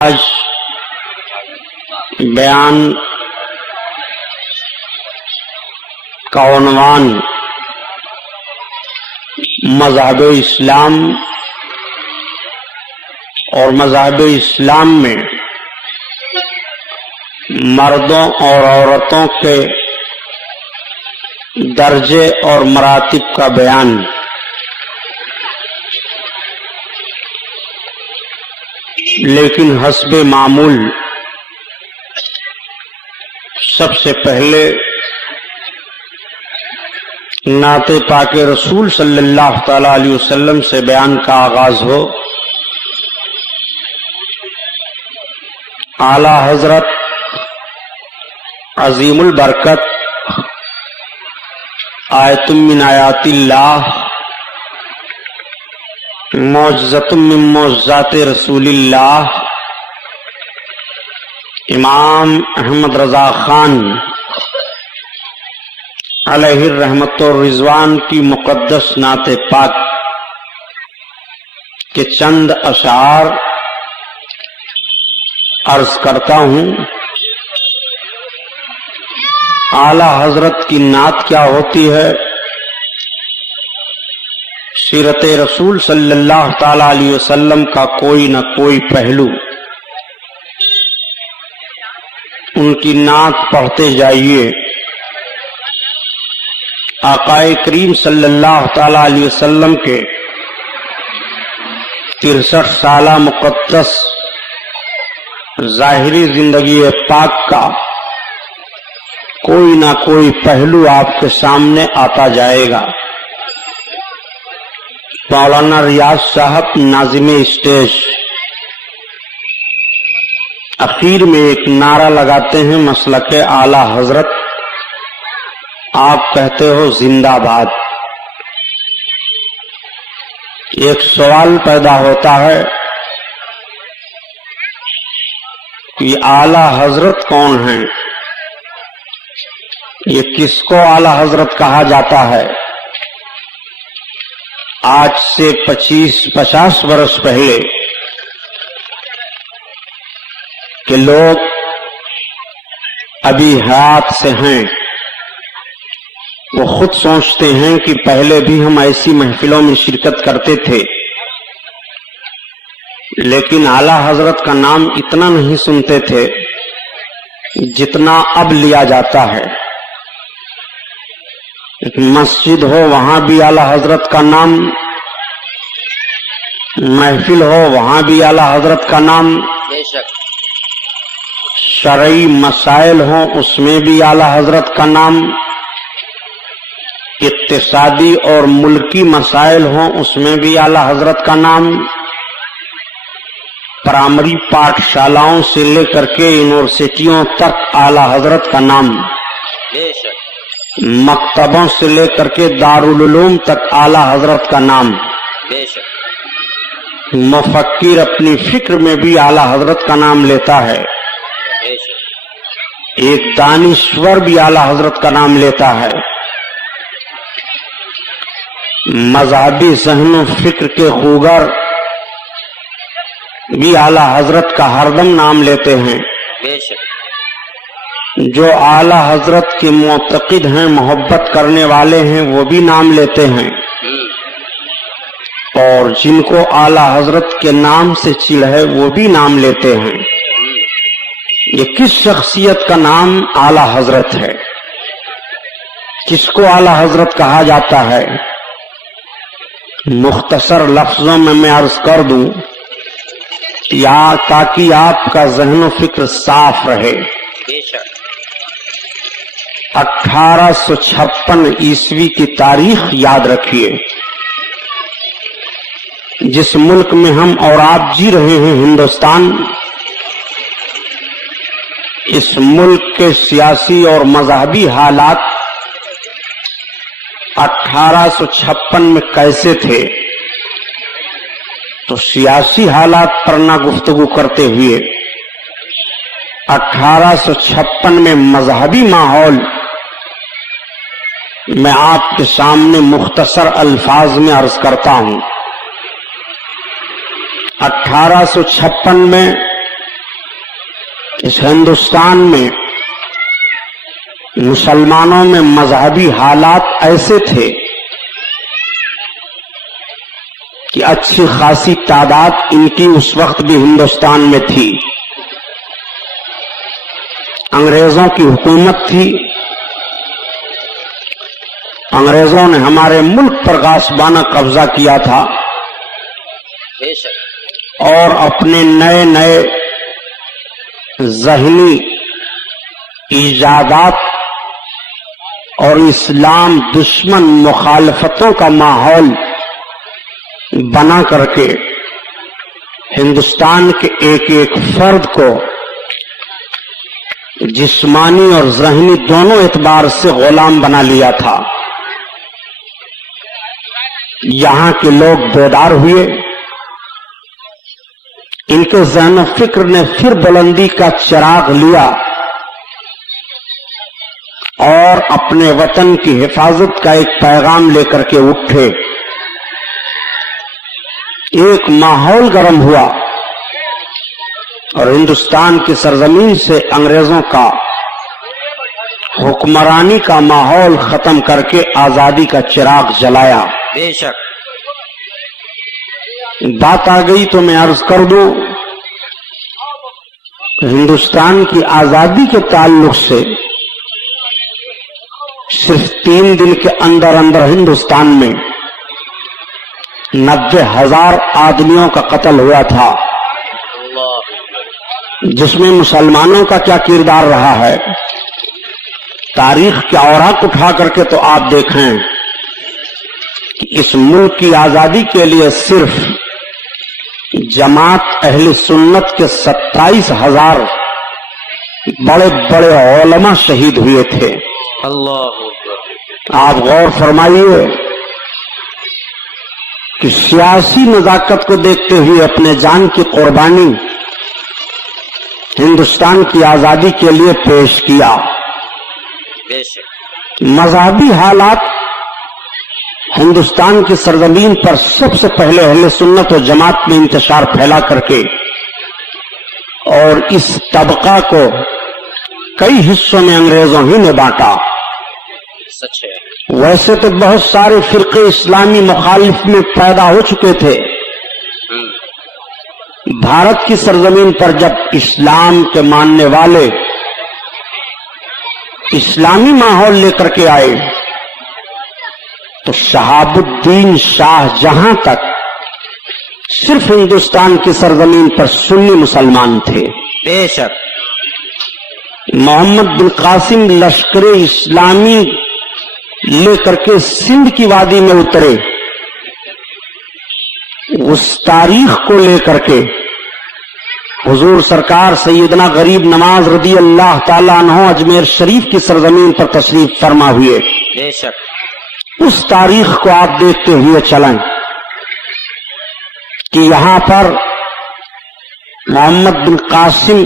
آج بیان کا عنوان مذہب اسلام اور مذہب اسلام میں مردوں اور عورتوں کے درجے اور مراتب کا بیان۔ لیکن حسب معمول سب سے پہلے نعت پاک رسول صلی اللہ تعالی علیہ وسلم سے بیان کا آغاز ہو۔ اعلی حضرت عظیم البرکت آیت من آیات اللہ معجزۃ من معجزات رسول اللہ امام احمد رضا خان علیہ الرحمت والرضوان کی مقدس نعت پاک کے چند اشعار عرض کرتا ہوں۔ اعلی حضرت کی نعت کیا ہوتی ہے؟ سیرت رسول صلی اللہ تعالی علیہ وسلم کا کوئی نہ کوئی پہلو ان کی نعت پڑھتے جائیے۔ آقا کریم صلی اللہ تعالی علیہ وسلم کے 63 سالہ مقدس ظاہری زندگی پاک کا کوئی نہ کوئی پہلو آپ کے سامنے آتا جائے گا۔ مولانا ریاض صاحب ناظم اسٹیج اخیر میں ایک نعرہ لگاتے ہیں مسلک اعلی حضرت، آپ کہتے ہو زندہ باد۔ ایک سوال پیدا ہوتا ہے کہ اعلی حضرت کون ہیں؟ یہ کس کو اعلی حضرت کہا جاتا ہے؟ آج سے 50 برس پہلے کہ لوگ ابھی حیات سے ہیں، وہ خود سوچتے ہیں کہ پہلے بھی ہم ایسی محفلوں میں شرکت کرتے تھے، لیکن اعلی حضرت کا نام اتنا نہیں سنتے تھے جتنا اب لیا جاتا ہے۔ ایک مسجد ہو وہاں بھی اعلی حضرت کا نام، محفل ہو وہاں بھی اعلی حضرت کا نام، بے شک شرعی مسائل ہوں اس میں بھی اعلی حضرت کا نام، اقتصادی اور ملکی مسائل ہوں اس میں بھی اعلی حضرت کا نام، پرائمری پاٹھشالاؤں سے لے کر کے یونیورسٹیوں تک اعلی حضرت کا نام، بے شک مکتبوں سے لے کر کے دارالعلوم تک اعلی حضرت کا نام، بے شک مفکر اپنی فکر میں بھی اعلی حضرت کا نام لیتا ہے، بے شک ایک دانشور بھی اعلی حضرت کا نام لیتا ہے، مذہبی ذہن و فکر کے خوگر بھی اعلی حضرت کا ہر دم نام لیتے ہیں۔ بے شک جو اعلی حضرت کے معتقد ہیں، محبت کرنے والے ہیں، وہ بھی نام لیتے ہیں، اور جن کو اعلی حضرت کے نام سے چڑ ہے وہ بھی نام لیتے ہیں۔ یہ کس شخصیت کا نام اعلی حضرت ہے؟ کس کو اعلی حضرت کہا جاتا ہے؟ مختصر لفظوں میں عرض کر دوں تاکہ آپ کا ذہن و فکر صاف رہے۔ بے شک 1856 عیسوی کی تاریخ یاد رکھیے۔ جس ملک میں ہم اور آپ جی رہے ہیں، ہندوستان، اس ملک کے سیاسی اور مذہبی حالات 1856 میں کیسے تھے؟ تو سیاسی حالات پر نہ گفتگو کرتے ہوئے 1856 میں مذہبی ماحول میں آپ کے سامنے مختصر الفاظ میں عرض کرتا ہوں۔ 1856 میں اس ہندوستان میں مسلمانوں میں مذہبی حالات ایسے تھے کہ اچھی خاصی تعداد ان کی اس وقت بھی ہندوستان میں تھی. انگریزوں کی حکومت تھی. انگریزوں نے ہمارے ملک پر غاصبانہ قبضہ کیا تھا بے شک اور اپنے نئے نئے ذہنی ایجادات اور اسلام دشمن مخالفتوں کا ماحول بنا کر کے ہندوستان کے ایک ایک فرد کو جسمانی اور ذہنی دونوں اعتبار سے غلام بنا لیا تھا. یہاں کے لوگ بیدار ہوئے. ان کے ذہن و فکر نے پھر بلندی کا چراغ لیا اور اپنے وطن کی حفاظت کا ایک پیغام لے کر کے اٹھے. ایک ماحول گرم ہوا اور ہندوستان کی سرزمین سے انگریزوں کا حکمرانی کا ماحول ختم کر کے آزادی کا چراغ جلایا. بے شک بات آ گئی تو میں عرض کر دوں کہ ہندوستان کی آزادی کے تعلق سے صرف 3 دن کے اندر اندر ہندوستان میں 90,000 آدمیوں کا قتل ہوا تھا، اللہ جس میں مسلمانوں کا کیا کردار رہا ہے. تاریخ کے اوراق اٹھا کر کے تو آپ دیکھیں کہ اس ملک کی آزادی کے لیے صرف جماعت اہل سنت کے 27,000 بڑے بڑے علماء شہید ہوئے تھے. اللہ آپ غور فرمائیے کہ سیاسی نزاکت کو دیکھتے ہوئے اپنے جان کی قربانی ہندوستان کی آزادی کے لیے پیش کیا. بے شک مذہبی حالات ہندوستان کی سرزمین پر سب سے پہلے اہل سنت و جماعت میں انتشار پھیلا کر کے اور اس طبقہ کو کئی حصوں میں انگریزوں ہی نے بانٹا. سچ ہے. ویسے تو بہت سارے فرقے اسلامی مخالف میں پیدا ہو چکے تھے. بھارت کی سرزمین پر جب اسلام کے ماننے والے اسلامی ماحول لے کر کے آئے تو شہاب الدین شاہ جہاں تک صرف ہندوستان کی سرزمین پر سنی مسلمان تھے. بے شک محمد بن قاسم لشکر اسلامی لے کر کے سندھ کی وادی میں اترے. اس تاریخ کو لے کر کے حضور سرکار سیدنا غریب نواز رضی اللہ تعالیٰ عنہ اجمیر شریف کی سرزمین پر تشریف فرما ہوئے. بے شک اس تاریخ کو آپ دیکھتے ہوئے چلیں کہ یہاں پر محمد بن قاسم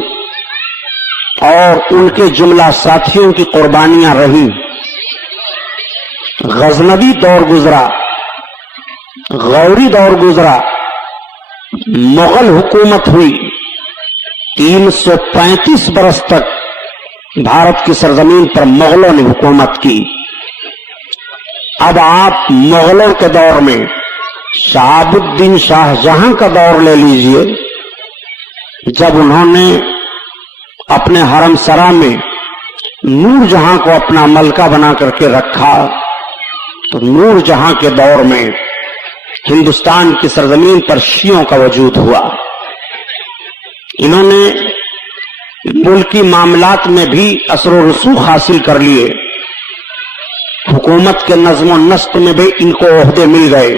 اور ان کے جملہ ساتھیوں کی قربانیاں رہیں. غزنوی دور گزرا، غوری دور گزرا، مغل حکومت ہوئی. 335 برس تک بھارت کی سرزمین پر مغلوں نے حکومت کی. اب آپ مغلوں کے دور میں شہاب الدین شاہ جہاں کا دور لے لیجئے. جب انہوں نے اپنے حرم سرا میں نور جہاں کو اپنا ملکہ بنا کر کے رکھا تو نور جہاں کے دور میں ہندوستان کی سرزمین پر شیعوں کا وجود ہوا. انہوں نے ملکی معاملات میں بھی اثر و رسوخ حاصل کر لیے. حکومت کے نظم و نسق میں بھی ان کو عہدے مل گئے.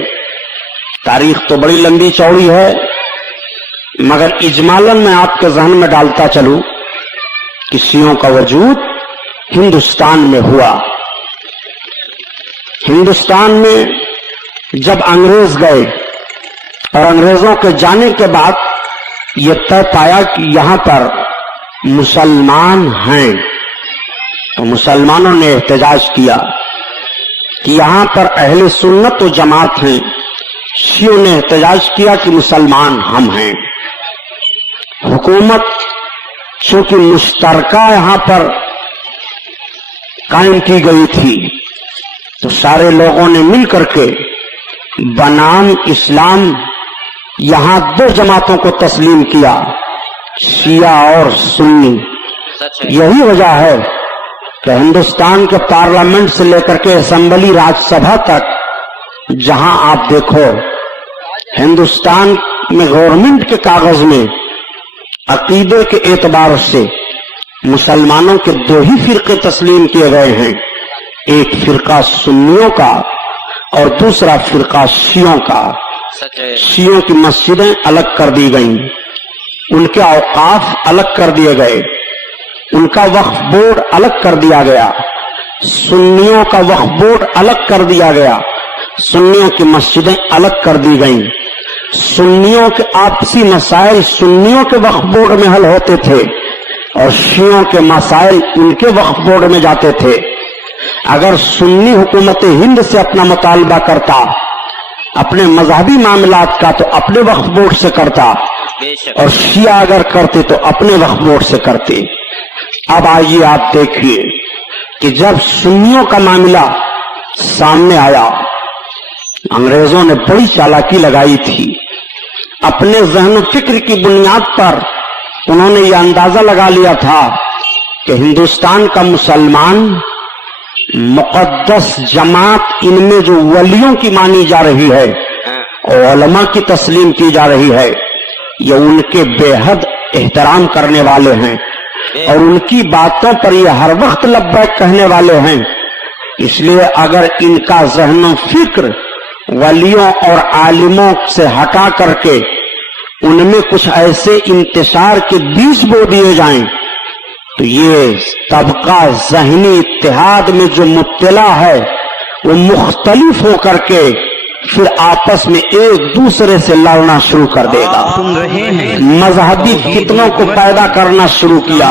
تاریخ تو بڑی لمبی چوڑی ہے مگر اجمالاً میں آپ کے ذہن میں ڈالتا چلوں کہ شیعوں کا وجود ہندوستان میں ہوا. ہندوستان میں جب انگریز گئے اور انگریزوں کے جانے کے بعد یہ طے پایا کہ یہاں پر مسلمان ہیں تو مسلمانوں نے احتجاج کیا کہ یہاں پر اہل سنت و جماعت ہیں. شیعوں نے احتجاج کیا کہ مسلمان ہم ہیں. حکومت चूंकि मुश्तरका यहां पर कायम की गई थी, तो सारे लोगों ने मिल करके बनाम इस्लाम यहां दो जमातों को तस्लीम किया, शिया और सुन्नी। सच है। यही वजह है कि हिंदुस्तान के पार्लियामेंट से लेकर के असेंबली राज्यसभा तक जहां आप देखो, हिंदुस्तान में गवर्नमेंट के कागज में अकीदे के एतबार से मुसलमानों के दो ही फिरके तस्लीम किए गए हैं, एक फिरका सुन्नियों का और दूसरा फिरका शियों का। सच है। शियों की मस्जिदें अलग कर दी गईं, उनके औकाफ अलग कर दिए गए, उनका वक्फ बोर्ड अलग कर दिया गया, सुन्नियों का वक्फ बोर्ड अलग कर दिया गया, सुन्नियों की मस्जिदें अलग कर दी गईं। सुन्नियों के आपसी मसाइल सुन्नियों के वक्फ बोर्ड में हल होते थे और शियों के मसाइल उनके वक्फ बोर्ड में जाते थे। अगर सुन्नी हुकूमत हिंद से अपना मुतालबा करता अपने मजहबी मामलात का, तो अपने वक्फ बोर्ड से करता, बेशक। और शिया अगर करते तो अपने वक्फ बोर्ड से करते। अब आइए आप देखिए कि जब सुन्नियों का मामला सामने आया, अंग्रेजों ने बड़ी चालाकी लगाई थी। अपने जहन फिक्र की बुनियाद पर उन्होंने ये अंदाजा लगा लिया था कि हिंदुस्तान का मुसलमान मुकद्दस जमात, इनमें जो वलियों की मानी जा रही है और उलमा की तस्लीम की जा रही है, ये उनके बेहद एहतराम करने वाले हैं और उनकी बातों पर ये हर वक्त लब्बैक कहने वाले हैं। इसलिए अगर इनका जहन फिक्र वलियों और आलिमों से हटा करके उनमें कुछ ऐसे इंतशार के बीज बो दिए जाएं, तो ये तबका ज़हनी इत्तेहाद में जो मुब्तला है वो मुख्तलिफ होकर के फिर आपस में एक दूसरे से लड़ना शुरू कर देगा। सुन रहे हैं मजहबी फितनों को पैदा करना शुरू किया।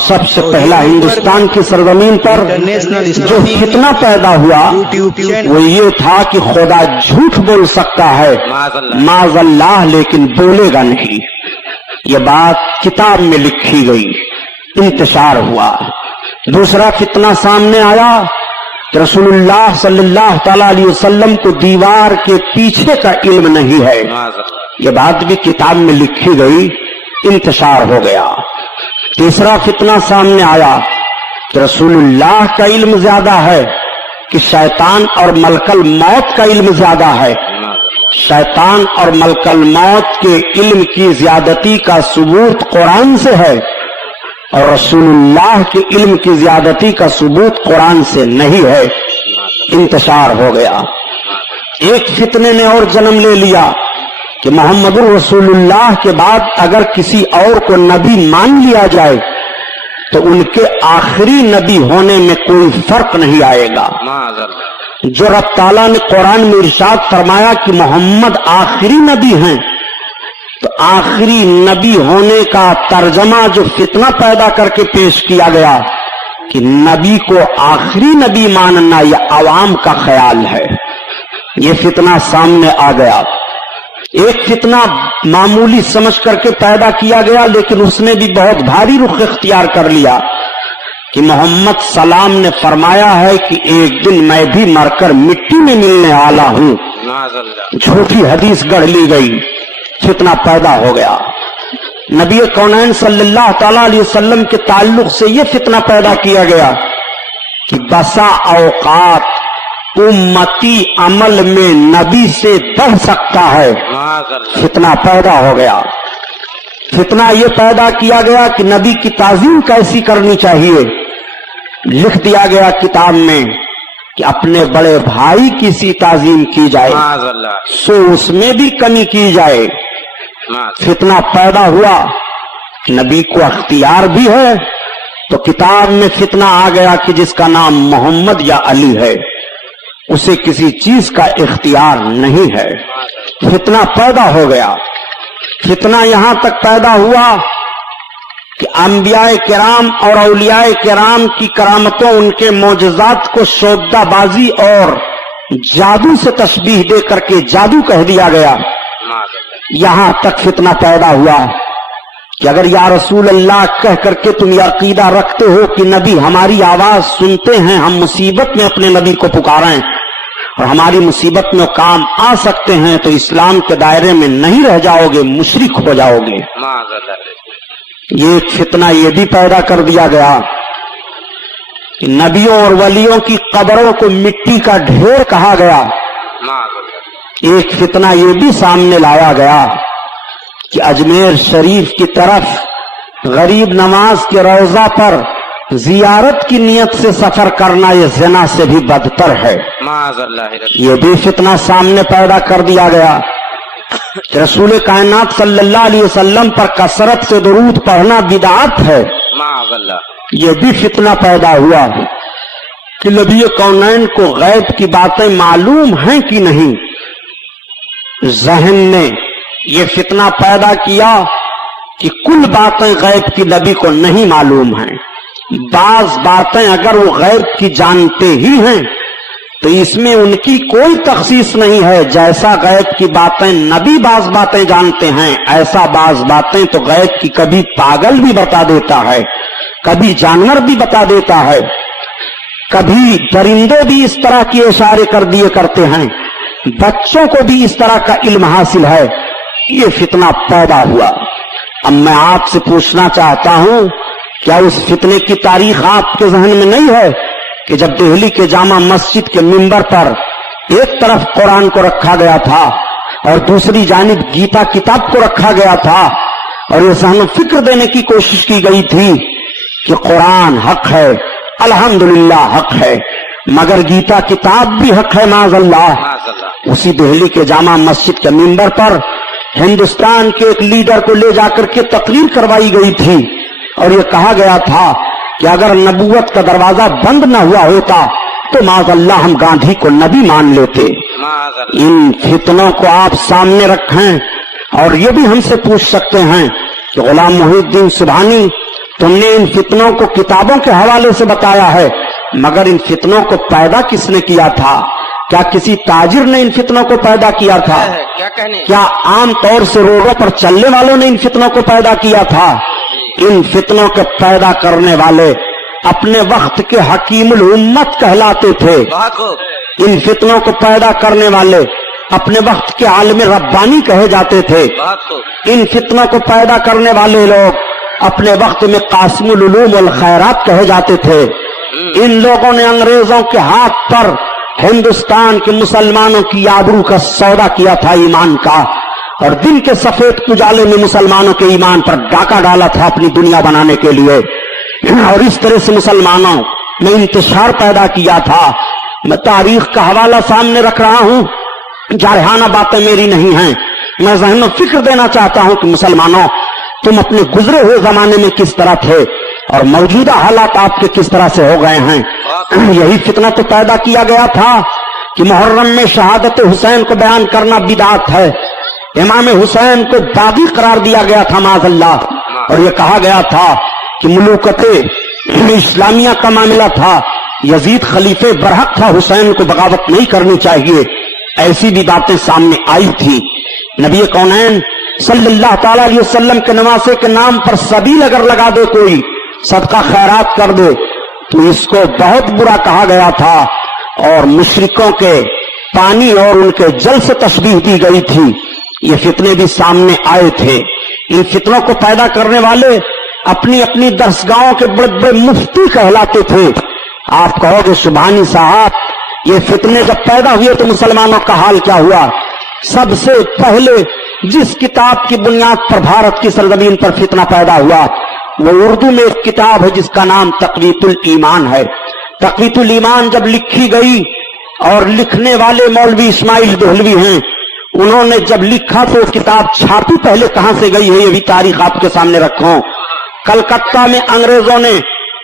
सबसे पहला हिंदुस्तान की सरजमीन पर जो फितना पैदा हुआ वो ये था कि खुदा झूठ बोल सकता है माज़अल्लाह, लेकिन बोलेगा नहीं। ये बात किताब में लिखी गई, इंतशार हुआ। दूसरा फितना सामने आया कि रसूलुल्लाह सल्लल्लाहु तआला अलैहि वसल्लम को दीवार के पीछे का इल्म नहीं है। ये बात भी किताब में लिखी गई, इंतशार हो गया। तीसरा फितना सामने आया कि रसूलुल्लाह का इल्म ज्यादा है कि शैतान और मलकल मौत का इल्म ज्यादा है। शैतान और मलकल मौत के इल्म की ज्यादती का सबूत कुरान से है और रसूलुल्लाह के इल्म की ज्यादती का सबूत कुरान से नहीं है। इंतशार हो गया। एक फितने ने और जन्म ले लिया कि मोहम्मदुर रसूलुल्लाह के बाद अगर किसी और को नबी मान लिया जाए तो उनके आखिरी नबी होने में कोई फर्क नहीं आएगा। जो रब ताला ने कुरान में इरशाद फरमाया कि मोहम्मद आखिरी नबी हैं, तो आखिरी नबी होने का तर्जमा जो फितना पैदा करके पेश किया गया कि नबी को आखिरी नबी मानना यह आवाम का ख्याल है, ये फितना सामने आ गया। एक फितना मामूली समझ करके पैदा किया गया, लेकिन उसने भी बहुत भारी रुख इख्तियार कर लिया कि मोहम्मद सलाम ने फरमाया है कि एक दिन मैं भी मरकर मिट्टी में मिलने वाला हूं। झूठी हदीस गढ़ ली गई, फितना पैदा हो गया। नबी कौनैन सल्लल्लाहु तआला अलैहि वसल्लम के ताल्लुक से यह फितना पैदा किया गया कि बसा औकात उम्मती अमल में नबी से बढ़ सकता है। फितना पैदा हो गया। फितना यह पैदा किया गया कि नबी की ताजीम कैसी करनी चाहिए। लिख दिया गया किताब में कि अपने बड़े भाई की सी ताजीम की जाए, सो उसमें भी कमी की जाए। फितना पैदा हुआ, नबी को अख्तियार भी है, तो किताब में फितना आ गया कि जिसका नाम मोहम्मद या अली है उसे किसी चीज का इख्तियार नहीं है। फितना पैदा हो गया। फितना यहां तक पैदा हुआ कि अंबियाए किराम और औलियाए किराम की करामतों, उनके मोजज़ात को शोधाबाजी और जादू से तशबीह दे करके जादू कह दिया गया। यहां तक फितना पैदा हुआ کہ اگر یا رسول اللہ کہہ کر کے تم یہ عقیدہ رکھتے ہو کہ نبی ہماری آواز سنتے ہیں، ہم مصیبت میں اپنے نبی کو پکاریں اور ہماری مصیبت میں کام آ سکتے ہیں، تو اسلام کے دائرے میں نہیں رہ جاؤ گے، مشرک ہو جاؤ گے۔ معاذ اللہ۔ یہ ایک فتنہ یہ بھی پیدا کر دیا گیا کہ نبیوں اور ولیوں کی قبروں کو مٹی کا ڈھیر کہا گیا۔ معاذ اللہ۔ ایک فتنہ یہ بھی سامنے لایا گیا کہ اجمیر شریف کی طرف غریب نواز کے روضہ پر زیارت کی نیت سے سفر کرنا یہ زنا سے بھی بدتر ہے۔ معاذ اللہ۔ یہ بھی فتنہ سامنے پیدا کر دیا گیا کہ رسول کائنات صلی اللہ علیہ وسلم پر کثرت سے درود پڑھنا بدعت ہے۔ معاذ اللہ۔ یہ بھی فتنہ پیدا ہوا کہ نبی کونین کو غیب کی باتیں معلوم ہیں کہ نہیں۔ ذہن نے یہ فتنہ پیدا کیا کہ کل باتیں غیب کی نبی کو نہیں معلوم ہیں، بعض باتیں اگر وہ غیب کی جانتے ہی ہیں تو اس میں ان کی کوئی تخصیص نہیں ہے۔ جیسا غیب کی باتیں نبی بعض باتیں جانتے ہیں، ایسا بعض باتیں تو غیب کی کبھی پاگل بھی بتا دیتا ہے، کبھی جانور بھی بتا دیتا ہے، کبھی درندے بھی اس طرح کے اشارے کر دیے کرتے ہیں، بچوں کو بھی اس طرح کا علم حاصل ہے۔ یہ فتنہ پیدا ہوا۔ اب میں آپ سے پوچھنا چاہتا ہوں، کیا اس فتنے کی تاریخ آپ کے ذہن میں نہیں ہے کہ جب دہلی کے جامع مسجد کے منبر پر ایک طرف قرآن کو رکھا گیا تھا اور دوسری جانب گیتا کتاب کو رکھا گیا تھا اور یہ ذہن و فکر دینے کی کوشش کی گئی تھی کہ قرآن حق ہے، الحمدللہ حق ہے، مگر گیتا کتاب بھی حق ہے معاذ اللہ۔ معاذ اللہ۔ اسی دہلی کے جامع مسجد کے منبر پر ہندوستان کے ایک لیڈر کو لے جا کر کے تقریر کروائی گئی تھی اور یہ کہا گیا تھا کہ اگر نبوت کا دروازہ بند نہ ہوا ہوتا تو معاذ اللہ ہم گاندھی کو نبی مان لیتے۔ معاذ اللہ۔ ان فتنوں کو آپ سامنے رکھیں اور یہ بھی ہم سے پوچھ سکتے ہیں کہ غلام محی الدین سبحانی، تم نے ان فتنوں کو کتابوں کے حوالے سے بتایا ہے، مگر ان فتنوں کو پیدا کس نے کیا تھا؟ کیا کسی تاجر نے ان فتنوں کو پیدا کیا تھا؟ کیا کہنے؟ کیا عام طور سے روڈوں پر چلنے والوں نے ان فتنوں کو پیدا کیا تھا؟ ان فتنوں کے پیدا کرنے والے اپنے وقت کے حکیم الامت کہلاتے تھے۔ بہت خوب۔ ان فتنوں کو پیدا کرنے والے اپنے وقت کے عالم ربانی کہے جاتے تھے۔ بہت خوب۔ ان فتنوں کو پیدا کرنے والے لوگ اپنے وقت میں قاسم العلوم والخیرات کہے جاتے تھے۔ ان لوگوں نے انگریزوں کے ہاتھ پر ہندوستان کے مسلمانوں کی آبرو کا سودا کیا تھا، ایمان کا، اور دن کے سفید اجالے میں مسلمانوں کے ایمان پر ڈاکہ ڈالا تھا اپنی دنیا بنانے کے لیے، اور اس طرح سے مسلمانوں میں انتشار پیدا کیا تھا۔ میں تاریخ کا حوالہ سامنے رکھ رہا ہوں، جارحانہ باتیں میری نہیں ہیں، میں ذہن و فکر دینا چاہتا ہوں کہ مسلمانوں تم اپنے گزرے ہوئے زمانے میں کس طرح تھے اور موجودہ حالات آپ کے کس طرح سے ہو گئے ہیں۔ یہی فتنہ تو پیدا کیا گیا تھا کہ محرم میں شہادت حسین کو بیان کرنا بدعت ہے، امام حسین کو باغی قرار دیا گیا تھا معاذ اللہ، اور یہ کہا گیا تھا کہ ملوکت اسلامیہ کا معاملہ تھا، یزید خلیفہ برحق تھا، حسین کو بغاوت نہیں کرنی چاہیے، ایسی بھی باتیں سامنے آئی تھی۔ نبی کونین صلی اللہ تعالی علیہ وسلم کے نواسے کے نام پر سبیل اگر لگا دے، کوئی صدقہ خیرات کر دے، تو اس کو بہت برا کہا گیا تھا اور مشرکوں کے پانی اور ان کے جل سے تشبیہ دی گئی تھی۔ یہ فتنے بھی سامنے آئے تھے۔ ان فتنوں کو پیدا کرنے والے اپنی اپنی درسگاہوں کے بڑے بڑے مفتی کہلاتے تھے۔ آپ کہو گے سبحانی صاحب، یہ فتنے جب پیدا ہوئے تو مسلمانوں کا حال کیا ہوا؟ سب سے پہلے جس کتاب کی بنیاد پر بھارت کی سرزمین پر فتنہ پیدا ہوا وہ اردو میں ایک کتاب ہے جس کا نام تقویت الایمان ہے۔ تقویت الایمان جب لکھی گئی اور لکھنے والے مولوی اسماعیل دہلوی ہیں، انہوں نے جب لکھا تو کتاب چھاپی پہلے کہاں سے گئی ہے یہ بھی تاریخ آپ کے سامنے رکھوں۔ کلکتہ میں انگریزوں نے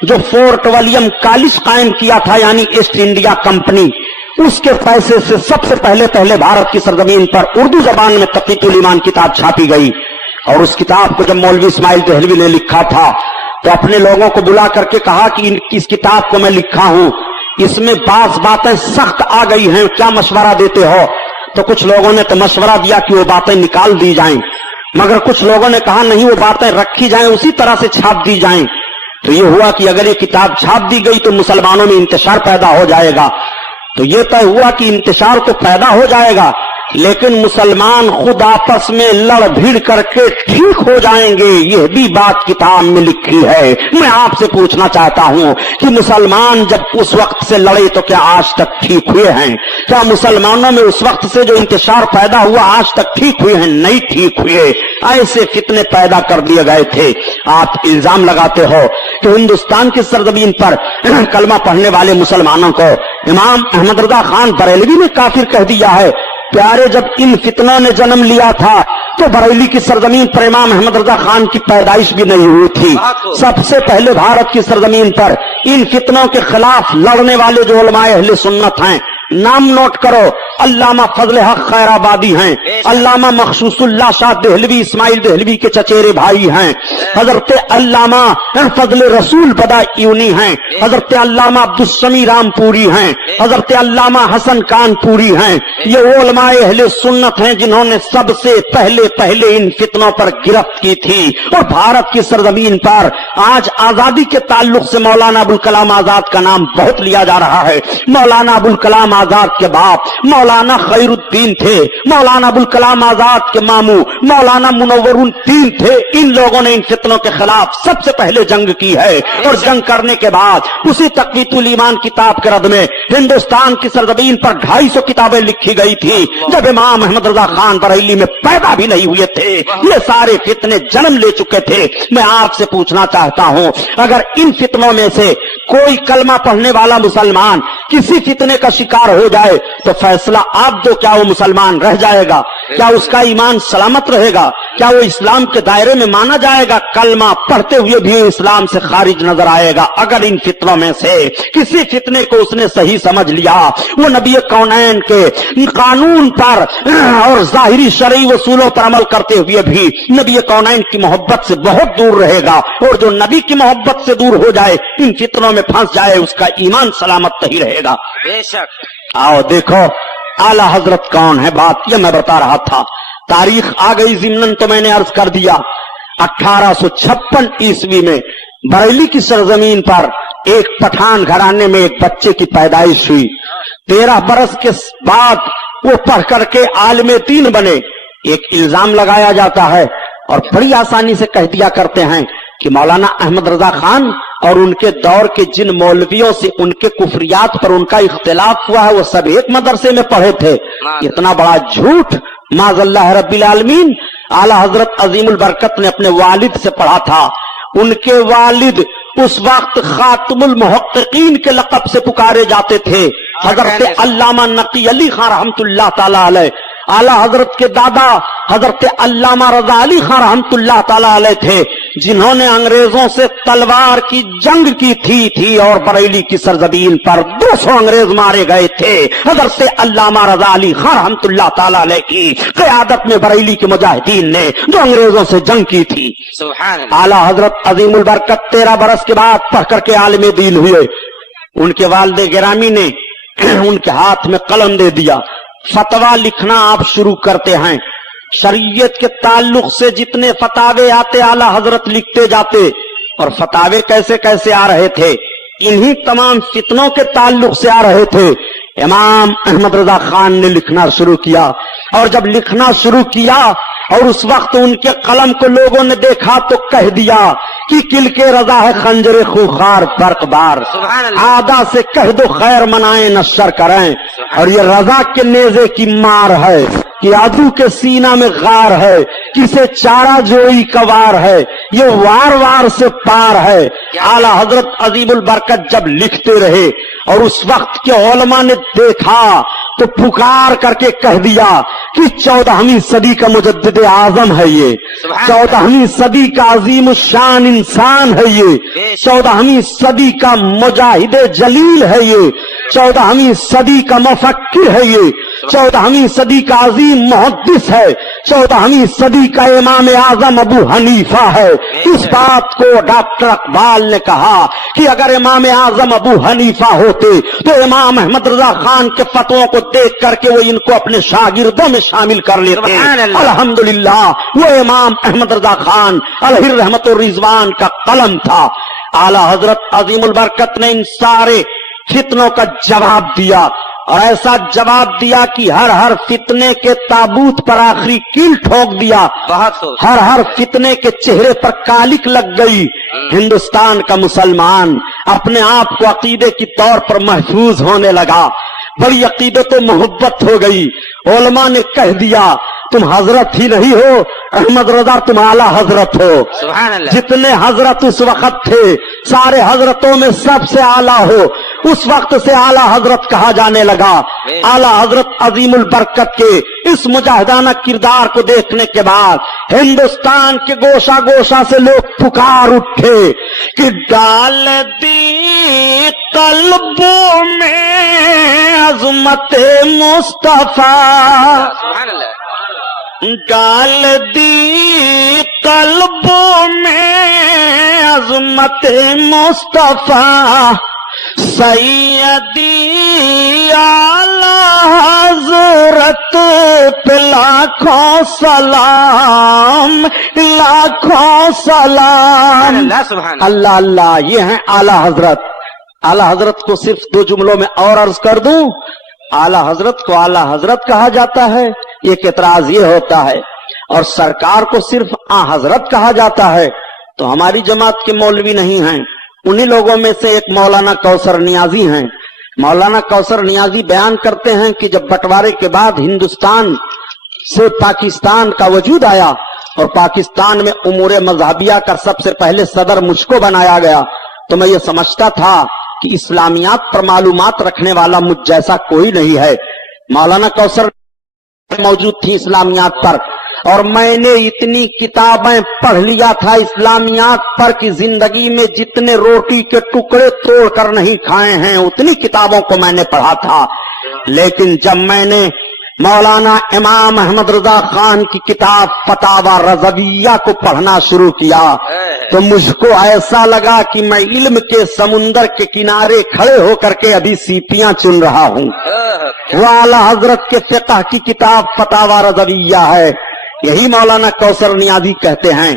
جو فورٹ ولیم کالج قائم کیا تھا، یعنی ایسٹ انڈیا کمپنی، اس کے پیسے سے سب سے پہلے بھارت کی سرزمین پر اردو زبان میں تقویت الایمان کتاب چھاپی گئی، اور اس کتاب کو جب مولوی اسماعیل دہلوی نے لکھا تھا تو اپنے لوگوں کو بلا کر کے کہا کہ اس کتاب کو میں لکھا ہوں، اس میں بعض باتیں سخت آ گئی ہیں، کیا مشورہ دیتے ہو؟ تو کچھ لوگوں نے تو مشورہ دیا کہ وہ باتیں نکال دی جائیں، मगर कुछ लोगों ने कहा नहीं, वो बातें रखी जाएं, उसी तरह से छाप दी जाएं। तो ये हुआ कि अगर ये किताब छाप दी गई तो मुसलमानों में इंतशार पैदा हो जाएगा। तो ये तय हुआ कि इंतशार तो पैदा हो जाएगा, लेकिन मुसलमान खुद आपस में लड़ भिड़ करके ठीक हो जाएंगे, यह भी बात किताब में लिखी है। मैं आपसे पूछना चाहता हूं कि मुसलमान जब उस वक्त से लड़े तो क्या आज तक ठीक हुए हैं? क्या मुसलमानों में उस वक्त से जो इंतशार पैदा हुआ आज तक ठीक हुए हैं? नहीं ठीक हुए। ऐसे फितने पैदा कर दिए गए थे। आप इल्जाम लगाते हो कि हिंदुस्तान की सरजमीन पर कलमा पढ़ने वाले मुसलमानों को इमाम अहमद रजा खान बरेलवी ने काफिर कह दिया है। प्यारे, जब इन फितनों ने जन्म लिया था तो बरेली की सरजमीन पर इमाम अहमद रजा खान की पैदाइश भी नहीं हुई थी। सबसे पहले भारत की सरजमीन पर इन फितनों के खिलाफ लड़ने वाले जो उलमाए अहले सुन्नत हैं, नाम नोट करो, अल्लामा फजल हक खैराबादी हैं, अल्लामा मखसूसुल्लाह शाह देहलवी इस्माइल देहलवी के चचेरे भाई हैं, हजरत अल्लामा फजल रसूल बदायूनी हैं, हजरत अल्लामा अब्दुस्समी रामपुरी हैं, हजरत अल्लामा हसन कानपुरी हैं। ये वो उलमाए अहले सुन्नत हैं जिन्होंने सबसे पहले इन फितनों पर गिरफ्त की थी। और भारत की सरजमीन पर आज आजादी के ताल्लुक से मौलाना अबुल कलाम आजाद का नाम बहुत लिया जा रहा है। मौलाना अबुल कलाम आजाद के बाप मौलाना खैरुद्दीन थे, मौलाना अबुल कलाम आजाद के मामू मौलाना मुनव्वरुद्दीन थे। इन लोगों ने इन फितनों के खिलाफ सबसे पहले जंग की है। और जंग करने के बाद उसी तक़वीतुल ईमान किताब के रद में हिंदुस्तान की सरजमीन पर 250 किताबें लिखी गई थी, जब इमाम अहमद रजा खान बरेली में पैदा भी नहीं हुए थे। ये सारे फितने जन्म ले चुके थे। मैं आपसे पूछना चाहता हूं, अगर इन फितनों में से कोई कलमा पढ़ने वाला मुसलमान किसी फितने का शिकार हो जाए तो फैसला आप दो, क्या वो मुसलमान रह जाएगा? क्या उसका ईमान सलामत रहेगा? क्या वो इस्लाम के दायरे में माना जाएगा? कलमा पढ़ते हुए भी इस्लाम से खारिज नजर आएगा। अगर इन फितनों में से किसी फितने को उसने सही समझ लिया, वो नबी कौनैन के कानून पर और जाहिरी शरई वसूलों पर अमल करते हुए भी नबी कौनैन की मोहब्बत से बहुत दूर रहेगा। और जो नबी की मोहब्बत से दूर हो जाए, इन फितनों में फंस जाए, उसका ईमान सलामत नहीं रहेगा। बेशक। आओ देखो आला हजरत कौन है, बात यह मैं बता रहा था। तारीख आ गई ज़िम्नन तो मैंने अर्ज कर दिया। 1856 ईस्वी में बरेली की सरजमीन पर एक पठान घराने में एक बच्चे की पैदाइश हुई। 13 बरस के बाद वो पढ़ करके आलिम दीन बने। एक इल्जाम लगाया जाता है और बड़ी आसानी से कह दिया करते हैं कि मौलाना अहमद रजा खान और उनके दौर के जिन मौलवियों से उनके कुफरियात पर उनका इख्तिलाफ हुआ है वो सब एक मदरसे में पढ़े थे। इतना बड़ा झूठ माज़अल्लाह रब्बिल आलमीन। आला हजरत अजीमुल बरकत ने अपने वालिद से पढ़ा था। उनके वालिद उस वक्त खातमुल मुहक्किकीन के लक़ब से पुकारे जाते थे, हजरत अल्लामा नकी अली खान रहमतुल्लाह ताला अलैह। आला हजरत के दादा हजरत अल्लामा रजा अली खान रहमतुल्लाह ताला अलैह थे, जिन्होंने अंग्रेजों से तलवार की जंग की थी और बरेली की सरजमीन पर 200 अंग्रेज मारे गए थे। हजरत अल्लामा रजा अली खान रहमतुल्लाह ताला अलैह की क़यादत में बरेली के मुजाहिदीन ने जो अंग्रेजों से जंग की थी। सुभान अल्लाह। आला हजरत अजीमुल बरकत 13 बरस के बाद पढ़ करके आलिम दीन हुए। उनके वालिद गिरामी ने उनके हाथ में कलम दे दिया, फतवा लिखना आप शुरू करते हैं। शरीयत के ताल्लुक से जितने फतावे आते आला हजरत लिखते जाते। और फतावे कैसे कैसे आ रहे थे? इन्हीं तमाम फितनों के ताल्लुक से आ रहे थे। इमाम अहमद रजा खान ने लिखना शुरू किया, और जब लिखना शुरू किया और उस वक्त उनके कलम को लोगों ने देखा तो कह दिया कि किल के रजा है खंजरे खूखार बर्कबार, आदा से कह दो खैर मनाए न शर करें। और ये रजा के नेजे की मार है कि आदू के सीना में गार है, किसे चारा जोई कवार है, ये वार वार से पार है। आला हजरत अजीमुल बरकत जब लिखते रहे और उस वक्त के उलमा ने देखा तो पुकार करके कह दिया कि 14वीं सदी का मुजद्दिद आजम है ये, 14वीं सदी का अजीम शान इंसान है ये, 14वीं सदी का मुजाहिद जलील है ये, 14वीं सदी का मुफक्किर है ये, 14वीं सदी का अजीम मुहद्दिस है, 14वीं सदी का इमाम आजम अबू हनीफा है। इस बात को डॉक्टर इकबाल ने कहा कि अगर इमाम आजम अबू हनीफा होते तो इमाम अहमद रजा खान के फतवों को देख करके वो इनको अपने शागिर्दों में शामिल कर लेते। अल्हम्दुलिल्लाह वो इमाम अहमद रजा खान अलैहि रहमत और रिजवान का कलम था। आला हजरत अजीमुल बरकत ने इन सारे फितनों का जवाब दिया और ऐसा जवाब दिया कि हर हर फितने के ताबूत पर आखिरी कील ठोक दिया। बहुत हर हर फितने के चेहरे पर कालिक लग गई। हिंदुस्तान का मुसलमान अपने आप को अकीदे की तौर पर महफूज होने लगा। बड़ी अकीदत और मोहब्बत हो गई। उलमा ने कह दिया तुम हजरत ही नहीं हो अहमद रजा, तुम आला हजरत हो। सुभान अल्लाह। जितने हजरत उस वक्त थे सारे हजरतों में सबसे आला हो, उस वक्त से आला हजरत कहा जाने लगा। आला हजरत अजीमुल बरकत के इस मुजाहिदाना किरदार को देखने के बाद हिंदुस्तान के गोशा गोशा से लोग पुकार उठे कि डाल दी कल्बों में अज़मत मुस्तफा, सुभान अल्लाह। डाल दी कल्बों में अज़मत मुस्तफा, सैयदी आला हज़रत पे लाखों सलाम, लाखों सलाम। अल्लाह सुभान अल्लाह अल्लाह, ये हैं आला हजरत। आला हजरत को सिर्फ 2 जुमलों में और अर्ज कर दूं, आला हजरत को आला हजरत कहा जाता है, एक एतराज ये होता है, और सरकार को सिर्फ आ हजरत कहा जाता है। तो हमारी जमात के मौलवी नहीं हैं। उन्हीं लोगों में से एक मौलाना कौसर नियाजी हैं। मौलाना कौसर नियाजी बयान करते हैं कि जब बंटवारे के बाद हिंदुस्तान से पाकिस्तान का वजूद आया और पाकिस्तान में उमूर मजहबिया का सबसे पहले सदर मुझको बनाया गया, तो मैं ये समझता था कि इस्लामियात पर मालूमात रखने वाला मुझ जैसा कोई नहीं है। मौलाना कौसर मौजूद थी इस्लामियात पर, और मैंने इतनी किताबें पढ़ लिया था इस्लामियात पर कि जिंदगी में जितने रोटी के टुकड़े तोड़ कर नहीं खाए हैं उतनी किताबों को मैंने पढ़ा था। लेकिन जब मैंने मौलाना इमाम अहमद रजा खान की किताब फतावा रज़विया को पढ़ना शुरू किया तो मुझको ऐसा लगा कि मैं इल्म के समुंदर के किनारे खड़े होकर के अभी सीपियां चुन रहा हूँ। वो आला हजरत के फिक़ह की किताब फतावा रज़विया है। यही मौलाना कौसर नियाज़ी कहते हैं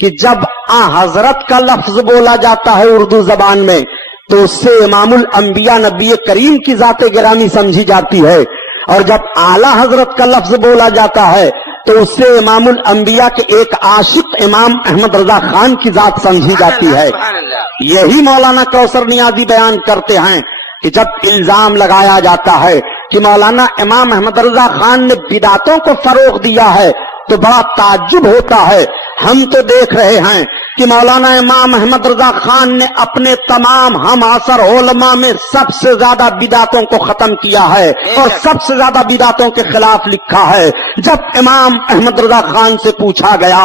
कि जब आ हजरत का लफ्ज बोला जाता है उर्दू जबान में तो उससे इमामुल अंबिया नबी करीम की जाते गिरामी समझी जाती है, और जब आला हजरत का लफ्ज बोला जाता है तो उससे इमामुल अंबिया के एक आशिक इमाम अहमद रजा खान की जात समझी जाती है। यही मौलाना कौसर नियाज़ी बयान करते हैं कि जब इल्जाम लगाया जाता है कि मौलाना इमाम अहमद रजा खान ने बिदातों को फरोग दिया है तो बड़ा ताज्जुब होता है। हम तो देख रहे हैं कि मौलाना इमाम अहमद रजा खान ने अपने तमाम हम असर उलमा में सबसे ज्यादा बिदातों को खत्म किया है और सबसे ज्यादा बिदातों के खिलाफ लिखा है। जब इमाम अहमद रजा खान से पूछा गया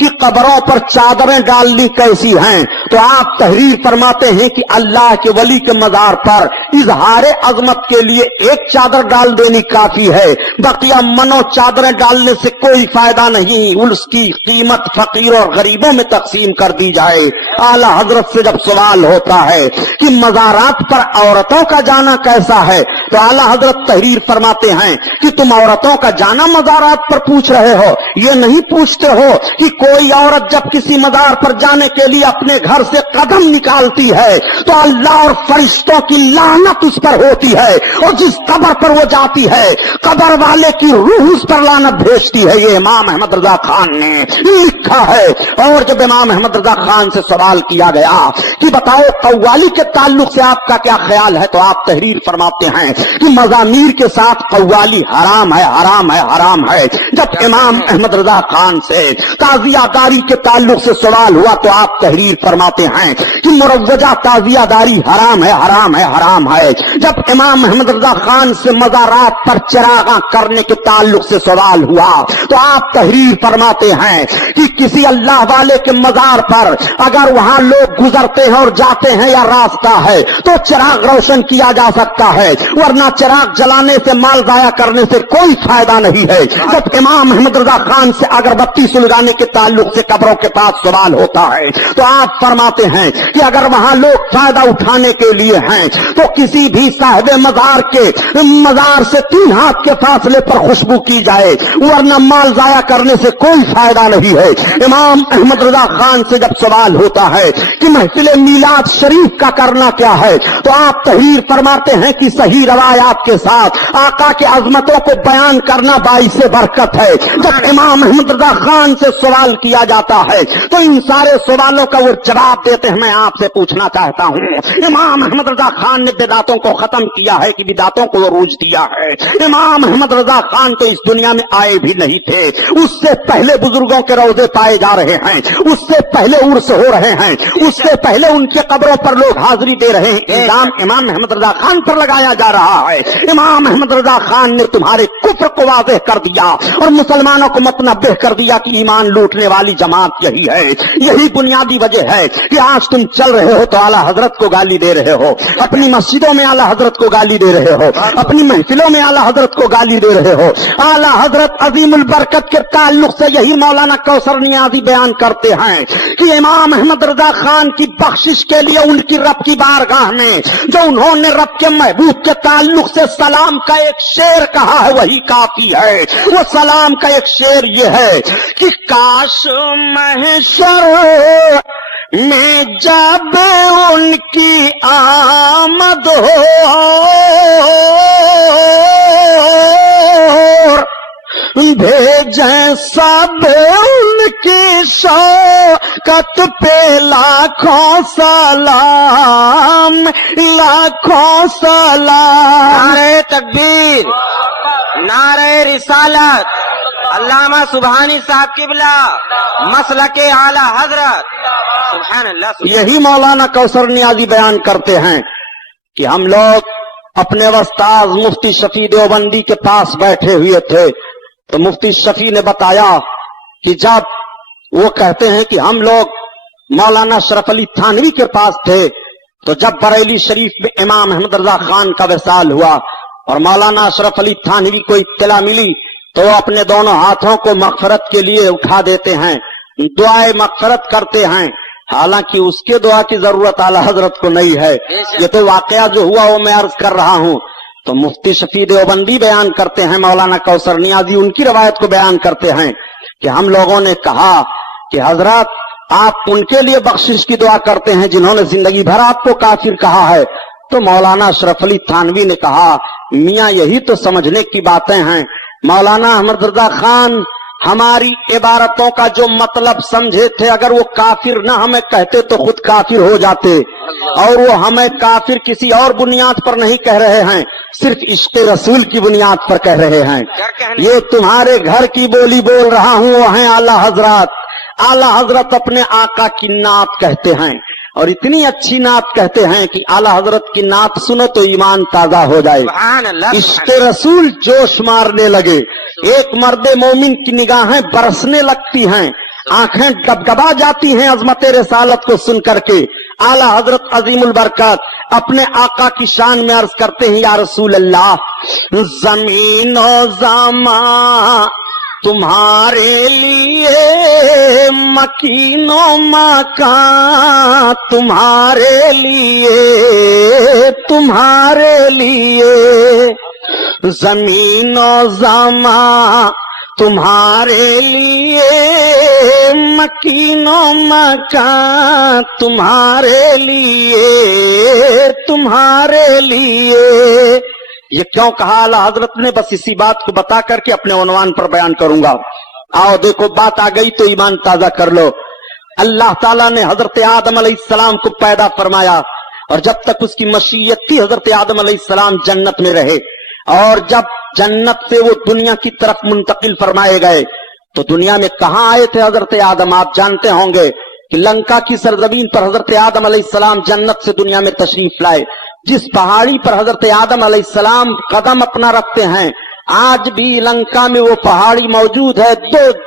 कि कब्रों पर चादरें डालनी कैसी हैं तो आप तहरीर फरमाते हैं कि अल्लाह के वली के मजार पर इजहार अजमत के लिए एक चादर डाल देनी काफी है, बकिया मनो चादरें डालने से कोई फायदा नहीं, उसकी कीमत फकीर और गरीबों में तकसीम कर दी जाए। आला हजरत से जब सवाल होता है कि मज़ारात पर औरतों का जाना कैसा है तो आला हजरत तहरीर फरमाते हैं कि तुम औरतों का जाना मज़ारात पर पूछ रहे हो, ये नहीं पूछते हो कि कोई औरत जब किसी मज़ार पर जाने के लिए अपने घर से कदम निकालती है तो अल्लाह और फरिश्तों की लानत उस पर होती है, और जिस कब्र पर वो जाती है कब्र वाले की रूह उस पर लानत भेजती है। ये इमाम अहमद रजा खान ने लिखा है। और जब इमाम अहमद रजा खान से सवाल किया गया कि बताओ कव्वाली के ताल्लुक से आपका क्या ख्याल है तो आप तहरीर फरमाते हैं कि मज़ामीर के साथ कव्वाली हराम है, हराम है, हराम है। जब इमाम अहमद रजा खान से ताजियादारी के ताल्लुक से सवाल हुआ तो आप तहरीर फरमाते हैं कि मुरव्वजा ताजियादारी हराम है, हराम है, हराम है। जब इमाम अहमद रजा खान से मज़ारात पर चिरागा करने के ताल्लुक से सवाल हुआ तो आप तहरीर फरमाते हैं कि किसी अल्लाह वाले के मज़ार मजार पर अगर वहां लोग गुजरते हैं और जाते हैं या रास्ता है तो चिराग रोशन किया जा सकता है, वरना चिराग जलाने से, माल जाया करने से कोई फायदा नहीं है। जब इमाम अहमद रजा खान से अगरबत्ती सुलगाने के ताल्लुक से कब्रों के पास सवाल होता है तो आप फरमाते हैं कि अगर वहां लोग फायदा उठाने के लिए हैं तो किसी भी साहिब मजार के मजार से 3 हाथ के फासले पर खुशबू की जाए, वरना माल जाया करने से कोई फायदा नहीं है। इमाम अहमद रजा खान से जब सवाल होता है कि महफिल मीलाद शरीफ का करना क्या है तो आप तहरीर फरमाते हैं कि सही रवायात के साथ आका के अजमतों को बयान करना बाइस बरकत है। जब इमाम अहमद रजा खान से सवाल किया जाता है तो इन सारे सवालों का वो जवाब देते हैं। मैं आपसे पूछना चाहता हूं, इमाम अहमद रजा खान ने बिदातों को खत्म किया है कि बिदातों को रूज दिया है? इमाम अहमद रजा खान तो इस दुनिया में आए भी नहीं थे, उससे पहले बुजुर्गों के रोजे पाए जा रहे हैं, उससे पहले उर्स हो रहे हैं, उससे पहले उनके कब्रों पर लोग हाजिरी दे रहे हैं। इल्जाम इमाम अहमद रजा खान पर लगाया जा रहा है। इमाम अहमद रजा खान ने तुम्हारे कुफ्र को वाज़ेह कर दिया और मुसलमानों को मतनब्बेह कर दिया कि ईमान लूटने वाली जमात यही है। यही बुनियादी वजह है कि आज तुम चल रहे हो तो आला हजरत को गाली दे रहे हो, अपनी मस्जिदों में आला हजरत को गाली दे रहे हो, अपनी महफिलों में आला हजरत को गाली दे रहे हो। आला हजरत अजीमुल बरकत के ताल्लुक से यही मौलाना कौसर नियाज़ी बयान करते हैं कि इमाम अहमद रजा खान की बख्शिश के लिए उनकी रब की बारगाह में जो उन्होंने रब के महबूब के ताल्लुक से सलाम का एक शेर कहा है वही काफी है। वो सलाम का एक शेर ये है कि काश महशर में जब उनकी आमद हो भेजें सब उनकी शौकत पे लाखों सलाम, लाखों सलाम। नारे तकबीर, नारे रिसालत, अल्लामा सुबहानी साहब किबला, मसलके आला हजरत, सुभान अल्लाह। यही मौलाना कौसर नियाज़ी बयान करते हैं कि हम लोग अपने उस्ताद मुफ्ती शफी देवबंदी के पास बैठे हुए थे तो मुफ्ती शफी ने बताया कि जब वो कहते हैं कि हम लोग मौलाना अशरफ अली थानवी के पास थे तो जब बरेली शरीफ में इमाम अहमद रजा खान का विसाल हुआ और मौलाना अशरफ अली थानवी को इत्तला मिली तो वो अपने दोनों हाथों को मगफरत के लिए उठा देते हैं, दुआए मगफरत करते हैं। हालांकि उसके दुआ की जरूरत आला हजरत को नहीं है। ये तो वाकया जो हुआ वो मैं अर्ज कर रहा हूं। तो मुफ्ती शफी देवबंदी बयान करते हैं, मौलाना कौसर नियाज़ी उनकी रवायत को बयान करते हैं कि हम लोगों ने कहा कि हजरत आप उनके लिए बख्शिश की दुआ करते हैं जिन्होंने जिंदगी भर आपको काफिर कहा है। तो मौलाना अशरफ अली थानवी ने कहा, मियां यही तो समझने की बातें हैं। मौलाना अहमद रजा खान हमारी इबारतों का जो मतलब समझे थे, अगर वो काफिर न हमें कहते तो खुद काफिर हो जाते, और वो हमें काफिर किसी और बुनियाद पर नहीं कह रहे हैं, सिर्फ इश्क़ रसूल की बुनियाद पर कह रहे हैं। ये तुम्हारे घर की बोली बोल रहा हूं, वो हैं आला हजरत। आला हजरत अपने आका की नात कहते हैं और इतनी अच्छी नात कहते हैं कि आला हजरत की नात सुनो तो ईमान ताजा हो जाए, इश्क़ रसूल जोश मारने लगे, एक मर्दे मोमिन की निगाहें बरसने लगती हैं, आंखें गबगबा जाती हैं अजमत रिसालत को सुन करके। आला हजरत अजीमुल बरकत अपने आका की शान में अर्ज करते हैं, या रसूल अल्लाह, जमीन और ज़मा तुम्हारे लिए, मकीनो मकान तुम्हारे लिए, तुम्हारे लिए, जमीनो ज़मा तुम्हारे लिए, मकीनो मकान तुम्हारे लिए, तुम्हारे लिए। ये क्यों कहा आला हजरत ने, बस इसी बात को बता करके अपने उन्वान पर बयान करूंगा। आओ देखो, बात आ गई तो ईमान ताजा कर लो। अल्लाह ताला ने हजरत आदम अलैहिस्सलाम को पैदा फरमाया और जब तक उसकी मशीयत थी हजरत आदम अलैहिस्सलाम जन्नत में रहे, और जब जन्नत से वो दुनिया की तरफ मुंतकिल फरमाए गए तो दुनिया में कहां आए थे हजरत आदम? आप जानते होंगे कि लंका की सरजमीन पर हजरत आदम अलैहिस्सलाम जन्नत से दुनिया में तशरीफ लाए। जिस पहाड़ी पर हजरत आदम अलैहिस्सलाम कदम अपना रखते हैं आज भी लंका में वो पहाड़ी मौजूद है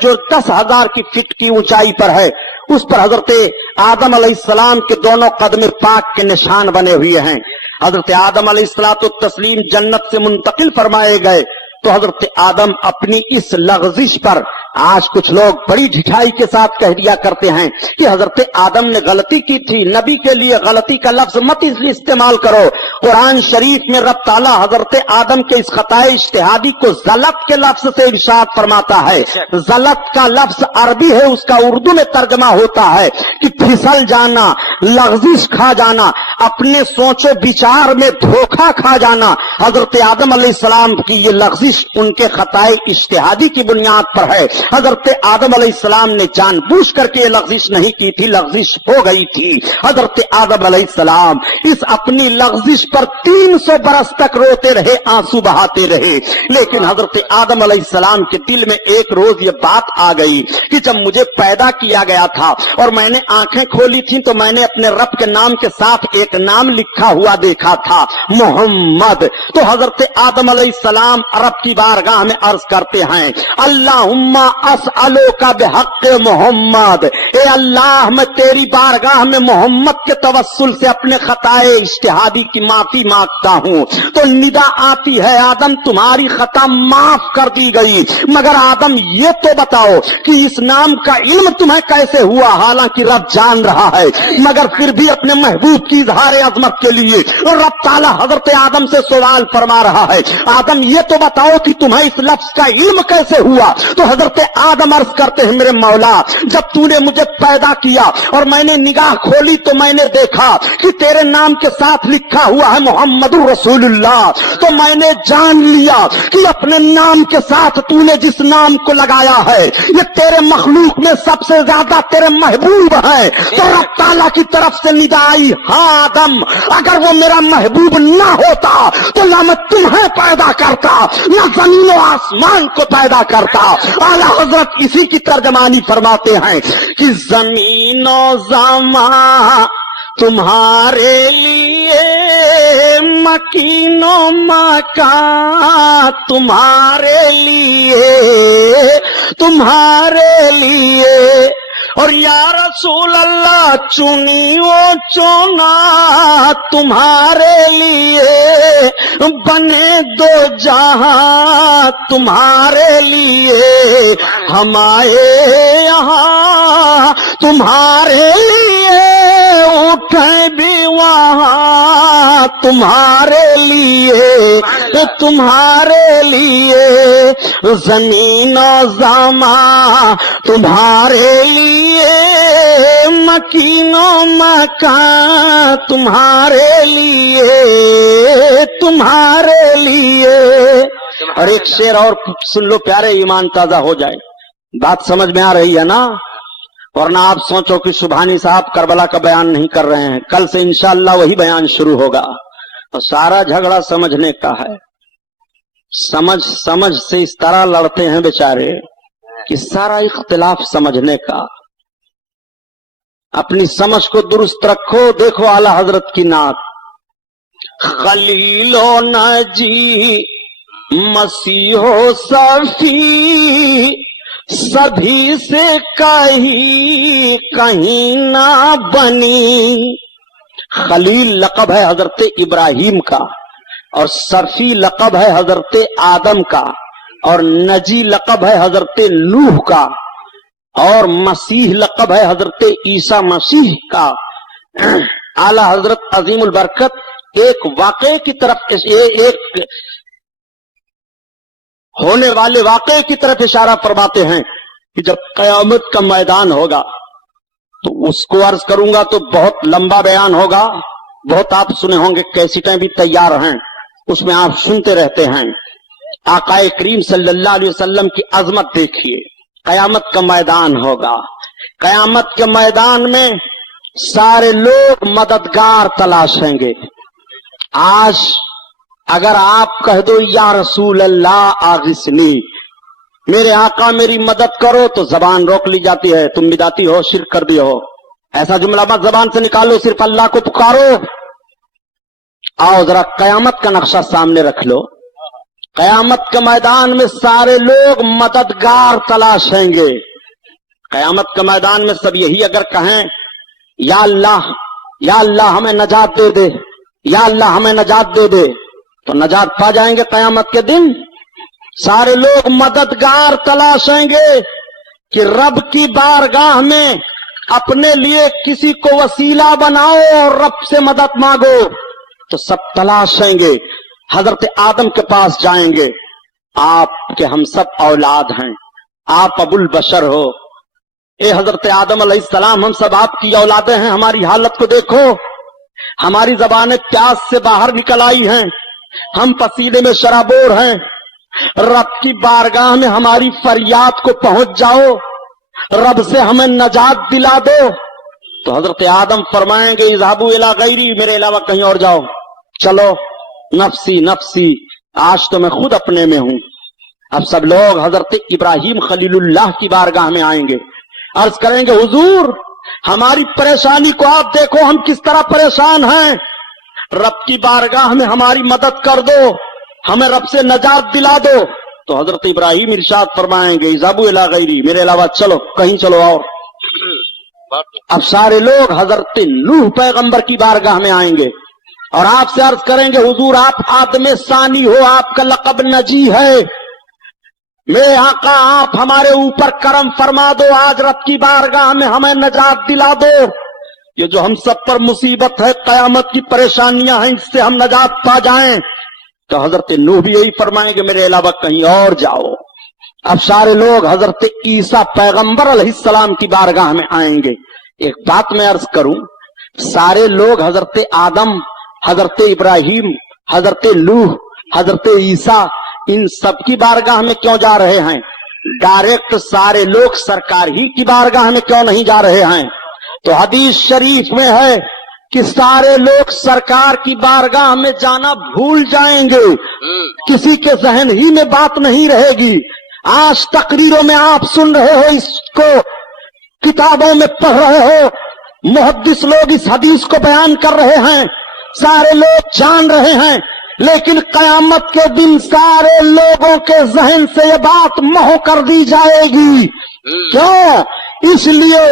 जो 10,000 की फीट की ऊंचाई पर है। उस पर हजरत आदम अलैहिस्सलाम के दोनों कदम पाक के निशान बने हुए हैं। हजरत आदम अलैहिस्सलातु तस्लीम जन्नत से मुंतकिल फरमाए गए तो हजरत आदम अपनी इस लग़ज़िश पर, आज कुछ लोग बड़ी ढिठाई के साथ कह दिया करते हैं कि हजरत आदम ने गलती की थी। नबी के लिए गलती का लफ्ज मत इसलिए इस्तेमाल करो। कुरान शरीफ में रब ताला हजरत आदम के इस खताए इज्तिहादी को ज़लत के लफ्ज से इरशाद फरमाता है। ज़लत का लफ्ज अरबी है, उसका उर्दू में तर्जमा होता है कि फिसल जाना, लग़ज़िश खा जाना, अपने सोचो विचार में धोखा खा जाना। हजरत आदम अलैहिस्सलाम की ये लग़ज़िश उनके खताए इज्तिहादी की बुनियाद पर है। हजरत आदम अलैहिस्सलाम ने जानबूझ करके ये लग़ज़िश नहीं की थी, लग़ज़िश हो गई थी। हजरत आदम अलैहिस्सलाम इस अपनी लग़ज़िश पर 300 बरस तक रोते रहे, आंसू बहाते रहे। लेकिन हजरत आदम अलैहिस्सलाम के दिल में एक रोज ये बात आ गई कि जब मुझे पैदा किया गया था और मैंने आंखें खोली थी तो मैंने अपने रब के नाम के साथ एक नाम लिखा हुआ देखा था, मोहम्मद। तो हजरत आदम अलैहिस्सलाम रब की बारगाह में अर्ज करते हैं, अल्लाहुम्मा अस्अलुका बिहक़्क़ि मोहम्मद, ए अल्लाह मैं तेरी बारगाह में मोहम्मद के तवस्सुल से अपने खताए इज्तिहादी की माफी मांगता हूं। तो निदा आती है, आदम तुम्हारी खता माफ कर दी गई, मगर आदम ये तो बताओ कि इस नाम का इल्म तुम्हें कैसे हुआ? हालांकि रब जान रहा है, मगर फिर भी अपने महबूब की इज़हार अज़मत के लिए रब ताला हजरत आदम से सवाल फरमा रहा है, आदम ये तो बताओ कि तुम्हें इस लफ्ज का इल्म कैसे हुआ? तो हजरत आदम अर्ज करते हैं, मेरे मौला जब तूने मुझे पैदा किया और मैंने निगाह खोली तो मैंने देखा कि तेरे नाम के साथ लिखा हुआ है मोहम्मदुर रसूलुल्लाह। तो मैंने जान लिया कि अपने नाम के साथ तूने जिस नाम को लगाया है ये तेरे मखलूक में सबसे ज्यादा तेरे महबूब है। तो रब ताला की तरफ से निदा आई, हाँ आदम अगर वो मेरा महबूब ना होता तो ना मैं तुम्हें पैदा करता, ना जमीन और आसमान को पैदा करता। आला हजरत इसी की तर्जमानी फरमाते हैं कि जमीन और ज़मा तुम्हारे लिए, मकीनो मकान तुम्हारे लिए, तुम्हारे लिए। और या रसूल अल्लाह चुनी वो चुना तुम्हारे लिए, बने दो जहां तुम्हारे लिए, हम आए यहाँ तुम्हारे लिए, उठे भी वहाँ तुम्हारे लिए, तुम्हारे लिए। ज़मीन और ज़मा तुम्हारे लिए, मकीनो मकान तुम्हारे लिए, तुम्हारे लिए। और एक शेर और सुन लो प्यारे, ईमान ताजा हो जाए। बात समझ में आ रही है ना? वरना आप सोचो कि सुभानी साहब करबला का बयान नहीं कर रहे हैं, कल से इंशाअल्लाह वही बयान शुरू होगा। और सारा झगड़ा समझने का है। समझ से इस तरह लड़ते हैं बेचारे कि सारा इख्तिलाफ समझने का। अपनी समझ को दुरुस्त रखो। देखो आला हजरत की नात, खलीलो नजी मसीहो सफी, सभी से कहीं ना बनी। खलील लक़ब है हजरत इब्राहिम का, और सरफी लक़ब है हजरत आदम का, और नजी लक़ब है हजरत नूह का, और मसीह लक़ब है हजरत ईसा मसीह का। आला हजरत अजीमुल बरकत एक वाक़े की तरफ, एक होने वाले वाक़े की तरफ इशारा फरमाते हैं कि जब क़यामत का मैदान होगा तो उसको अर्ज करूंगा तो बहुत लंबा बयान होगा, बहुत आप सुने होंगे, कैसेटें भी तैयार हैं, उसमें आप सुनते रहते हैं। आकाए करीम सल्लल्लाहु अलैहि वसल्लम की अजमत देखिए। क़यामत का मैदान होगा, क़यामत के मैदान में सारे लोग मददगार तलाशेंगे। आज अगर आप कह दो या रसूल अल्लाह आगिसनी, मेरे आका मेरी मदद करो, तो जबान रोक ली जाती है, तुम बिदाती हो, शिर्क कर दिए हो। ऐसा जुमला मत जबान से निकालो, सिर्फ अल्लाह को पुकारो। आओ जरा कयामत का नक्शा सामने रख लो। قیامت کے میدان میں سارے لوگ مددگار تلاشیں گے. قیامت کے میدان میں سب یہی اگر کہیں یا اللہ ہمیں نجات دے دے, یا اللہ ہمیں نجات دے دے, تو نجات پا جائیں گے قیامت کے دن. سارے لوگ مددگار تلاشیں گے کہ رب کی بارگاہ میں اپنے لیے کسی کو وسیلہ بناؤ اور رب سے مدد مانگو. تو سب تلاشیں گے, حضرت آدم کے پاس جائیں گے. آپ کے ہم سب اولاد ہیں, آپ ابو البشر ہو. اے حضرت آدم علیہ السلام, ہم سب آپ کی اولادیں ہیں. ہماری حالت کو دیکھو, ہماری زبانیں پیاس سے باہر نکل آئی ہیں, ہم پسینے میں شرابور ہیں. رب کی بارگاہ میں ہماری فریاد کو پہنچ جاؤ, رب سے ہمیں نجات دلا دو. تو حضرت آدم فرمائیں گے اذهبوا الی غیری, میرے علاوہ کہیں اور جاؤ. چلو نفسی نفسی, آج تو میں خود اپنے میں ہوں. اب سب لوگ حضرت ابراہیم خلیل اللہ کی بارگاہ میں آئیں گے, عرض کریں گے حضور ہماری پریشانی کو آپ دیکھو, ہم کس طرح پریشان ہیں, رب کی بارگاہ میں ہماری مدد کر دو, ہمیں رب سے نجات دلا دو. تو حضرت ابراہیم ارشاد فرمائیں گے اذهبوا الی غیری, میرے علاوہ چلو کہیں چلو اور. اب سارے لوگ حضرت نوح پیغمبر کی بارگاہ میں آئیں گے اور آپ سے عرض کریں گے حضور آپ آدم ثانی ہو, آپ کا لقب نجی ہے, میرے آقا آپ ہمارے اوپر کرم فرما دو, آج رب کی بارگاہ میں ہمیں نجات دلا دو. یہ جو ہم سب پر مصیبت ہے, قیامت کی پریشانیاں ہیں, اس سے ہم نجات پا جائیں. تو حضرت نوح بھی یہی فرمائیں گے میرے علاوہ کہیں اور جاؤ. اب سارے لوگ حضرت عیسیٰ پیغمبر علیہ السلام کی بارگاہ میں آئیں گے. ایک بات میں عرض کروں, سارے لوگ حضرت آدم, حضرت ابراہیم, حضرت نوح, حضرت عیسیٰ, ان سب کی بارگاہ میں کیوں جا رہے ہیں؟ ڈائریکٹ سارے لوگ سرکار ہی کی بارگاہ میں کیوں نہیں جا رہے ہیں؟ تو حدیث شریف میں ہے کہ سارے لوگ سرکار کی بارگاہ میں جانا بھول جائیں گے, کسی کے ذہن ہی میں بات نہیں رہے گی. آج تقریروں میں آپ سن رہے ہو, اس کو کتابوں میں پڑھ رہے ہو, محدث لوگ اس حدیث کو بیان کر رہے ہیں, سارے لوگ جان رہے ہیں, لیکن قیامت کے دن سارے لوگوں کے ذہن سے یہ بات محو کر دی جائے گی. کیوں؟ اس لیے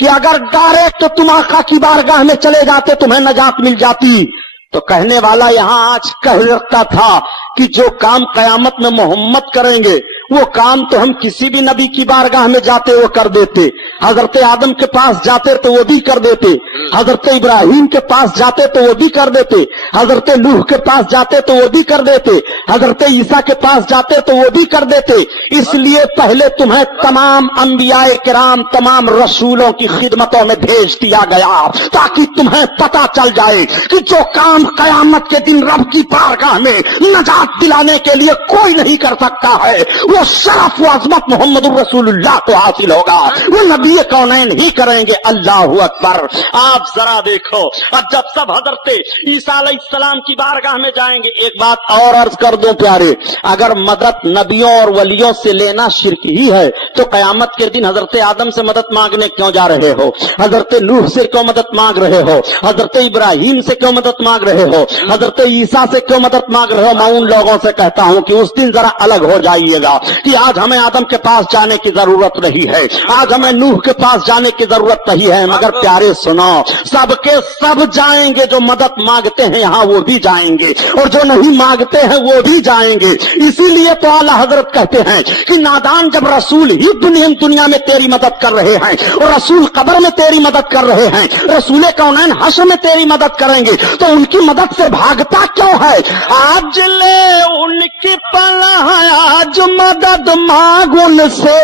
کہ اگر ڈائریکٹ تم آقا کی بارگاہ میں چلے جاتے تمہیں نجات مل جاتی. تو کہنے والا یہاں آج کہہ رکھتا تھا کہ جو کام قیامت میں محمد کریں گے وہ کام تو ہم کسی بھی نبی کی بارگاہ میں جاتے وہ کر دیتے. حضرت آدم کے پاس جاتے تو وہ بھی کر دیتے, حضرت ابراہیم کے پاس جاتے تو وہ بھی کر دیتے, حضرت نوح کے پاس جاتے تو وہ بھی کر دیتے, حضرت عیسیٰ کے پاس جاتے تو وہ بھی کر دیتے. اس لیے پہلے تمہیں تمام انبیاء کرام, تمام رسولوں کی خدمتوں میں بھیج دیا گیا تاکہ تمہیں پتا چل جائے کہ جو کام قیامت کے دن رب کی بارگاہ میں نجات دلانے کے لیے کوئی نہیں کر سکتا ہے, وہ شرف و عظمت محمد الرسول اللہ کو حاصل ہوگا, وہ نبی کونین ہی کریں گے. اللہ اکبر. آپ ذرا دیکھو, اب جب سب حضرت عیسیٰ علیہ السلام کی بارگاہ میں جائیں گے, ایک بات اور عرض کر دوں پیارے, اگر مدد نبیوں اور ولیوں سے لینا شرک ہی ہے تو قیامت کے دن حضرت آدم سے مدد مانگنے کیوں جا رہے ہو, حضرت نوح سے کیوں مدد مانگ رہے ہو, حضرت ابراہیم سے کیوں مدد مانگ رہے ہو, حضرت عیسیٰ سے کیوں مدد مانگ رہے ہو؟ میں ان لوگوں سے کہتا ہوں کہ اس دن ذرا الگ ہو جائیے گا کہ آج ہمیں آدم کے پاس جانے کی ضرورت نہیں ہے, آج ہمیں نوح کے پاس جانے کی ضرورت نہیں ہے, مگر پیارے سنو, سب کے سب جائیں گے. جو مدد مانگتے ہیں یہاں وہ بھی جائیں گے اور جو نہیں مانگتے ہیں وہ بھی جائیں گے. اسی لیے تو اعلیٰ حضرت کہتے ہیں کہ نادان جب رسول ہی دنیا میں تیری مدد کر رہے ہیں اور رسول قبر میں تیری مدد کر رہے ہیں, رسول کونین حشر میں تیری مدد کریں گے, تو ان کی مدد سے بھاگتا کیوں ہے؟ آج لے ان کی پناہ, آج مدد مانگ ان سے,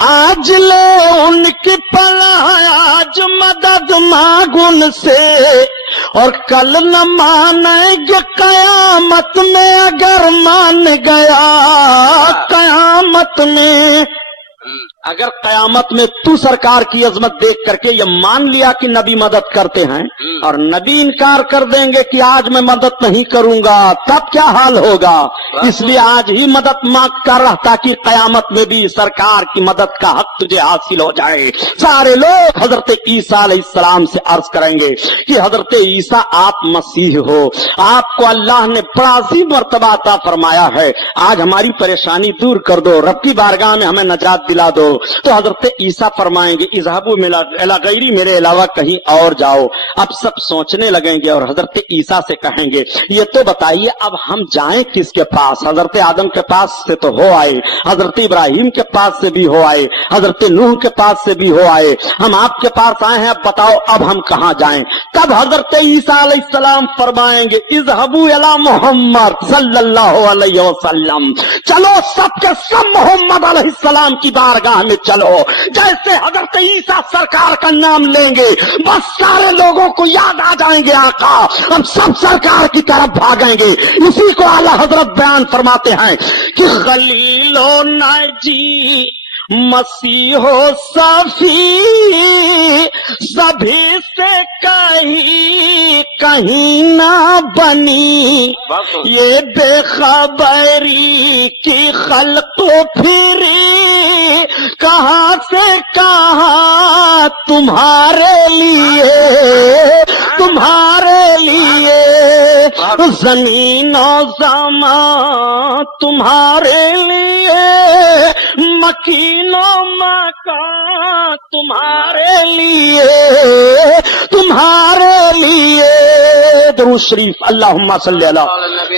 آج لے ان کی پناہ, آج مدد مانگ ان سے, اور کل نہ مانیں گے قیامت میں, اگر مان گیا قیامت میں. अगर कयामत में तू सरकार की अजमत देख करके ये मान लिया कि नबी मदद करते हैं और नबी इनकार कर देंगे कि आज मैं मदद नहीं करूंगा, तब क्या हाल होगा। इसलिए आज ही मदद मांग कर रहा ताकि कयामत में भी सरकार की मदद का हक तुझे हासिल हो जाए। सारे लोग हजरत ईसा अलैहिस्सलाम से अर्ज करेंगे कि हजरत ईसा आप मसीह हो, आपको अल्लाह ने बड़ा अजीम मर्तबा अता फरमाया है, आज हमारी परेशानी दूर कर दो, रब की बारगाह में हमें नजात दिला दो। तो हजरत ईसा फरमाएंगे इज़हाबू इला गैरी, मेरे अलावा कहीं और जाओ। अब सब सोचने लगेंगे और हजरत ईसा से कहेंगे ये तो बताइए अब हम जाएं किसके पास। हजरत आदम के पास से तो हो आए, हजरत इब्राहिम के पास से भी हो आए, हजरत नूह के पास से भी हो आए, हम आपके पास आए हैं, अब बताओ अब हम कहां जाएं। तब हजरत ईसा अलैहिस्सलाम फरमाएंगे इज़हाबू इला मोहम्मद सल्लल्लाहु अलैहि वसल्लम, चलो सबके सब मोहम्मद अलैहिस्सलाम की बारगाह में चलो। जैसे हजरत ईसा सरकार का नाम लेंगे बस सारे लोगों को याद आ जाएंगे आका, हम सब सरकार की तरफ भागेंगे। इसी को आला हजरत बयान फरमाते हैं कि खलीलो नाजी मसीहो सफी सभी से कहीं कहीं ना बनी, ये बेखबरी की खल्को फिरी कहां से कहां तुम्हारे लिए, तुम्हारे लिए जमीनो जमा तुम्हारे लिए, मकीनो मकान तुम्हारे लिए, तुम्हारे लिए। दुरूद शरीफ अल्लाहुम्मा सल्ली अला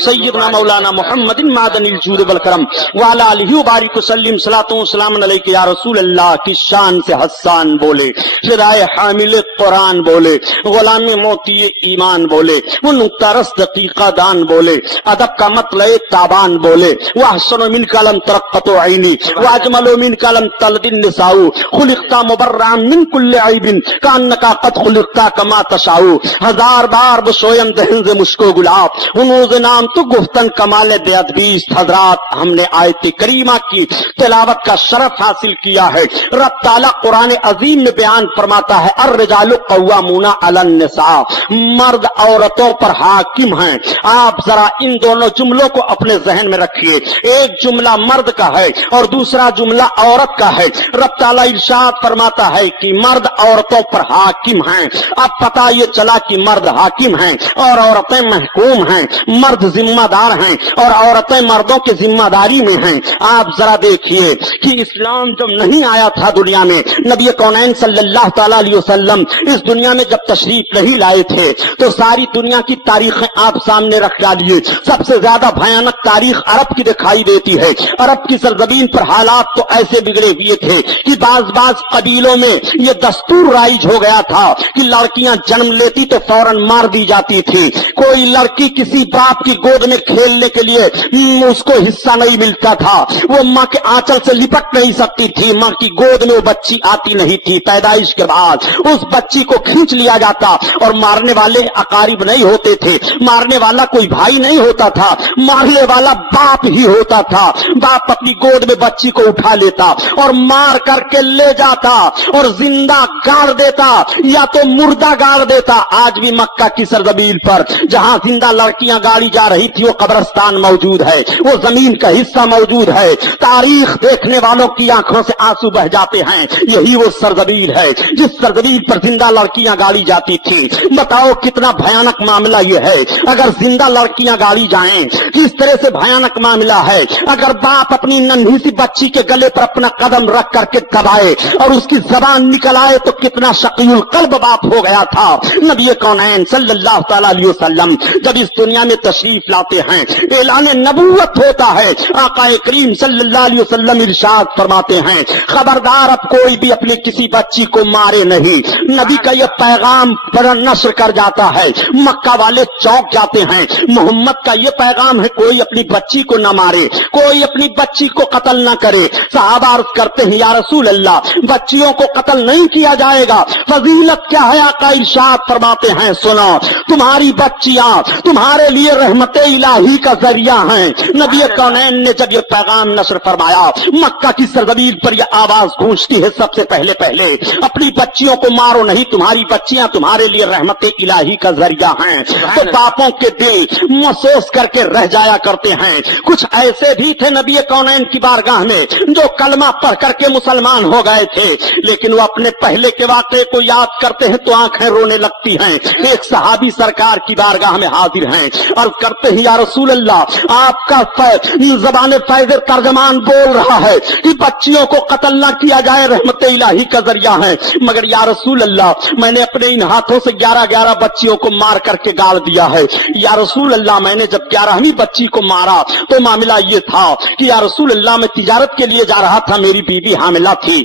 सय्यदना मौलाना मुहम्मदिन मादनिल जूद वल करम व अला आलिहि व बारिक वसल्लिम सलातो सलाम अलैका या रसूल अल्लाह की शान से हस्सान बोले, फिदाए हामिल कुरान बोले, गुलामी मोती ईमान बोले, वो नुक्ता रस दकीका दान बोले, अदब का मतलब ताबान बोले, वह हसन मिन कलम तरक्कतो आईनी व अजमलो मिन कलम तलदिन निसाऊ, खुलिकता मुबर्राम मिन कुल्ले आइबिन कान्नका कद खुलिकता कमा तशाऊ। हजार बार बशोयम दहन से मुश्को गुलाब उनोज नाम तो गुफ्तन कमाल बेअदबीस। हजरात हमने आयत करीमा की तिलावत का शरफ हासिल किया है। रब ताला कुरान अजीम में बयान फरमाता है अर्रिजालु कव्वामूना अलन निसा, मर्द औरतों पर हाकिम हैं। आप जरा इन दोनों जुमलों को अपने जहन में रखिए, एक जुमला मर्द का है और दूसरा जुमला औरत का है। रब ताला इरशाद फरमाता है कि मर्द औरतों पर हाकिम हैं। अब पता ये चला कि मर्द हाकिम हैं और औरतें महकूम हैं, मर्द जिम्मेदार हैं और औरतें मर्दों की जिम्मेदारी में हैं। आप जरा देखिए कि इस्लाम जब नहीं आया था दुनिया में, नबी कौनैन सल्लल्लाहु तआला अलैहि वसल्लम इस दुनिया में जब तशरीफ नहीं लाए थे तो सारी दुनिया की तारीखें आप सामने रख डालिए। सबसे ज्यादा भयानक तारीख अरब की दिखाई देती है। अरब की सरजमीन पर हालात तो ऐसे बिगड़े हुए थे कि बाज कबीलों में ये दस्तूर राइज हो गया था कि लड़कियां जन्म लेती तो फौरन मार दी जाती थी। कोई लड़की किसी बाप की गोद में खेलने के लिए उसको हिस्सा नहीं मिलता था, वो माँ के आंचल से लिपट नहीं सकती थी, माँ की गोद में वो बच्ची आती नहीं थी। पैदाइश के बाद उस बच्ची को खींच लिया जाता और मारने वाले अकारिब नहीं होते थे, मारने वाला कोई भाई नहीं होता था, मारने वाला बाप ही होता था। बाप अपनी गोद में बच्ची को उठा लेता और मार करके ले जाता और जिंदा गाड़ देता या तो मुर्दा गाड़ देता। आज भी मक्का की सरजमीन पर जहां जिंदा लड़कियां गाड़ी जा रही थी वो कब्रिस्तान मौजूद है, वो जमीन का हिस्सा मौजूद है। तारीख देखने वालों की आंखों से आंसू बह जाते हैं। यही वो सरजमीन है जिस सरजमीन पर जिंदा लड़कियां गाड़ी जाती थी। बताओ कितना भयानक मामला ये है। अगर जिंदा लड़कियां गाड़ी जाएं, किस तरह से भयानक मामला है। अगर बाप अपनी नन्ही सी बच्ची के गले पर अपना कदम रख करके दबाए और उसकी जबान निकल आए तो कितना शकील कल्ब बाप हो गया था। नबी कौनैन सल्लल्लाहु तआला अलैहि वसल्लम जब इस दुनिया में तशरीफ लाते हैं, ऐलान नबूवत होता है। आका करीम सल्लल्लाहु अलैहि वसल्लम इरशाद फरमाते हैं खबरदार अब कोई भी अपनी किसी बच्ची को मारे नहीं। नबी का यह पैगाम नश्र कर जाता है, मक्का वाले चौंक जाते हैं। मोहम्मद का यह पैगाम है कोई अपनी बच्ची को न मारे, कोई अपनी बच्ची को कत्ल न करे। सहाबा عرض کرتے ہیں یا رسول اللہ بچیوں کو قتل نہیں کیا جائے گا، فضیلت کیا ہے؟ آقا ارشاد فرماتے ہیں سنو، تمہاری بچیاں تمہارے لیے رحمت الہی کا ذریعہ ہیں۔ نبی کونین نے جب یہ پیغام نشر فرمایا، مکہ کی سرزمین پر یہ آواز گونجتی ہے سب سے پہلے اپنی بچیوں کو مارو نہیں، تمہاری بچیاں تمہارے لیے رحمت الہی کا ذریعہ ہیں۔ تو باپوں کے دل محسوس کر کے رہ جایا کرتے ہیں۔ کچھ ایسے بھی تھے نبی کونین کی بارگاہ میں جو کلمہ پڑھ کر کے مسلمان ہو گئے تھے، لیکن وہ اپنے پہلے کے واقعے کو یاد کرتے ہیں تو آنکھیں رونے لگتی ہیں۔ ایک صحابی سرکار کی بارگاہ میں حاضر ہیں، عرض کرتے ہیں یا رسول اللہ آپ کا زبان فیض ترجمان بول رہا ہے کہ بچیوں کو قتل نہ کیا جائے، رحمت الہی کا ذریعہ ہے، مگر یا رسول اللہ میں نے اپنے ان ہاتھوں سے 11 بچیوں کو مار کر کے گاڑ دیا ہے۔ یا رسول اللہ میں نے جب 11ویں بچی کو مارا تو معاملہ یہ تھا کہ یا رسول اللہ میں تجارت کے لیے جا رہا تھا، میری بیوی حاملہ تھی،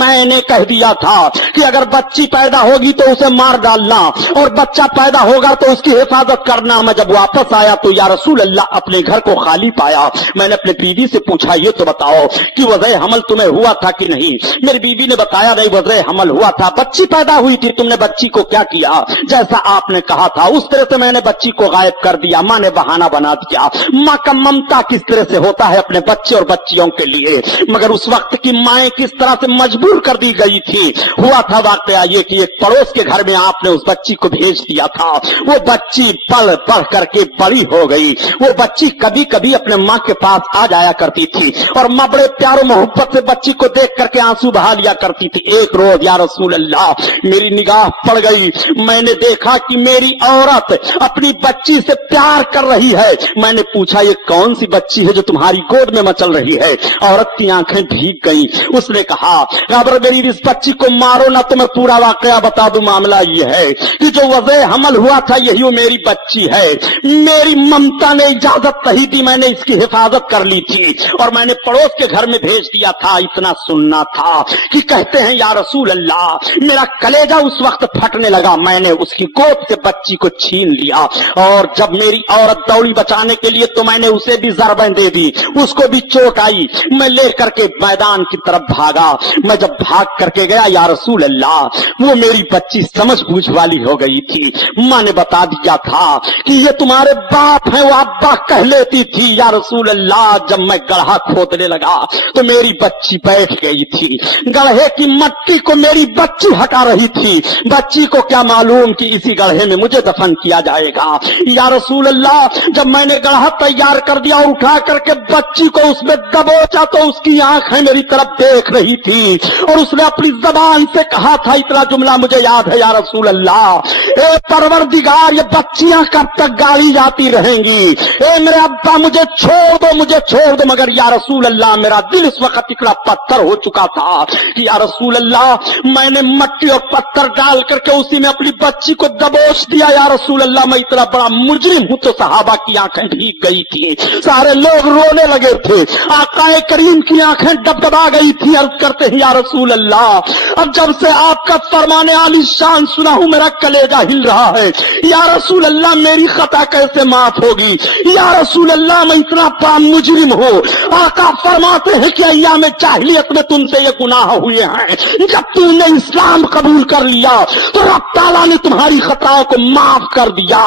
میں نے کہہ دیا تھا کہ اگر بچی پیدا ہوگی تو اسے مار ڈالنا اور بچہ پیدا ہوگا تو اس کی حفاظت کرنا۔ میں جب واپس آیا تو یا رسول اللہ اپنے گھر کو خالی پایا۔ میں نے اپنے بیوی سے پوچھا یہ تو بتاؤ کہ وضع حمل تمہیں ہوا تھا کہ نہیں؟ میری بیوی نے بتایا نہیں وضع حمل ہوا تھا، بچی پیدا ہوئی تھی، تم نے بچی کو کیا کیا؟ جیسا آپ نے کہا تھا اس طرح سے میں نے بچی کو غائب کر دیا، ماں نے بہانہ بنا دیا۔ ماں کا ممتا کس طرح سے ہوتا ہے اپنے بچے اور بچیوں کے لیے، مگر اس وقت کی مائیں کس طرح سے مجبور کر دی گئی تھی۔ ہوا تھا واقعہ یہ کہ ایک پڑوس کے گھر میں آپ نے اس بچی کو بھیج دیا تھا، وہ بچی پل پڑھ کر کے بڑی ہو گئی۔ وہ بچی کبھی کبھی اپنے ماں کے پاس آ جایا کرتی تھی اور ماں بڑے پیار و محبت سے بچی کو دیکھ کر کے آنسو بہا لیا کرتی تھی۔ ایک روز یا رسول اللہ میری نگاہ پڑ گئی، میں نے دیکھا کہ میری عورت اپنی بچی سے پیار کر رہی ہے۔ میں نے پوچھا یہ کون سی بچی ہے جو تمہاری گود میں مچل رہی ہے؟ عورت کی آنکھیں بھیگ گئیں، اس نے کہا اگر میری اس بچی کو مارو نہ تو میں پورا واقعہ بتا دوں۔ معاملہ یہ ہے کہ جو وضع حمل ہوا تھا یہی وہ میری بچی ہے، میری ممتا نے اجازت نہیں دی، میں نے اس کی حفاظت کر لی تھی اور میں نے پڑوس کے گھر میں بھیج دیا تھا۔ اتنا سننا تھا کہ کہتے ہیں یا رسول اللہ میرا کلیجہ اس وقت پھٹنے لگا، میں نے اس کی گود سے بچی کو چھین لیا اور جب میری عورت دوڑی بچانے کے لیے تو میں نے اسے بھی ضربیں دے دی، اس کو بھی چوٹ آئی، میں لے کر کے میدان کی طرف بھاگا۔ میں جب بھاگ کر کے گیا یا رسول اللہ وہ میری بچی سمجھ بوجھ والی ہو گئی تھی، ماں نے بتا دیا تھا کہ یہ تمہارے باپ ہیں، وہ ابا کہہ لیتی تھی۔ یا رسول اللہ جب میں گڑھا کھودنے لگا تو میری بچی بیٹھ گئی تھی، گڑھے کی مٹی کو میری بچی ہٹا رہی تھی، بچی کو کیا معلوم کہ اسی گڑھے میں مجھے دفن کیا جائے گا۔ یا رسول اللہ جب میں نے گڑھا تیار کر دیا اور اٹھا کر کے بچی کو اس میں دبوچا تو اس کی آنکھیں میری طرف دیکھ رہی تھی اور اس نے اپنی زبان سے کہا تھا، اتنا جملہ مجھے یاد ہے یا رسول اللہ، اے پروردگار یہ بچیاں کب تک گاڑی جاتی رہیں گی؟ اے میرے ابا مجھے چھوڑ دو، مجھے چھوڑ دو۔ مگر یا رسول اللہ میرا دل اس وقت اتنا پتھر ہو چکا تھا کہ یا رسول اللہ میں نے مٹی اور پتھر ڈال کر کے اسی میں اپنی بچی کو دبوچ دیا۔ یا رسول اللہ میں اتنا بڑا مجرم ہوں تو صحابہ کی آنکھیں بھیگ گئی تھی، سارے لوگ رونے لگے تھے، آقا کریم کی آنکھیں ڈبڈبا گئی تھی۔ عرض کرتے ہیں یا رسول اللہ اب جب سے آپ کا فرمان عالی شان سنا ہوں میرا کلیجہ ہل رہا ہے، یا رسول اللہ میری خطا کیسے معاف ہوگی؟ یا رسول اللہ میں اتنا بڑا مجرم ہوں۔ آقا فرماتے ہیں کہ ایام جاہلیت میں تم سے یہ گناہ ہوئے ہیں، جب تم نے اسلام قبول کر لیا تو رب تعالیٰ نے تمہاری خطاؤں کو معاف کر دیا۔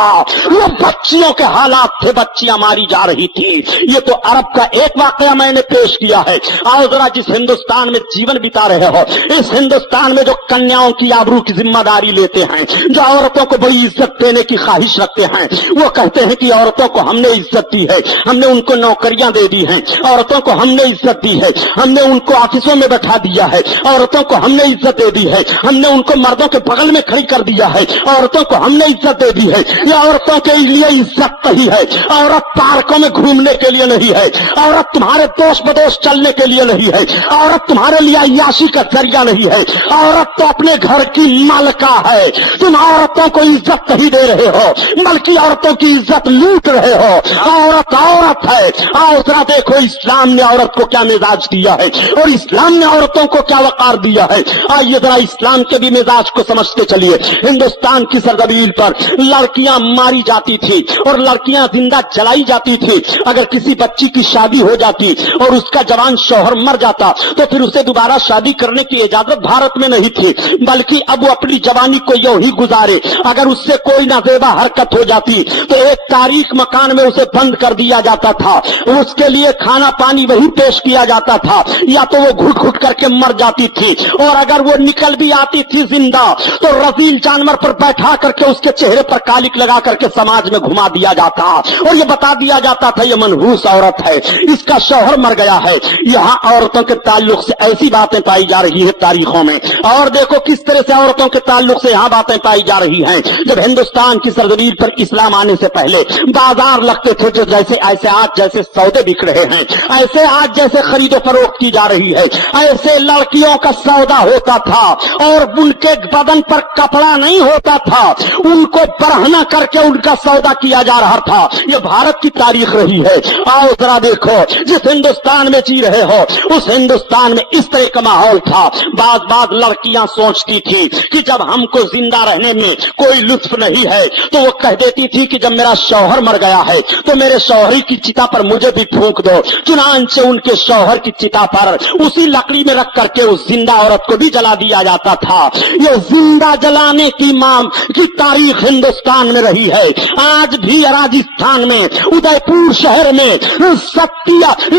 وہ بچیوں کے حالات تھے، بچیاں ماری جا رہی تھی۔ یہ تو عرب کا ایک واقعہ میں نے پیش کیا ہے۔ آؤ ذرا جس ہندوستان میں جیون بتا رہے ہو، اس ہندوستان میں جو کنیاؤں کی آبرو کی ذمہ داری لیتے ہیں، جو عورتوں کو بڑی عزت دینے کی خواہش رکھتے ہیں، وہ کہتے ہیں کہ عورتوں کو ہم نے عزت دی ہے، ہم نے ان کو نوکریاں دے دی ہیں، عورتوں کو ہم نے عزت دی ہے، ہم نے ان کو آفسوں میں بیٹھا دیا ہے، عورتوں کو ہم نے عزت دے دی ہے، ہم نے ان کو مردوں کے بغل میں کھڑی کر دیا ہے، عورتوں کو ہم نے عزت دے دی ہے۔ یہ عورتوں کے لیے عزت نہیں ہے، عورت پارکوں میں گھومنے کے لیے نہیں ہے، عورت تمہارے دوست بدوش چلنے کے لیے نہیں ہے، عورت تمہارے لیے عیاشی کا ذریعہ نہیں ہے، عورت تو اپنے گھر کی مالکہ ہے۔ تم عورتوں کو عزت نہیں دے رہے ہو بلکہ عورتوں کی عزت لوٹ رہے ہو۔ عورت عورت ہے۔ آؤ ذرا دیکھو اسلام نے عورت کو کیا مزاج دیا ہے اور اسلام نے عورتوں کو کیا وقار دیا ہے۔ آئیے ذرا اسلام کے بھی مزاج کو سمجھتے چلیے۔ ہندوستان کی سرزمین پر لڑکیاں ماری جاتی تھی اور لڑکیاں زندہ جلائی جاتی تھی۔ اگر کسی بچی کی شادی ہو جاتی اور اس کا جوان شوہر शौहर मर जाता तो फिर उसे दोबारा शादी करने की इजाजत भारत में नहीं थी, बल्कि अब वो अपनी जवानी को यूं ही गुजारे। अगर उससे कोई नाजेबा हरकत हो जाती तो एक तारीख मकान में उसे बंद कर दिया जाता था, उसके लिए खाना पानी वही पेश किया जाता था, या तो वो घुट घुट करके मर जाती थी, और अगर वो निकल भी आती थी जिंदा तो रजील जानवर पर बैठा करके उसके चेहरे पर कालिक लगा करके समाज में घुमा दिया जाता, और ये बता दिया जाता था ये मनहूस औरत है, इसका शौहर मर गया है। यहाँ औरतों के ताल्लुक से ऐसी बातें पाई जा रही है तारीखों में, और देखो किस तरह से औरतों के ताल्लुक से यहाँ बातें पाई जा रही हैं। जब हिंदुस्तान की सरजमीन पर इस्लाम आने से पहले बाजार लगते थे जो जैसे ऐसे आज जैसे सौदे बिक रहे हैं, ऐसे आज जैसे खरीदो फरोख्त की जा रही है, ऐसे लड़कियों का सौदा होता था, और उनके बदन पर कपड़ा नहीं होता था, उनको बरहना करके उनका सौदा किया जा रहा था। ये भारत की तारीख रही है। आओ जरा देखो, जिस हिंदुस्तान में जी रहे हो उस हिंदुस्तान में इस तरह का माहौल था। बात लड़कियां सोचती थी कि जब हमको जिंदा रहने में कोई लुत्फ नहीं है तो वो कह देती थी कि जब मेरा शौहर मर गया है तो मेरे शौहरी की चिता पर मुझे भी फूंक दो। चुनांचे उनके शौहर की चिता पर उसी लकड़ी में रख करके उस जिंदा औरत को भी जला दिया जाता था। ये जिंदा जलाने की तारीख हिंदुस्तान में रही है। आज भी राजस्थान में उदयपुर शहर में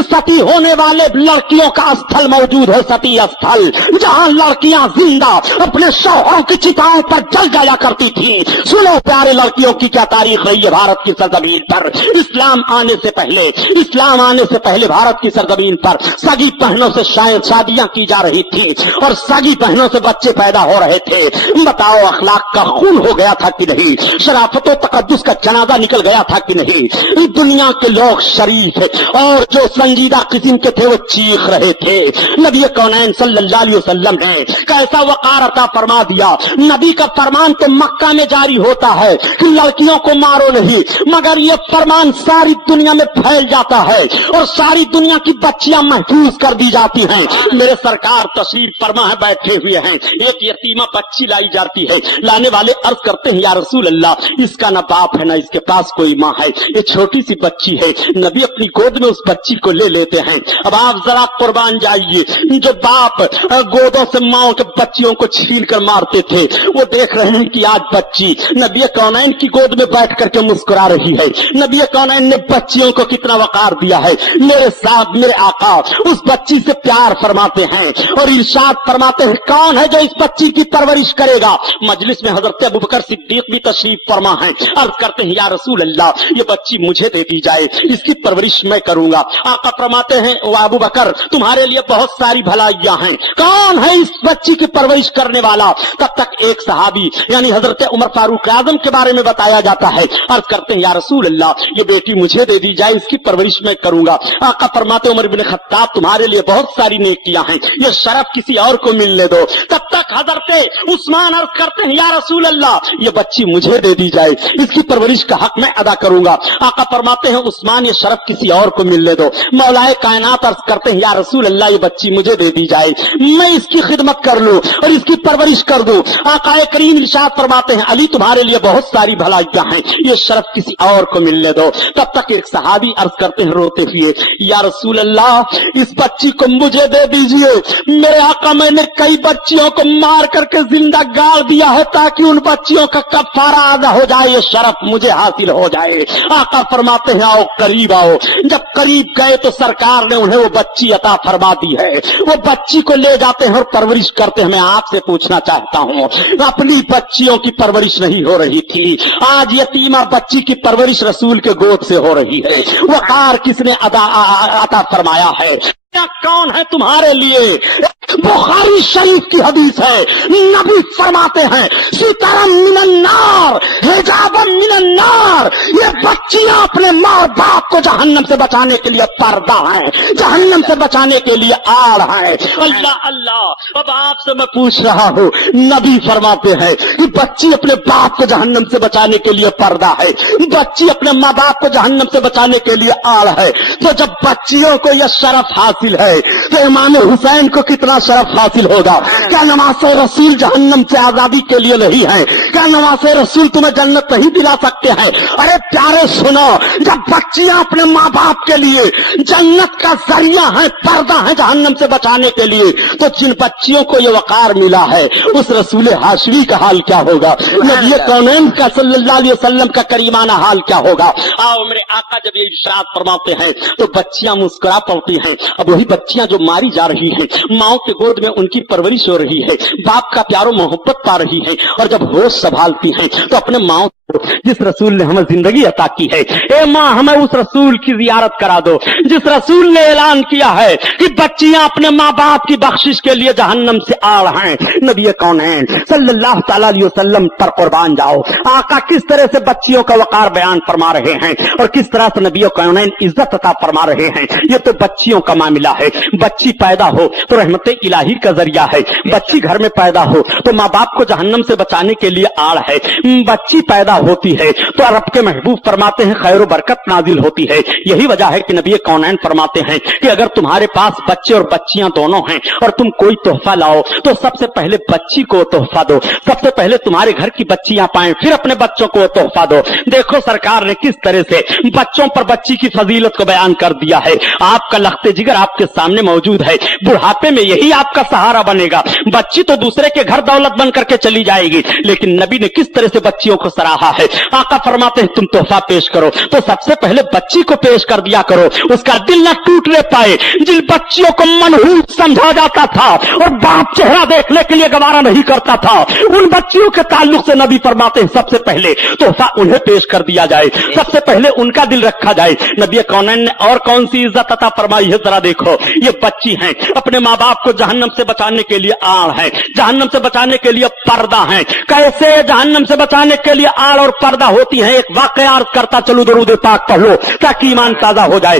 सती होने वाले लड़कियों का स्थल मौजूद है, सती स्थल, जहां लड़कियां जिंदा अपने शौहरों की चिताओं पर जल जाया करती थी। सुनो प्यारे, लड़कियों की क्या तारीख रही है भारत की सरजमीन पर। इस्लाम आने से पहले भारत की सरजमीन पर सगी बहनों से शायद शादियां की जा रही थी और सगी बहनों से बच्चे पैदा हो रहे थे। बताओ अखलाक का खून हो गया था कि नहीं, शराफत और तकद्दुस का जनाजा निकल गया था कि नहीं। दुनिया के लोग शरीफ और जो संजीदा किस्म के थे वो चीख रहे थे। नबी कौनैन सल्लल्लाहु अलैहि वसल्लम ने कैसा वक़ार अता फरमा दिया। नबी का फरमान तो मक्का में जारी होता है कि लड़कियों को मारो नहीं, मगर ये फरमान सारी दुनिया में फैल जाता है और सारी दुनिया की बच्चियां महफूज कर दी जाती हैं। मेरे सरकार तशरीफ फरमा है, बैठे हुए हैं, एक यतीमा बच्ची लाई जाती है। लाने वाले अर्ज करते हैं या रसूल अल्लाह, इसका ना बाप है ना इसके पास कोई माँ है, ये छोटी सी बच्ची है। नबी अपनी गोद में उस बच्ची को ले लेते हैं। अब आप जरा कुर्बान जाइए, जो बाप गोदों से माओ के बच्चियों को छीन कर मारते थे वो देख रहे हैं कि आज बच्ची नबी कौनैन की गोद में बैठ करके मुस्कुरा रही है। नबी कौनैन ने बच्चियों को कितना वक़ार दिया है। मेरे साथ मेरे आका उस बच्ची से प्यार फरमाते हैं और इरशाद फरमाते हैं, कौन है जो इस बच्ची की परवरिश करेगा। मजलिस में हजरत अबू बकर सिद्दीक भी तशरीफ फरमा है। अर्ज करते हैं या रसूल अल्लाह, ये बच्ची मुझे दे दी जाए, इसकी परवरिश मैं करूंगा। आका फरमाते हैं, ओ अबू बकर तुम्हारे लिए बहुत सारी भलाइयां हैं, कौन है इस बच्ची की परवरिश करने वाला। तब तक एक सहाबी यानी हजरत उमर फारूक आजम के बारे में बताया जाता है। अर्ज करते हैं या रसूल अल्लाह, ये बेटी मुझे दे दी जाए, इसकी परवरिश मैं करूंगा। आका फरमाते उमर बिन खत्ताब तुम्हारे लिए बहुत सारी नेकियां हैं, ये शरफ किसी और को मिलने दो। तब तक हजरत उस्मान अर्ज करते हैं या रसूल अल्लाह, ये बच्ची मुझे दे दी जाए, इसकी परवरिश का हक मैं अदा करूंगा। आका फरमाते हैं उस्मान ये शरफ किसी और को मिलने दो। मौलाए कायनात अर्ज करते हैं या रसूल अल्लाह, ये बच्ची मुझे दे दी जाए, मैं इसकी खिदमत कर लूं और इसकी परवरिश कर दूं। आका करीम इरशाद फरमाते हैं अली तुम्हारे लिए बहुत सारी भलाइयां हैं, ये शरफ किसी और को मिलने दो। तब तक एक सहाबी अर्ज करते हैं रोते हुए, या रसूल अल्लाह इस बच्ची को मुझे दे दीजिए। मेरे आका मैंने कई बच्चियों को मार करके जिंदा गाड़ दिया है ताकि उन बच्चियों का कफारा अदा हो जाए, ये शरफ मुझे हासिल हो जाए। आका फरमाते हैं आओ करीब आओ। जब करीब गए तो सरकार ने उन्हें वो बच्ची अता फरमा दी है। वो बच्ची को ले जाते हैं और परवरिश करते हैं। मैं आपसे पूछना चाहता हूं, अपनी बच्चियों की परवरिश नहीं हो रही थी, आज यतीमा बच्ची की परवरिश रसूल के गोद से हो रही है। वक़ार किसने अता फरमाया है? कौन है तुम्हारे लिए? बुखारी शरीफ की हदीस है, नबी फरमाते हैं सितारम मिनन्नार हिजाबम मिनन्नार, ये बच्चियां अपने माँ बाप को जहन्नम से बचाने के लिए पर्दा है, जहन्नम से बचाने के लिए आड़ है। अल्लाह अल्लाह, अब आपसे मैं पूछ रहा हूँ, नबी फरमाते हैं कि बच्ची अपने बाप को जहन्नम से बचाने के लिए पर्दा है, बच्ची अपने माँ बाप को जहन्नम से बचाने के लिए आड़ है। तो जब बच्चियों को यह शरफ हासिल है तो इमाम हुसैन को कितना کا شرف حاصل ہوگا؟ کیا نماز رسول جہنم سے آزادی کے لیے نہیں ہے؟ کیا نماز رسول تمہیں جنت نہیں دلا سکتے ہیں؟ ارے پیارے سنو، جب بچیاں اپنے ماں باپ کے لیے جنت کا ذریعہ ہیں، پردہ ہیں جہنم سے بچانے کے لیے، تو جن بچیوں کو یہ وقار ملا ہے اس رسول ہاشمی کا حال کیا ہوگا؟ نبی کونین کا صلی اللہ علیہ وسلم کا کریمانہ حال کیا ہوگا؟ آؤ میرے آقا جب یہ ارشاد فرماتے ہیں تو بچیاں مسکرا پڑتی ہیں۔ اب وہی بچیاں جو ماری جا رہی ہیں، ماؤں کے گود میں ان کی پرورش ہو رہی ہے، باپ کا پیار و محبت پا رہی ہیں، اور جب ہوش سنبھالتی ہیں تو اپنے ماؤں جس رسول نے ہمیں زندگی عطا کی ہے، اے ماں ہمیں اس رسول کی زیارت کرا دو جس رسول نے اعلان کیا ہے کہ بچیاں اپنے ماں باپ کی بخشش کے لیے جہنم سے آڑ ہیں۔ نبی کونین صلی اللہ تعالی علیہ وسلم پر قربان جاؤ، آقا کس طرح سے بچیوں کا وقار بیان فرما رہے ہیں اور کس طرح سے نبی کونین عزت عطا فرما رہے ہیں۔ یہ تو بچیوں کا معاملہ ہے، بچی پیدا ہو تو رحمت الہی کا ذریعہ ہے، بچی گھر میں پیدا ہو تو ماں باپ کو جہنم سے بچانے کے لیے آڑ ہے، بچی پیدا ہوتی ہے تو رب کے محبوب فرماتے ہیں خیر و برکت نازل ہوتی ہے۔ یہی وجہ ہے کہ نبی کونین فرماتے ہیں کہ اگر تمہارے پاس بچے اور بچیاں دونوں ہیں اور تم کوئی تحفہ لاؤ تو سب سے پہلے بچی کو تحفہ دو، سب سے پہلے تمہارے گھر کی بچیاں پائیں، پھر اپنے بچوں کو تحفہ دو۔ دیکھو سرکار نے کس طرح سے بچوں پر بچی کی فضیلت کو بیان کر دیا ہے۔ آپ کا لخت جگر آپ کے سامنے موجود ہے، بڑھاپے میں یہی آپ کا سہارا بنے گا۔ بچی تو دوسرے کے گھر دولت بن کر کے چلی جائے گی، لیکن نبی نے کس طرح سے بچیوں کو سراہا ہے۔ آقا فرماتے ہیں تم تحفہ پیش کرو تو سب سے پہلے بچی کو پیش کر دیا کرو، اس کا دل نہ ٹوٹنے پائے۔ جن بچیوں کو منحوس سمجھا جاتا تھا اور باپ چہرہ دیکھنے کے لیے گوارا نہیں کرتا تھا، ان بچیوں کے تعلق سے نبی فرماتے ہیں سب سے پہلے تحفہ انہیں پیش کر دیا جائے، سب سے پہلے ان کا دل رکھا جائے۔ نبی کونین نے اور کون سی عزت عطا فرمائی ہے ذرا دیکھو، یہ بچی ہیں، اپنے ماں باپ کو جہنم سے بچانے کے لیے آڑ ہے، جہنم سے بچانے کے لیے پردہ ہیں۔ کیسے جہنم سے بچانے کے لیے آڑ اور پردہ ہوتی ہیں؟ ایک واقعہ عرض کرتا چلو، درود پاک پڑھ لو تاکہ ایمان تازہ ہو جائے۔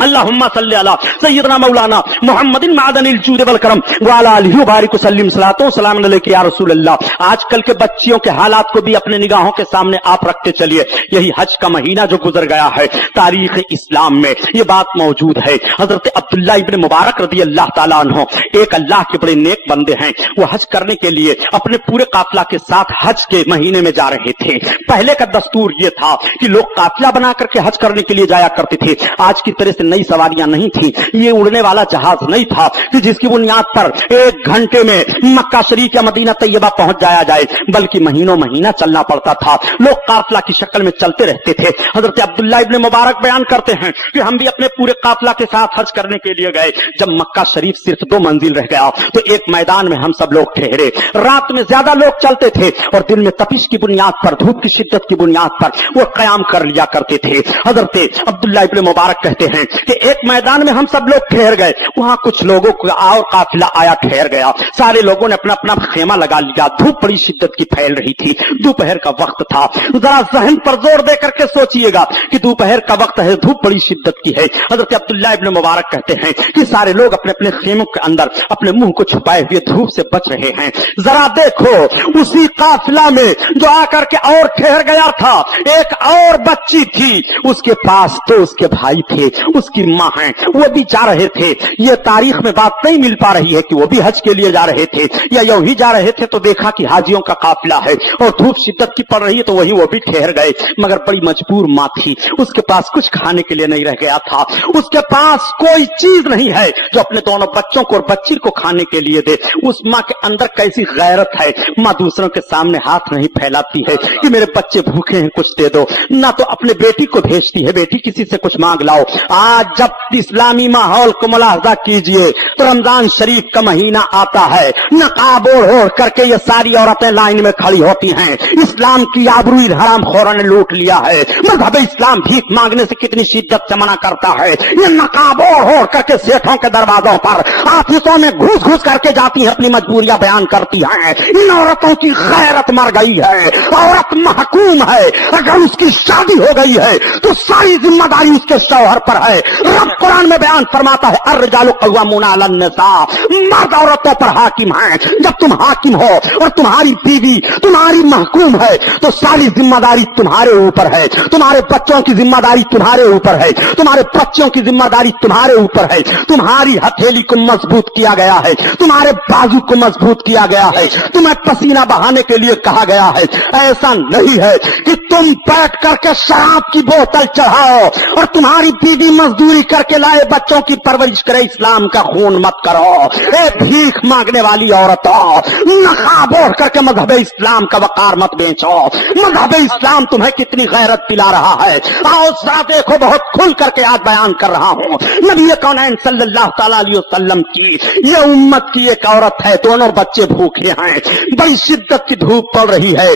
اللہم صلی علی سیدنا مولانا محمد معدن الجود والکرم وعلی آلہ وبارک وسلم صلاۃ و سلام علیک یا رسول اللہ۔ آج کل کے بچیوں کے حالات کو بھی اپنے نگاہوں کے سامنے آپ رکھتے چلیے۔ یہی حج کا مہینہ جو گزر گیا ہے، تاریخ اسلام میں یہ بات موجود ہے۔ حضرت عبداللہ ابن مبارک رضی اللہ تعالیٰ عنہ ایک اللہ کے بڑے نیک بندے ہیں، وہ حج کرنے کے لیے اپنے پورے قافلہ کے ساتھ حج کے مہینے میں جا رہے تھے۔ پہلے کا دستور یہ تھا کہ لوگ قافلہ بنا کر کے حج کرنے کے لیے جایا کرتے تھے۔ آج کی طرح سے نئی سواریاں نہیں تھی، یہ اڑنے والا جہاز نہیں تھا کہ جس کی بنیاد پر 1 گھنٹے میں مکہ شریف یا مدینہ طیبہ پہنچ جایا جائے، بلکہ مہینوں مہینہ چلنا پڑتا تھا۔ لوگ قافلہ کی شکل میں چلتے رہتے تھے۔ حضرت عبداللہ ابن مبارک بیان کرتے ہیں کہ ہم بھی اپنے پورے قافلہ کے ساتھ حج کرنے کے لیے گئے۔ جب مکہ شریف صرف 2 منزل رہ گیا تو ایک میدان میں ہم سب لوگ ٹھہرے۔ رات میں زیادہ لوگ چلتے تھے اور دن میں تپش کی بنیاد پر، دھوپ کی شدت کی بنیاد پر وہ قیام کر لیا کرتے تھے۔ حضرت عبداللہ ابن مبارک کہتے ہیں کہ ایک میدان میں ہم سب لوگ ٹھہر گئے، وہاں کچھ لوگوں کا اور قافلہ آیا ٹھہر گیا۔ سارے لوگوں نے اپنا اپنا خیمہ لگا لیا۔ دھوپ بڑی شدت کی پھیل رہی تھی، دوپہر کا وقت تھا۔ ذرا ذہن پر زور دے کر کے سوچئے گا کہ دوپہر کا وقت ہے، دھوپ بڑی شدت کی ہے۔ حضرت عبداللہ ابن مبارک کہتے ہیں کہ سارے لوگ اپنے اپنے خیموں کے اندر اپنے منہ کو چھپائے ہوئے دھوپ سے بچ رہے ہیں۔ ذرا دیکھو اسی قافلہ میں جو آ کر کے اور ٹھہر گیا تھا، ایک اور بچی تھی، اس کے پاس تو اس کے بھائی تھے، اس کی ماں ہیں، وہ بھی جا رہے تھے۔ یہ تاریخ میں بات نہیں مل پا رہی ہے کہ وہ بھی حج کے لیے جا رہے تھے یا یوں ہی جا رہے تھے تو دیکھا کہ حاجیوں کا قافلہ ہے اور دھوپ شدت کی پڑ رہی ہے تو وہی وہ بھی ٹھہر گئے۔ مگر بڑی مجبور ماں تھی، اس کے پاس کچھ کھانے کے لیے نہیں رہ گیا تھا، اس کے پاس کوئی چیز نہیں ہے جو اپنے دونوں بچوں کو اور بچی کو کھانے کے لیے دے۔ اس ماں کے اندر کیسی غیرت ہے، ماں دوسروں کے سامنے ہاتھ نہیں پھیلاتی ہے کہ میرے بچے بھوکے ہیں کچھ دے دو، نہ تو اپنے بیٹی کو بھیجتی ہے بیٹی کسی سے کچھ مانگ لاؤ۔ آج جب اسلامی ماحول کو ملاحظہ کیجئے تو رمضان شریف کا مہینہ آتا ہے، نقاب اوڑھ کر کے یہ ساری عورتیں لائن میں کھڑی ہوتی ہیں۔ اسلام کی آبروئی حرام خوروں نے لوٹ لیا ہے۔ مذہب اسلام بھیک مانگنے سے کتنی شدت سے منع کرتا ہے، یہ نقاب اوڑھ کر کے سیٹوں کے دروازوں پر آفسوں میں گھس گھس کر کے جاتی ہیں، اپنی مجبوریاں بیان کرتی ہیں۔ ان عورتوں کی غیرت مر گئی ہے، عورت محکوم ہے، اگر اس کی شادی ہو گئی ہے تو ساری ذمہ داری اس کے شوہر پر ہے۔ रब कुरान में बयान फरमाता है अर्रिजालु क़व्वामूना अलन निसा, मर्द औरतों पर हाकिम हैं। जब तुम हाकिम हो और तुम्हारी बीवी तुम्हारी महकूम है तो सारी जिम्मेदारी तुम्हारे ऊपर है, तुम्हारे बच्चों की जिम्मेदारी तुम्हारे ऊपर है, तुम्हारे बच्चों की जिम्मेदारी तुम्हारे ऊपर है, तुम्हारी हथेली को मजबूत किया गया है, तुम्हारे बाजू को मजबूत किया गया है, तुम्हें पसीना बहाने के लिए कहा गया है। ऐसा नहीं है कि तुम बैठ करके शराब की बोतल चढ़ाओ और तुम्हारी बीवी मजदूरी करके लाए बच्चों की परवरिश करे। इस्लाम का खून मत करो। ए भीख मांगने वाली औरतों, नकाब ओढ़ करके मजहब इस्लाम का वकार मत बेचो। मजहब इस्लाम तुम्हें कितनी गैरत दिला रहा है। आओ जरा देखो, बहुत खुल करके आज बयान कर रहा हूं। नबी कौनैन सल्लल्लाहु तआला अलैहि वसल्लम की ये उम्मत की एक औरत है, दोनों बच्चे भूखे हैं, बड़ी शिद्दत की धूप पड़ रही है,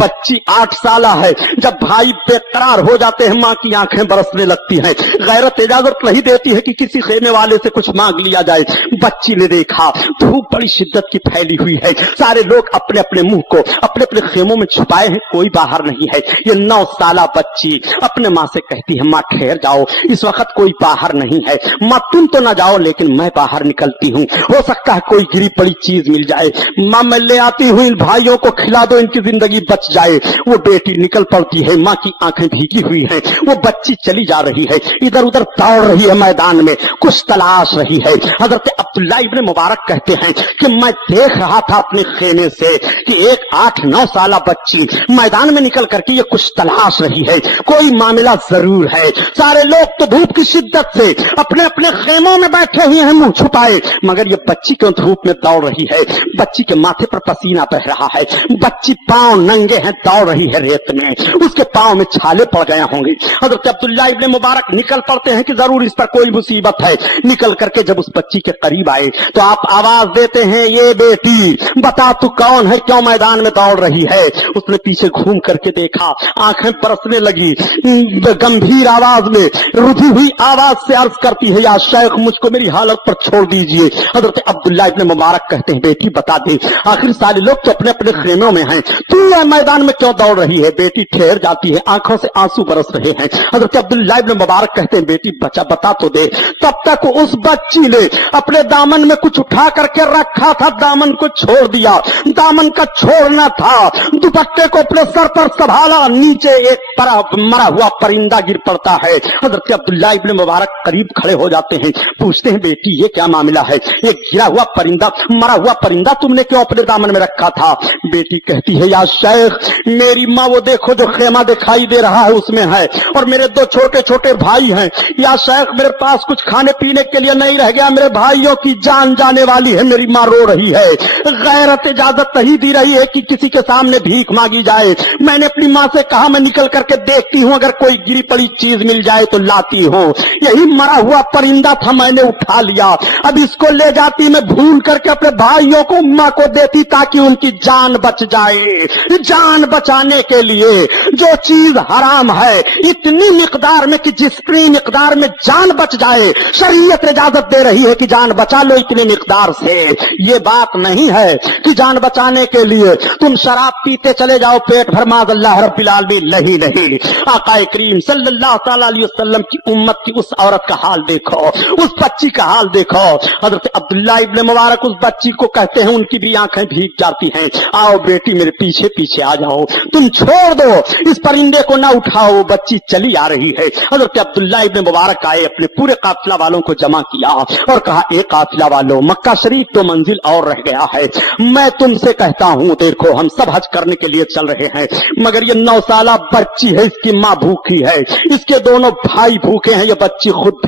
बच्ची 8 साल है। जब भाई बेकरार हो जाते हैं मां की आंखें बरसने लगती हैं। गैरत इजाजत नहीं देती है कि किसी खेमे वाले से कुछ मांग लिया जाए। बच्ची ने देखा धूप बड़ी शिद्दत की फैली हुई है, सारे लोग अपने अपने मुंह को अपने अपने खेमों में छुपाए हैं, कोई बाहर नहीं है। ये 9 साल बच्ची अपने माँ से कहती है माँ ठहर जाओ, इस वक्त कोई बाहर नहीं है, माँ तुम तो ना जाओ लेकिन मैं बाहर निकलती हूँ, हो सकता है कोई गिरी पड़ी चीज मिल जाए, माँ मैं ले आती हूँ, इन भाइयों को खिला दो, इनकी जिंदगी बच जाए। वो बेटी निकल पड़ती है, माँ की आंखें भीगी हुई हैं, वो बच्ची चली जा रही है, इधर उधर दौड़ रही है मैदान में, कुछ तलाश रही है। हजरत अब्दुल्ला इब्ने मुबारक कहते हैं कि मैं देख रहा था अपने खेमे से कि एक 8-9 साल बच्ची मैदान में निकल करके ये कुछ तलाश रही है, कोई मामला जरूर है। सारे लोग तो धूप की शिद्दत से अपने अपने खेमों में बैठे हुए हैं मुंह छुपाए, मगर ये बच्ची क्यों धूप में दौड़ रही है? बच्ची के माथे पर पसीना बह रहा है, बच्ची पांव नंगे हैं, दौड़ रही है रेत में, उसके पांव में छाले पड़ गए होंगे। हजरत अब्दुल्ला इब्ने मुबारक निकल पड़ते हैं कि जरूर इस पर कोई मुसीबत है। निकल करके जब उस बच्ची के करीब आए तो आप आवाज देते हैं ये बेटी बता तू कौन है, क्यों मैदान में दौड़ रही है? उसने पीछे घूम करके देखा, आंखें बरसने लगी, गंभीर आवाज में रुधी हुई आवाज से अर्ज करती है या शेख मुझको मेरी हालत पर छोड़ दीजिए। हजरत अब्दुल्ला इब्ने मुबारक कहते हैं बेटी बता दे, आखिर सारे लोग तो अपने अपने खेमों में हैं, तू यह मैदान में क्यों दौड़ रही है? बेटी ठहर जाती है, आंखों से आंसू बरस रहे हैं। हजरत अब्दुल्ला इब्ने मुबारक कहते हैं बेटी बता तो दे। तब तक उस बच्ची ने अपने दामन में कुछ उठा करके रखा था, दामन को छोड़ दिया, दामन का छोड़ना था, दुपट्टे को अपने सर पर संभाला, नीचे एक मरा हुआ परिंदा गिर पड़ता है। हजरत अब्दुल्ला इब्ने मुबारक करीब खड़े हो जाते हैं, पूछते हैं बेटी ये क्या मामला है, ये गिरा हुआ परिंदा मरा हुआ परिंदा तुमने क्यों अपने दामन में रखा था? बेटी कहती है या शेख मेरी माँ वो देखो जो खेमा दिखाई दे रहा है उसमें है, और मेरे 2 छोटे छोटे भाई हैं, या शेख मेरे पास कुछ खाने पीने के लिए नहीं रह गया, मेरे भाइयों की जान जाने वाली है, मेरी माँ रो रही है, गैरत इजाजत नहीं दी रही है कि किसी के सामने भीख मांगी जाए। मैंने अपनी माँ से कहा मैं निकल करके देखती हूँ, अगर कोई गिरी पड़ी चीज मिल जाए तो लाती हूँ। यही मरा हुआ परिंदा था, मैंने उठा लिया, अब इसको ले जाती मैं भूल करके अपने भाइयों को माँ को देती ताकि उनकी जान बच जाए। जान बचाने के लिए जो चीज हराम है इतनी मिकदार में कि जितनी मिकदार में जान बच जाए, शरीयत इजाजत दे रही है कि जान बचा लो इतनी मिकदार से। ये बात नहीं है कि जान बचाने के लिए तुम शराब पीते चले जाओ पेट भर, माज़अल्लाह रब्बिल आलमीन, नहीं नहीं। आका करीम सल्लल्लाहु तआला अलैहि वसल्लम की उम्मत की उस औरत का हाल देखो, उस बच्ची का हाल देखो। हजरत अब्दुल्ला इब्ने मुबारक उस बच्ची को कहते हैं, उनकी भी आंखें भीग जाती हैं, आओ बेटी मेरे पीछे पीछे आ जाओ, तुम छोड़ दो इस परिंदे को ना उठाओ। वो बच्ची चली आ रही है। हजरत अब्दुल्ला इब्ने मुबारक आए, अपने पूरे काफिला वालों को जमा किया और कहा ए काफिला वालों, मक्का शरीफ तो मंजिल और रह गया है, मैं तुमसे कहता हूं देखो हम सब हज करने के लिए चल रहे हैं, मगर ये 9 साल बच्ची है, इसकी माँ भूखी है, इसके दोनों भाई भूखे हैं, ये बच्ची खुद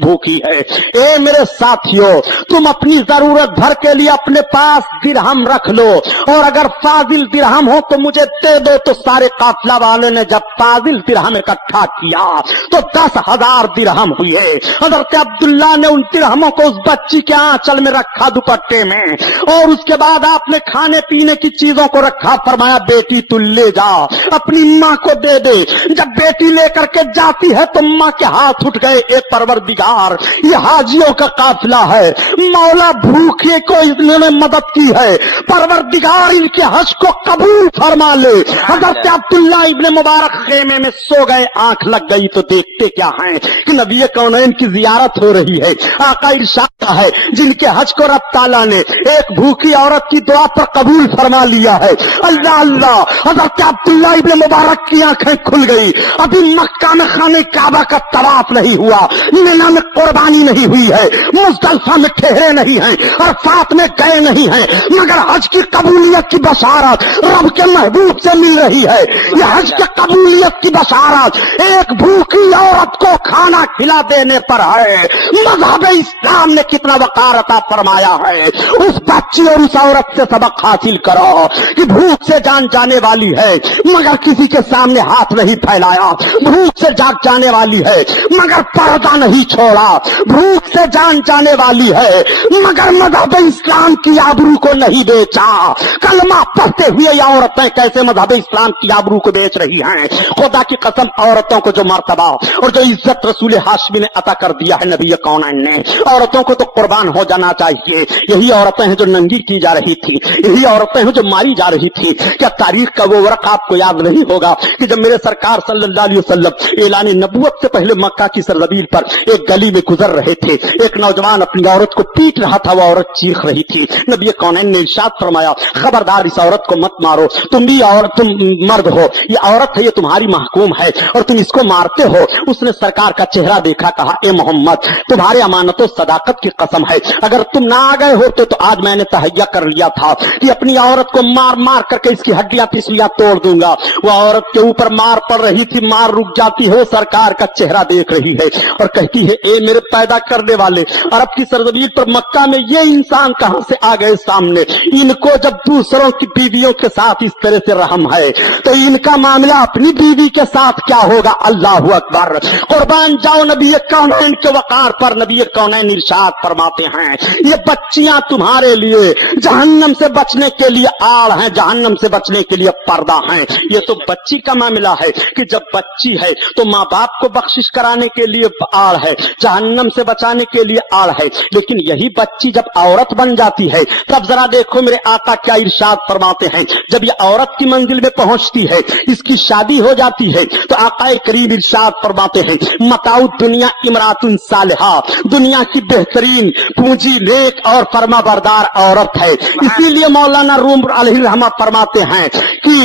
भूखी है। ए मेरे साथियों, तुम अपनी जरूरत भर के लिए अपने पास दिरहम रख लो, और अगर फाजिल दिरहम हो तो मुझे दे दो। तो सारे काफिला वालों ने जब फाजिल दिरहम इकट्ठा किया तो 10,000 दिरहम हुए। हजरत अब्दुल्ला ने उन दिरहमों को उस बच्ची के आंचल में रखा दुपट्टे में, और उसके बाद आपने खाने पीने की चीजों को रखा, फरमाया बेटी तू ले जा, अपनी माँ को दे दे। जब बेटी लेकर के जाती है तो माँ के हाथ उठ गए, ए परवरदिगार ये हाजियों का काफिला है, मौला भूखे को इन्होंने मदद की है, परवरदिगार इनके हज को कबूल फरमा ले। हजरत अब्दुल्ला इब्ने मुबारक खेमे में सो गए, आंख लग गई तो देखते क्या हैं, کہ نبی کونین کی زیارت ہو رہی ہے. آقا ارشاد ہے جن کے حج کو رب تعالیٰ نے ایک بھوکی عورت کی دعا پر قبول فرما لیا ہے. اللہ اللہ, حضرت عبداللہ ابن مبارک کی آنکھیں کھل گئی. ابھی مکہ میں خانہ کعبہ کا طواف نہیں ہوا, مینا میں قربانی نہیں ہوئی ہے, مزدلفہ میں ٹھہرے نہیں ہیں, عرفات میں گئے نہیں ہیں, مگر حج کی قبولیت کی بشارت رب کے محبوب سے مل رہی ہے. یہ حج کی قبولیت کی بشارت ایک بھوکی عورت کو کھانا کھلا دینے پر ہے. مذہب اسلام نے کتنا وقار عطا فرمایا ہے. اس بچی اور اس عورت سے سبق حاصل کرو کہ بھوک سے جان جانے والی ہے مگر کسی کے سامنے ہاتھ نہیں پھیلایا, بھوک سے جاگ جانے والی ہے مگر پردہ نہیں چھوڑا, بھوک سے جان جانے والی ہے مگر مذہب اسلام کی آبرو کو نہیں بیچا. کلمہ پڑھتے ہوئے یہ عورتیں کیسے مذہب اسلام کی آبرو کو بیچ رہی ہیں. خدا کی قسم, عورتوں کو جو مرتبہ اور جو عزت رسول ہاشمی نے عطا کر دیا ہے نبی کونین نے, عورتوں کو تو قربان ہو جانا چاہیے. یہی عورتیں ہیں جو ننگی کی جا رہی تھی, یہی عورتیں ہیں جو ماری جا رہی تھی. کیا تاریخ کا وہ ورق آپ کو یاد نہیں ہوگا کہ جب میرے سرکار صلی اللہ علیہ وسلم اعلان نبوت سے پہلے مکہ کی سرزمین پر ایک گلی میں گزر رہے تھے, ایک نوجوان اپنی عورت کو پیٹ رہا تھا, وہ عورت چیخ رہی تھی. نبی کونین نے ارشاد فرمایا, خبردار اس عورت کو مت مارو, تم بھی عورت, تم مرد ہو, یہ عورت ہے, یہ تمہاری محکوم ہے اور تم اس کو مارتے ہو. اس نے سرکار کا چہرہ دیکھا, کہا اے محمد, تمہارے امانت و صداقت کی قسم ہے, اگر تم نہ آ گئے ہوتے تو آج میں نے تہیا کر لیا تھا کہ اپنی عورت کو مار مار کر کے اس کی ہڈیاں پھسلیاں توڑ دوں گا. وہ عورت کے اوپر مار پڑ رہی تھی, مار رک جاتی ہے, سرکار کا چہرہ دیکھ رہی ہے اور کہتی ہے, اے میرے پیدا کرنے والے, عرب کی سرزمین پر مکہ میں یہ انسان کہاں سے آ گئے سامنے؟ ان کو جب دوسروں کی بیویوں کے ساتھ اس طرح سے رحم ہے تو ان کا معاملہ اپنی بیوی کے ساتھ کیا ہوگا؟ اللہ اکبر. قربان جاؤ نبی کونین کے وقار پر. نبی کونین ارشاد فرماتے ہیں, یہ بچیاں تمہارے لیے جہنم سے بچنے کے لیے آڑ ہیں, جہنم سے بچنے کے لیے پردہ ہیں. یہ تو بچی کا معاملہ ہے کہ جب بچی ہے تو ماں باپ کو بخشش کرانے کے لیے آڑ ہے, جہنم سے بچانے کے لیے آڑ ہے. لیکن یہی بچی جب عورت بن جاتی ہے تب ذرا دیکھو میرے آقا کیا ارشاد فرماتے ہیں. جب یہ عورت کی منزل میں پہنچتی ہے, اس کی شادی ہو جاتی ہے, تو آقا کریم ارشاد فرماتے ہیں, متاع دنیا امرات صالحہ, دنیا کی بہترین پونجی نیک اور فرما بردار عورت ہے. اسی لیے مولانا روم علیہ رحمہ فرماتے ہیں کہ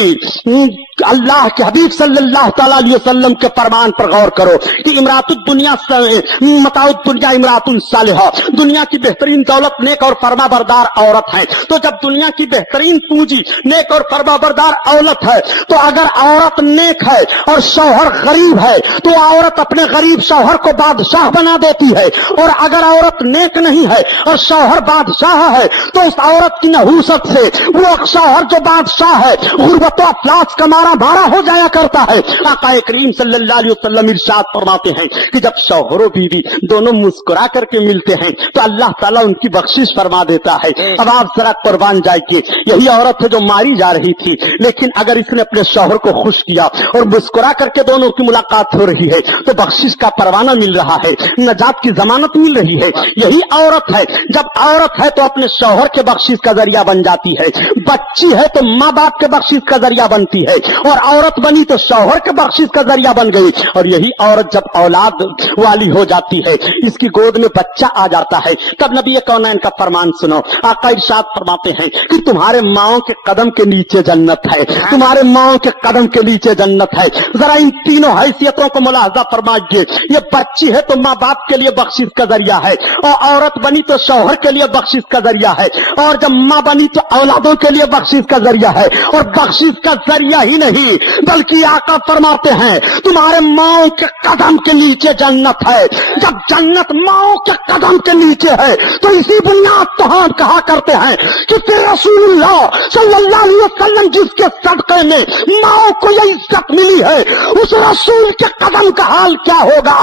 اللہ کے حبیب صلی اللہ تعالی علیہ وسلم کے فرمان پر غور کرو کہ امرات الدنیا, متاع الدنیا امرات صالحہ, دنیا کی بہترین دولت نیک اور فرما بردار عورت ہے. تو جب دنیا کی بہترین پونجی نیک اور فرما بردار عورت ہے, تو اگر عورت نیک ہے اور شوہر غریب ہے تو عورت اپنے غریب شوہر کو بادشاہ بنا دیتی ہے, اور اگر عورت نیک نہیں ہے اور شوہر بادشاہ ہے تو اس عورت کی نحوست سے وہ شوہر جو بادشاہ ہے غربت و افلاس کا مارا ہو جایا کرتا ہے. آقا کریم صلی اللہ علیہ وسلم ارشاد فرماتے ہیں کہ جب شوہر و بیوی دونوں مسکرا کر کے ملتے ہیں تو اللہ تعالیٰ ان کی بخشش فرما دیتا ہے. اب آپ ذرا قربان جائیے, یہی عورت ہے جو ماری جا رہی تھی, لیکن اگر اس نے اپنے شوہر کو خوش کیا اور مسکرا کر کے دونوں کی ملاقات ہو رہی ہے تو بخشش کا پروانہ مل رہا ہے, نجات کی ضمانت مل رہی ہے. یہی عورت ہے, جب عورت ہے تو اپنے شوہر کے بخشش کا ذریعہ بن جاتی ہے, بچی ہے تو ماں باپ کے بخشش کا ذریعہ بنتی ہے, اور عورت بنی تو شوہر کے بخشش کا ذریعہ بن گئی. اور یہی عورت جب اولاد والی ہو جاتی ہے, اس کی گود میں بچہ آ جاتا ہے, تب نبی کونین کا فرمان سنو. آقا ارشاد فرماتے ہیں کہ تمہارے ماؤں کے قدم کے نیچے جنت ہے, تمہارے ماؤں کے قدم کے نیچے جنت ہے. ذرا ان تینوں حیثیتوں کو ملاحظہ فرمائیے. یہ بچی ہے تو ماں باپ کے لیے بخشش کا ذریعہ ہے, اور عورت بنی تو شوہر کے لیے بخشش کا ذریعہ ہے, اور جب ماں بنی تو اولادوں کے لیے بخشش کا ذریعہ ہے. اور بخشش کا ذریعہ ہی نہیں بلکہ آقا فرماتے ہیں تمہارے ماؤں کے قدم کے نیچے جنت ہے. جب جنت ماؤں کے قدم کے نیچے ہے تو اسی بنیاد تو ہم کہا کرتے ہیں کہ پھر رسول اللہ صلی اللہ علیہ وسلم جس کے صدقے میں ماؤں کو یہ عزت ملی ہے, اس رسول کے قدم کا حال کیا ہوگا.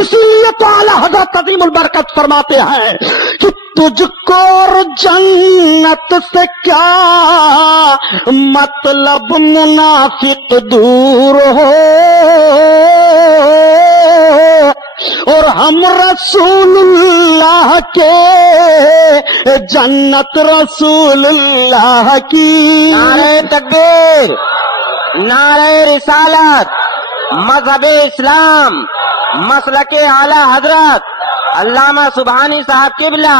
اسی لیے تو اعلیٰ حضرت عظیم البرکت فرماتے ہیں کہ تجھ کو اور جنت سے کیا مطلب, منافق دور ہو اور ہم رسول اللہ کے, جنت رسول اللہ کی. نعرہ تکبیر, نعرہ رسالت, مذہب اسلام مسلک اعلی حضرت علامہ سبحانی صاحب قبلہ.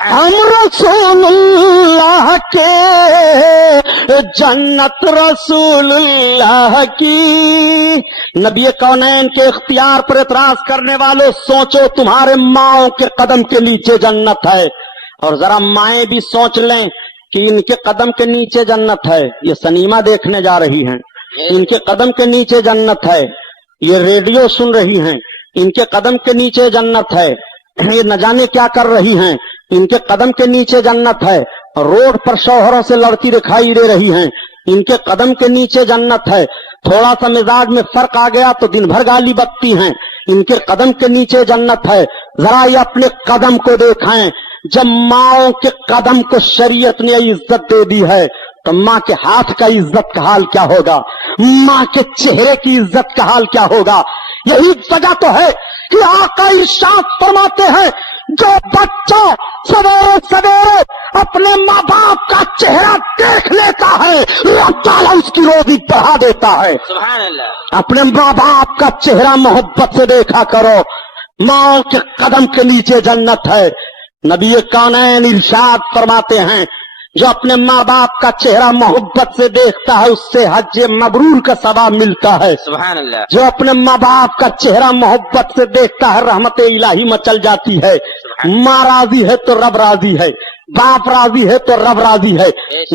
ہم رسول اللہ کے جنت رسول اللہ کی. نبی کونین کے اختیار پر اعتراض کرنے والوں، سوچو تمہارے ماؤں کے قدم کے نیچے جنت ہے، اور ذرا مائیں بھی سوچ لیں کہ ان کے قدم کے نیچے جنت ہے. یہ سنیما دیکھنے جا رہی ہیں، ان کے قدم کے نیچے جنت ہے. یہ ریڈیو سن رہی ہیں، ان کے قدم کے نیچے جنت ہے. یہ نہ جانے کیا کر رہی ہیں، ان کے قدم کے نیچے جنت ہے. روڈ پر شوہروں سے لڑتی دکھائی دے رہی ہیں، ان کے قدم کے نیچے جنت ہے. تھوڑا سا مزاج میں فرق آ گیا تو دن بھر گالی بکتی ہیں، ان کے قدم کے نیچے جنت ہے. ذرا یہ اپنے قدم کو دیکھیں. جب ماؤں کے قدم کو شریعت نے عزت دے دی ہے تو ماں کے ہاتھ کا عزت کا حال کیا ہوگا، ماں کے چہرے کی عزت کا حال کیا ہوگا. یہی وجہ تو ہے کہ آقا ارشاد فرماتے ہیں جو بچہ سویرے سویرے اپنے ماں باپ کا چہرہ دیکھ لیتا ہے اللہ تعالیٰ اس کی روزی بڑھا دیتا ہے. سبحان اللہ. اپنے ماں باپ کا چہرہ محبت سے دیکھا کرو. ماں کے قدم کے نیچے جنت ہے. نبی کونین ارشاد فرماتے ہیں جو اپنے ماں باپ کا چہرہ محبت سے دیکھتا ہے اس سے حج مبرور کا ثواب ملتا ہے. سبحان اللہ. جو اپنے ماں باپ کا چہرہ محبت سے دیکھتا ہے رحمت الہی مچل جاتی ہے. ماں راضی ہے تو رب راضی ہے، باپ راضی ہے تو رب راضی ہے.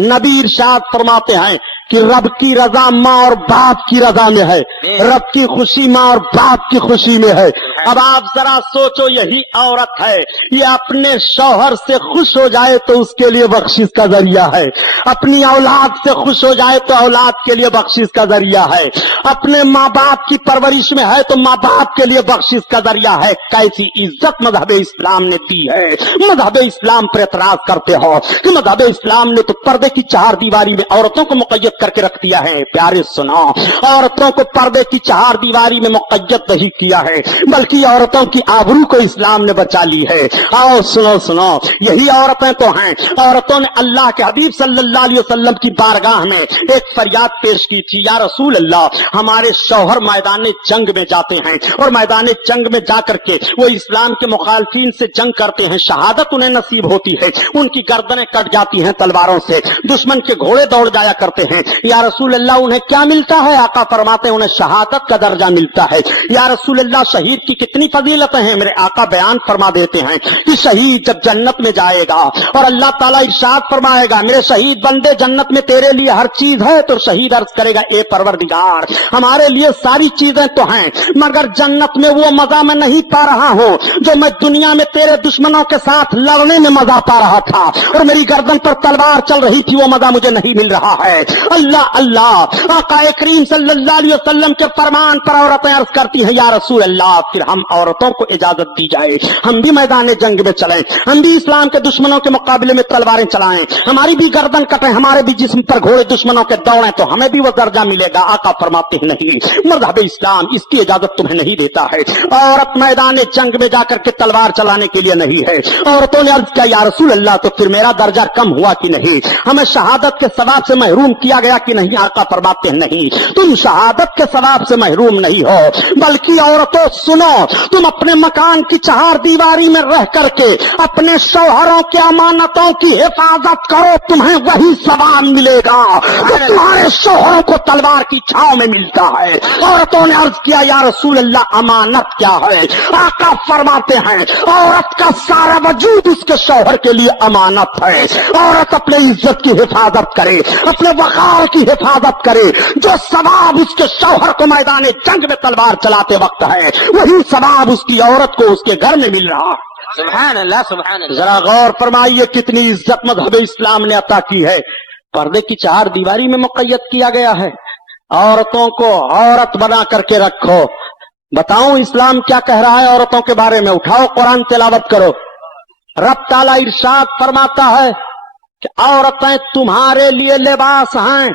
نبی ارشاد فرماتے ہیں کہ رب کی رضا ماں اور باپ کی رضا میں ہے، رب کی خوشی ماں اور باپ کی خوشی میں ہے. اب آپ ذرا سوچو، یہی عورت ہے یہ اپنے شوہر سے خوش ہو جائے تو اس کے لیے بخشش کا ذریعہ ہے، اپنی اولاد سے خوش ہو جائے تو اولاد کے لیے بخشش کا ذریعہ ہے، اپنے ماں باپ کی پرورش میں ہے تو ماں باپ کے لیے بخشش کا ذریعہ ہے. کیسی عزت مذہب اسلام نے دی ہے. مذہب اسلام پر اعتراض کرتے ہو کہ مذہب اسلام نے تو پردے کی چہار دیواری میں عورتوں کو مقید کر کے رکھ دیا ہے. پیارے سنو، عورتوں کو پردے کی چہار دیواری میں مقید نہیں کیا ہے بلکہ عورتوں کی آبرو کو اسلام نے بچا لی ہے. آؤ سنو سنو، یہی عورتیں تو ہیں. عورتوں نے اللہ کے حبیب صلی اللہ علیہ وسلم کی بارگاہ میں ایک فریاد پیش کی تھی، یا رسول اللہ ہمارے شوہر میدان جنگ میں جاتے ہیں اور میدان جنگ میں جا کر کے وہ اسلام کے مخالفین سے جنگ کرتے ہیں، شہادت انہیں نصیب ہوتی ہے، ان کی گردنیں کٹ جاتی ہیں تلواروں سے، دشمن کے گھوڑے دوڑ جایا کرتے ہیں. یا رسول اللہ انہیں کیا ملتا ہے؟ آقا فرماتے ہیں انہیں شہادت کا درجہ ملتا ہے. یا رسول اللہ شہید کی کتنی فضیلتیں ہیں؟ میرے آقا بیان فرما دیتے ہیں کہ شہید جب جنت میں جائے گا اور اللہ تعالیٰ ارشاد فرمائے گا میرے شہید بندے جنت میں تیرے لیے ہر چیز ہے، تو شہید عرض کرے گا اے پروردگار ہمارے لیے ساری چیزیں تو ہیں مگر جنت میں وہ مزہ میں نہیں پا رہا ہوں جو میں دنیا میں تیرے دشمنوں کے ساتھ لڑنے میں مزہ پا رہا تھا اور میری گردن پر تلوار چل رہی تھی، وہ مزہ مجھے نہیں مل رہا ہے. اللہ اللہ. آقا کریم صلی اللہ علیہ وسلم کے فرمان پر عورتیں عرض کرتی ہیں یا رسول اللہ پھر ہم عورتوں کو اجازت دی جائے ہم بھی میدان جنگ میں چلیں، ہم بھی اسلام کے دشمنوں کے مقابلے میں تلواریں چلائیں، ہماری بھی گردن کٹیں، ہمارے بھی جسم پر گھوڑے دشمنوں کے دوڑیں تو ہمیں بھی وہ درجہ ملے گا. آقا فرماتے ہیں نہیں، مذہب اسلام اس کی اجازت تمہیں نہیں دیتا ہے. عورت میدان جنگ میں جا کر کے تلوار چلانے کے لیے نہیں ہے. عورتوں نے عرض کیا یا رسول اللہ تو پھر میرا درجہ کم ہوا کہ نہیں، ہمیں شہادت کے ثواب سے محروم کیا گیا کہ نہیں؟ آقا فرماتے ہیں نہیں، تم شہادت کے ثواب سے محروم نہیں ہو بلکہ عورتوں سنو، تم اپنے مکان کی چہار دیواری میں رہ کر کے اپنے شوہروں کی امانتوں کی حفاظت کرو، تمہیں وہی ثواب ملے گا جو تمہارے شوہروں کو تلوار کی چھاؤں میں ملتا ہے. عورتوں نے عرض کیا یا رسول اللہ امانت کیا ہے؟ آقا فرماتے ہیں عورت کا سارا وجود اس کے شوہر کے لیے امانت ہے. عورت اپنے عزت کی حفاظت کرے، اپنے وقار کی حفاظت کرے، جو ثواب اس کے شوہر کو میدان جنگ میں تلوار چلاتے وقت ہے وہی ثواب اس کی عورت کو اس کے گھر میں مل رہا. سبحان اللہ سبحان اللہ. ذرا غور فرمائیے کتنی عزت مذہب اسلام نے عطا کی ہے. پردے کی چہار دیواری میں مقید کیا گیا ہے، عورتوں کو عورت بنا کر کے رکھو. بتاؤں اسلام کیا کہہ رہا ہے عورتوں کے بارے میں؟ اٹھاؤ قرآن تلاوت کرو. رب تعالیٰ ارشاد فرماتا ہے کہ عورتیں تمہارے لیے لباس ہیں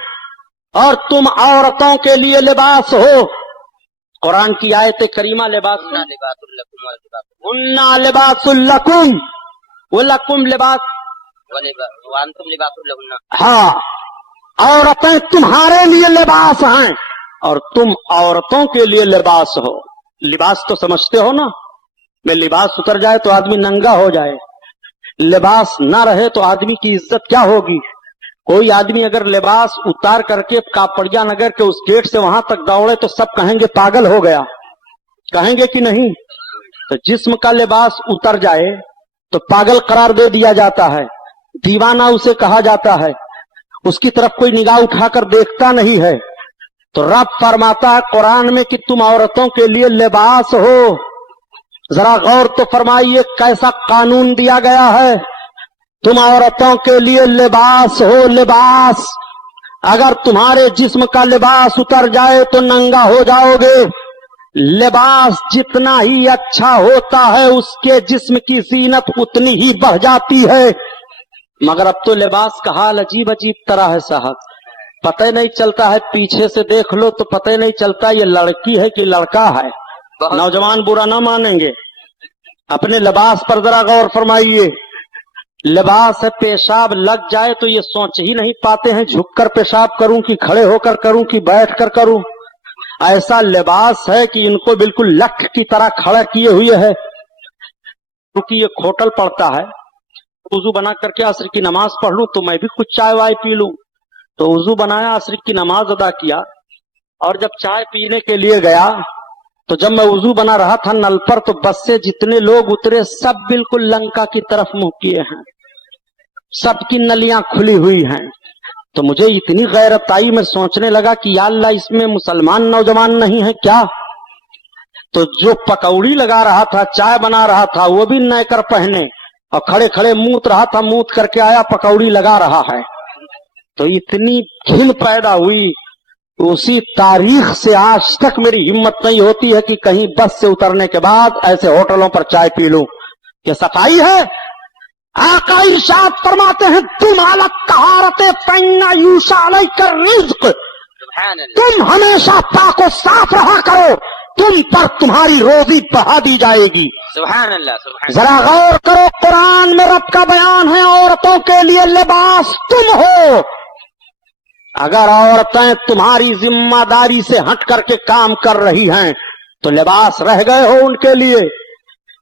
اور تم عورتوں کے لیے لباس ہو. قرآن کی آیت کریمہ لباس اُنَّا لباس لکم وَلَکُمْ لباس وَأَنْتُمْ لِبَاسٌ لَهُنَّ. ہاں، عورتیں تمہارے لیے لباس ہیں اور تم عورتوں کے لیے لباس ہو. लिबास तो समझते हो ना, में लिबास उतर जाए तो आदमी नंगा हो जाए, लिबास ना रहे तो आदमी की इज्जत क्या होगी। कोई आदमी अगर लिबास उतार करके कापड़िया नगर के उस गेट से वहां तक दौड़े तो सब कहेंगे पागल हो गया, कहेंगे कि नहीं। तो जिस्म का लिबास उतर जाए तो पागल करार दे दिया जाता है, दीवाना उसे कहा जाता है, उसकी तरफ कोई निगाह उठाकर देखता नहीं है। तो रब फरमाता है कुरान में कि तुम औरतों के लिए लिबास हो। जरा गौर तो फरमाइए कैसा कानून दिया गया है, तुम औरतों के लिए लिबास हो, लिबास। अगर तुम्हारे जिस्म का लिबास उतर जाए तो नंगा हो जाओगे। लिबास जितना ही अच्छा होता है उसके जिस्म की जीनत उतनी ही बढ़ जाती है। मगर अब तो लिबास का हाल अजीब अजीब तरह है साहब, पता ही नहीं चलता है, पीछे से देख लो तो पता ही नहीं चलता ये लड़की है कि लड़का है। नौजवान बुरा ना मानेंगे, अपने लिबास पर जरा गौर फरमाइए। लिबास है, पेशाब लग जाए तो ये सोच ही नहीं पाते हैं झुककर पेशाब करूं कि खड़े होकर करूं कि बैठ कर करूं। ऐसा लिबास है कि इनको बिल्कुल लठ की तरह खड़ा किए हुए है, क्योंकि ये खोटल पड़ता है। वुजू बना करके असर की नमाज पढ़ लूं तो मैं भी कुछ चाय वाय पी लूं। तो वुजू बनाया, असर की नमाज अदा किया, और जब चाय पीने के लिए गया तो जब मैं वुजू बना रहा था नल पर, तो बस से जितने लोग उतरे सब बिल्कुल लंका की तरफ मुंह किए हैं, सबकी नलियां खुली हुई हैं। तो मुझे इतनी गैरत आई, मैं सोचने लगा कि या अल्लाह इसमें मुसलमान नौजवान नहीं है क्या। तो जो पकौड़ी लगा रहा था, चाय बना रहा था, वो भी नैकर पहने और खड़े खड़े मूत रहा था, मूत करके आया पकौड़ी लगा रहा है। तो इतनी घिन पैदा हुई, उसी तारीख से आज तक मेरी हिम्मत नहीं होती है कि कहीं बस से उतरने के बाद ऐसे होटलों पर चाय पी लूं। ये सफाई है? आका इरशाद फरमाते हैं तुम हालत तहारते फैन्ना यूशा अलैकर रिज़्क़, तुम हमेशा पाक और साफ रहा करो, तुम पर तुम्हारी रोजी बढ़ा दी जाएगी। सुभान अल्लाह, सुभान जरा गौर करो, कुरान में रब का बयान है औरतों के लिए लिबास तुम हो। अगर औरतें तुम्हारी जिम्मेदारी से हट करके काम कर रही हैं तो लिबास रह गए हो उनके लिए।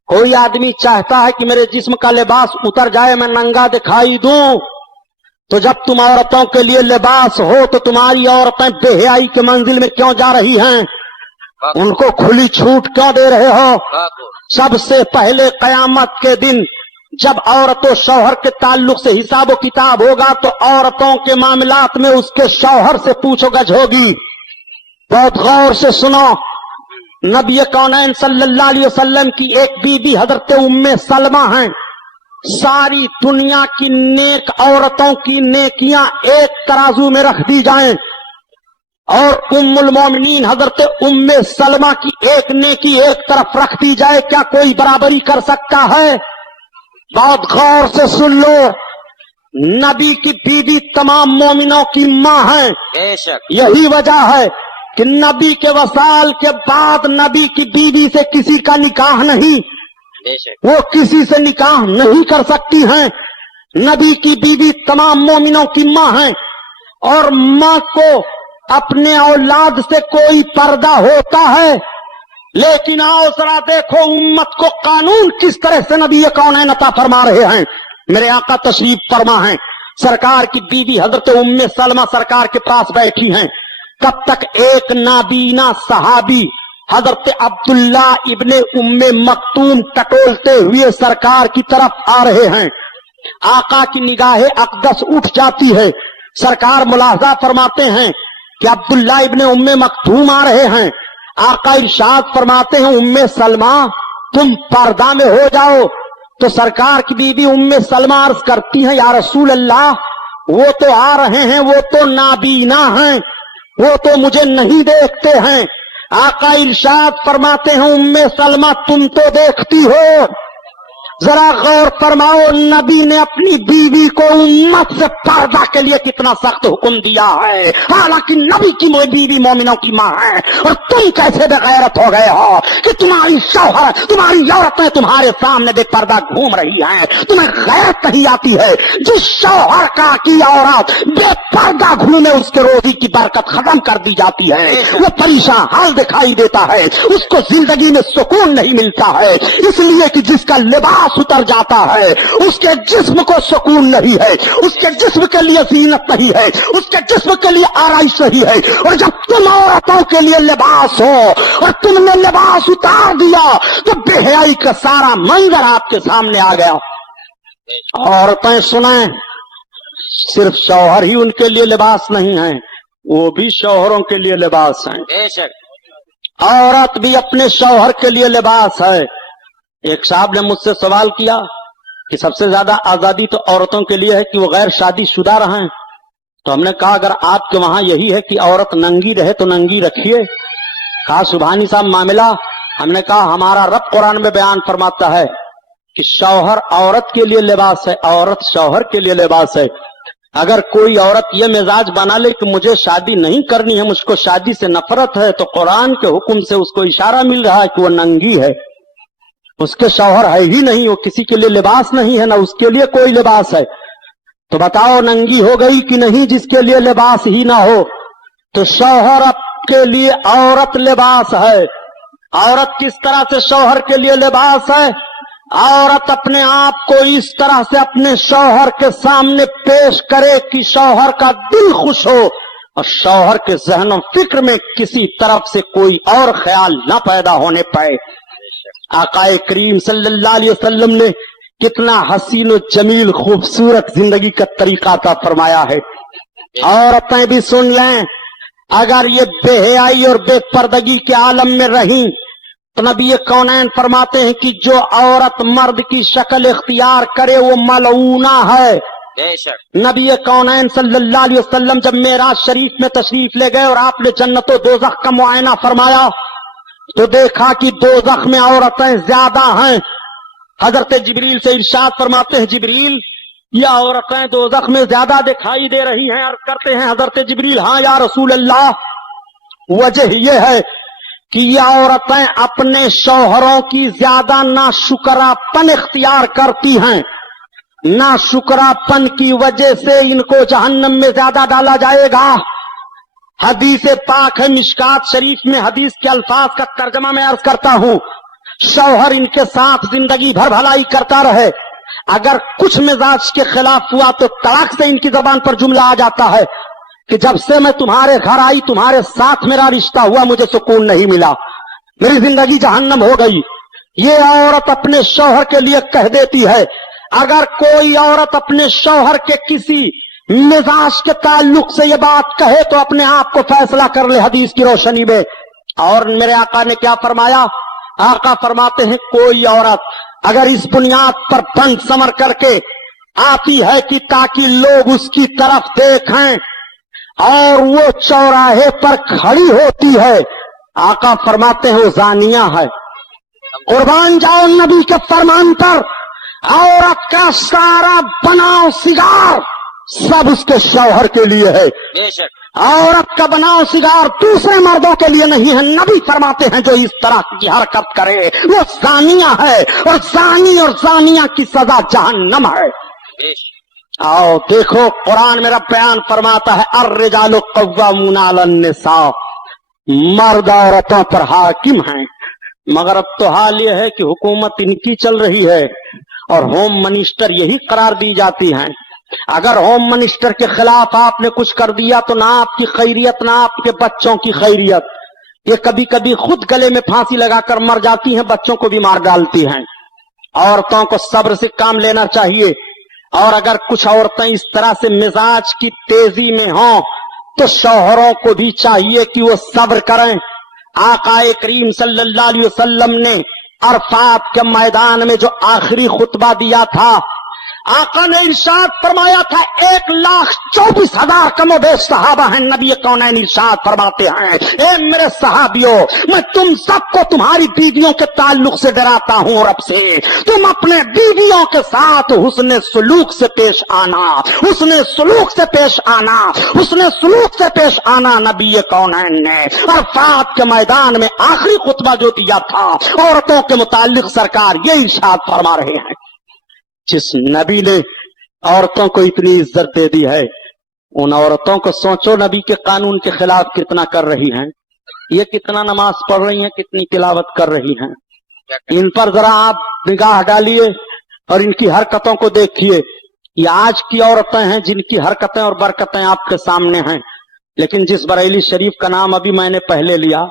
कोई आदमी चाहता है कि मेरे जिस्म का लिबास उतर जाए, मैं नंगा दिखाई दूं, तो जब तुम औरतों के लिए लिबास हो तो तुम्हारी औरतें बेहयाई के मंजिल में क्यों जा रही हैं, उनको खुली छूट क्यों दे रहे हो। सबसे पहले कयामत के दिन जब औरतों शौहर के ताल्लुक से हिसाब व किताब होगा तो औरतों के मामलात में उसके शौहर से पूछोगछ होगी। बहुत गौर से सुनो, नबी कौनैन सल्लल्लाहु अलैहि वसल्लम की एक बीबी हजरत उम्मे सलमा हैं। सारी दुनिया की नेक औरतों की नेकियां एक तराजू में रख दी जाएं और उम्मुल मोमिनीन हजरत उम्मे सलमा की एक नेकी एक तरफ रख दी जाए, क्या कोई बराबरी कर सकता है? बहुत गौर से सुन लो, नबी की बीवी तमाम मोमिनों की मां है। बेशक यही वजह है कि नबी के वसाल के बाद नबी की बीवी से किसी का निकाह नहीं, बेशक वो किसी से निकाह नहीं कर सकती हैं। नबी की बीवी तमाम मोमिनों की मां है, और मां को अपने औलाद से कोई पर्दा होता है। लेकिन आओ जरा देखो उम्मत को कानून किस तरह से नबी कौनैन अता फरमा रहे हैं। मेरे आका तशरीफ फरमा है, सरकार की बीवी हजरत उम्मे सलमा सरकार के पास बैठी हैं। तब तक एक नाबीना सहाबी हजरत अब्दुल्ला इब्ने उम्मे मक्तूम टटोलते हुए सरकार की तरफ आ रहे हैं। आका की निगाहे अक़दस उठ जाती है। सरकार मुलाहजा फरमाते हैं कि अब्दुल्ला इब्ने उम्मे मक्तूम आ रहे हैं। आका इरशाद फरमाते हैं उम्मे सलमा तुम पर्दा में हो जाओ। तो सरकार की बीवी उम्मे सलमा अर्ज करती हैं, या रसूल अल्लाह, वो तो आ रहे हैं, वो तो नाबीना हैं, वो तो मुझे नहीं देखते हैं। आका इरशाद फरमाते हैं उम्मे सलमा तुम तो देखती हो। जरा गौर फरमाओ, नबी ने अपनी बीवी को उम्मत से पर्दा के लिए कितना सख्त हुक्म दिया है, हालांकि नबी की बीवी मोमिनों की मां है, और तुम कैसे बेगैरत हो गए हो कि तुम्हारी शौहर, तुम्हारी औरतें तुम्हारे सामने बेपर्दा घूम रही हैं, तुम्हें गैरत नहीं आती है। जिस शौहर का की औरत बेपर्दा घूमे उसके रोजी की बरकत खत्म कर दी जाती है, वो परेशान हाल दिखाई देता है, उसको जिंदगी में सुकून नहीं मिलता है, इसलिए कि जिसका लिबास उतर जाता है उसके जिस्म को सुकून नहीं है, उसके जिस्म के लिए जीनत नहीं है, उसके जिस्म के लिए आराइश नहीं है। और जब तुम औरतों के लिए लिबास हो और तुमने लिबास उतार दिया तो बेहयाई का सारा मंजर आपके सामने आ गया। औरतें सुने, सिर्फ शौहर ही उनके लिए लिबास नहीं है, वो भी शौहरों के लिए लिबास है। बेशक औरत भी अपने शौहर के लिए लिबास है। एक साहब ने मुझसे सवाल किया कि सबसे ज्यादा आजादी तो औरतों के लिए है कि वो गैर शादीशुदा रहें, तो हमने कहा अगर आपके वहां यही है कि औरत नंगी रहे तो नंगी रखिए। कहा सुभानी साहब मामला, हमने कहा हमारा रब कुरान में बयान फरमाता है कि शौहर औरत के लिए लिबास है, औरत शौहर के लिए लिबास है। अगर कोई औरत ये मिजाज बना ले कि मुझे शादी नहीं करनी है, मुझको शादी से नफरत है, तो कुरान के हुक्म से उसको इशारा मिल रहा है कि वो नंगी है, उसके शौहर है ही नहीं, वो किसी के लिए लिबास नहीं है, ना उसके लिए कोई लिबास है। तो बताओ नंगी हो गई कि नहीं जिसके लिए लिबास ही ना हो। तो शौहर के लिए औरत लिबास है। औरत किस तरह से शौहर के लिए लिबास है? औरत अपने आप को इस तरह से अपने शौहर के सामने पेश करे कि शौहर का दिल खुश हो और शौहर के ज़हन फिक्र में किसी तरफ से कोई और ख्याल न पैदा होने पाए। आकाए करीम सल्लल्लाहु अलैहि वसल्लम ने कितना हसीन और जमील खूबसूरत जिंदगी का तरीका था फरमाया है। औरतें भी सुन लें, अगर ये बेहयाई और बेपर्दगी के आलम में रहीं तो नबी कौनैन फरमाते हैं कि जो औरत मर्द की शक्ल इख्तियार करे वो मलऊना है। बेशक नबी कौनैन सल्लल्लाहु अलैहि वसल्लम जब मेराज शरीफ में तशरीफ ले गए और आपने जन्नत और दोज़ख का मुआयना फरमाया तो देखा कि दोज़ख में औरतें ज्यादा हैं। हजरत जिब्रील से इरशाद फरमाते हैं, जिब्रील ये औरतें दोज़ख में ज्यादा दिखाई दे रही हैं। अर्ज़ करते हैं हजरत जिब्रील, हाँ या रसूल अल्लाह, वजह यह है कि ये औरतें अपने शौहरों की ज्यादा नाशुक्रापन इख्तियार करती हैं। नाशुक्रापन की वजह से इनको जहन्नम में ज्यादा डाला जाएगा। हदीस पाक है मिशकात शरीफ में, हदीस के अल्फाज का तर्जमा मैं अर्ज करता हूं। शौहर इनके साथ जिंदगी भर भलाई करता रहे, अगर कुछ मिजाज के खिलाफ हुआ तो तड़ाक से इनकी जबान पर जुमला आ जाता है कि जब से मैं तुम्हारे घर आई तुम्हारे साथ मेरा रिश्ता हुआ मुझे सुकून नहीं मिला, मेरी जिंदगी जहन्नम हो गई। ये औरत अपने शौहर के लिए कह देती है। अगर कोई औरत अपने शौहर के किसी मिजाज के ताल्लुक से ये बात कहे तो अपने आप को फैसला कर ले हदीस की रोशनी में। और मेरे आका ने क्या फरमाया? आका फरमाते हैं कोई औरत अगर इस बुनियाद पर बंद समर करके आती है कि ताकि लोग उसकी तरफ देखें और वो चौराहे पर खड़ी होती है, आका फरमाते हैं वो जानिया है। कुर्बान जाओ नबी के फरमान पर। औरत का सारा बनाव सिगार सब उसके शौहर के लिए है। बेशक औरत का बनाव सिगार दूसरे मर्दों के लिए नहीं है। नबी फरमाते हैं जो इस तरह की हरकत करे वो जानिया है और जानिया की सजा जहन्नम है। बेशक आओ देखो कुरान मेरा बयान फरमाता है अर्रिजालु कव्वामूना अलन निसा, मर्द औरतों पर हाकिम हैं। मगर अब तो हाल ये है कि हुकूमत इनकी चल रही है और होम मिनिस्टर यही करार दी जाती हैं। अगर होम मिनिस्टर के खिलाफ आपने कुछ कर दिया तो ना आपकी खैरियत ना आपके बच्चों की खैरियत। ये कभी कभी खुद गले में फांसी लगाकर मर जाती हैं, बच्चों को भी मार डालती हैं। औरतों को सब्र से काम लेना चाहिए और अगर कुछ औरतें इस तरह से मिजाज की तेजी में हों तो शौहरों को भी चाहिए कि वो सब्र करें। आकाए करीम सल्लल्लाहु अलैहि वसल्लम ने अरफात के मैदान में जो आखिरी खुतबा दिया था, आका ने इरशाद फरमाया था 1,24,000 कमोबेश सहाबा हैं। नबी कौनैन इरशाद फरमाते हैं, ए मेरे सहाबियों, मैं तुम सबको तुम्हारी बीवियों के ताल्लुक से डराता हूं रब से। तुम अपने बीवियों के साथ हुस्ने सुलूक से पेश आना, हुस्ने सुलूक से पेश आना, हुस्ने सुलूक से पेश आना। नबी कौनैन ने अरफात के मैदान में आखिरी खुतबा जो दिया था औरतों के मुताल्लिक सरकार ये इरशाद फरमा रहे हैं। जिस नबी ने औरतों को इतनी इज्जत दे दी है, उन औरतों को सोचो नबी के कानून के खिलाफ कितना कर रही हैं। ये कितना नमाज पढ़ रही हैं, कितनी तिलावत कर रही हैं। इन पर जरा आप निगाह डालिए और इनकी हरकतों को देखिए। ये आज की औरतें हैं जिनकी हरकतें और बरकतें आपके सामने हैं। लेकिन जिस बरेली शरीफ का नाम अभी मैंने पहले लिया,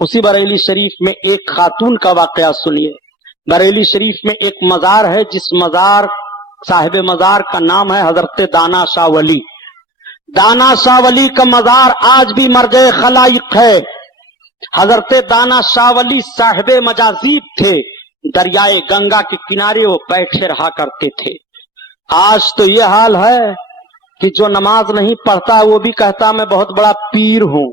उसी बरेली शरीफ में एक खातून का वाकया सुनिए। बरेली शरीफ में एक मजार है, जिस मजार साहिब मजार का नाम है हजरत दाना शाह वली। दाना शाह वली का मजार आज भी मर्जे खलाइक है। हजरत दाना शाह वली साहिब मजाजीब थे। दरियाए गंगा के किनारे वो बैठे रहा करते थे। आज तो ये हाल है कि जो नमाज नहीं पढ़ता वो भी कहता मैं बहुत बड़ा पीर हूं।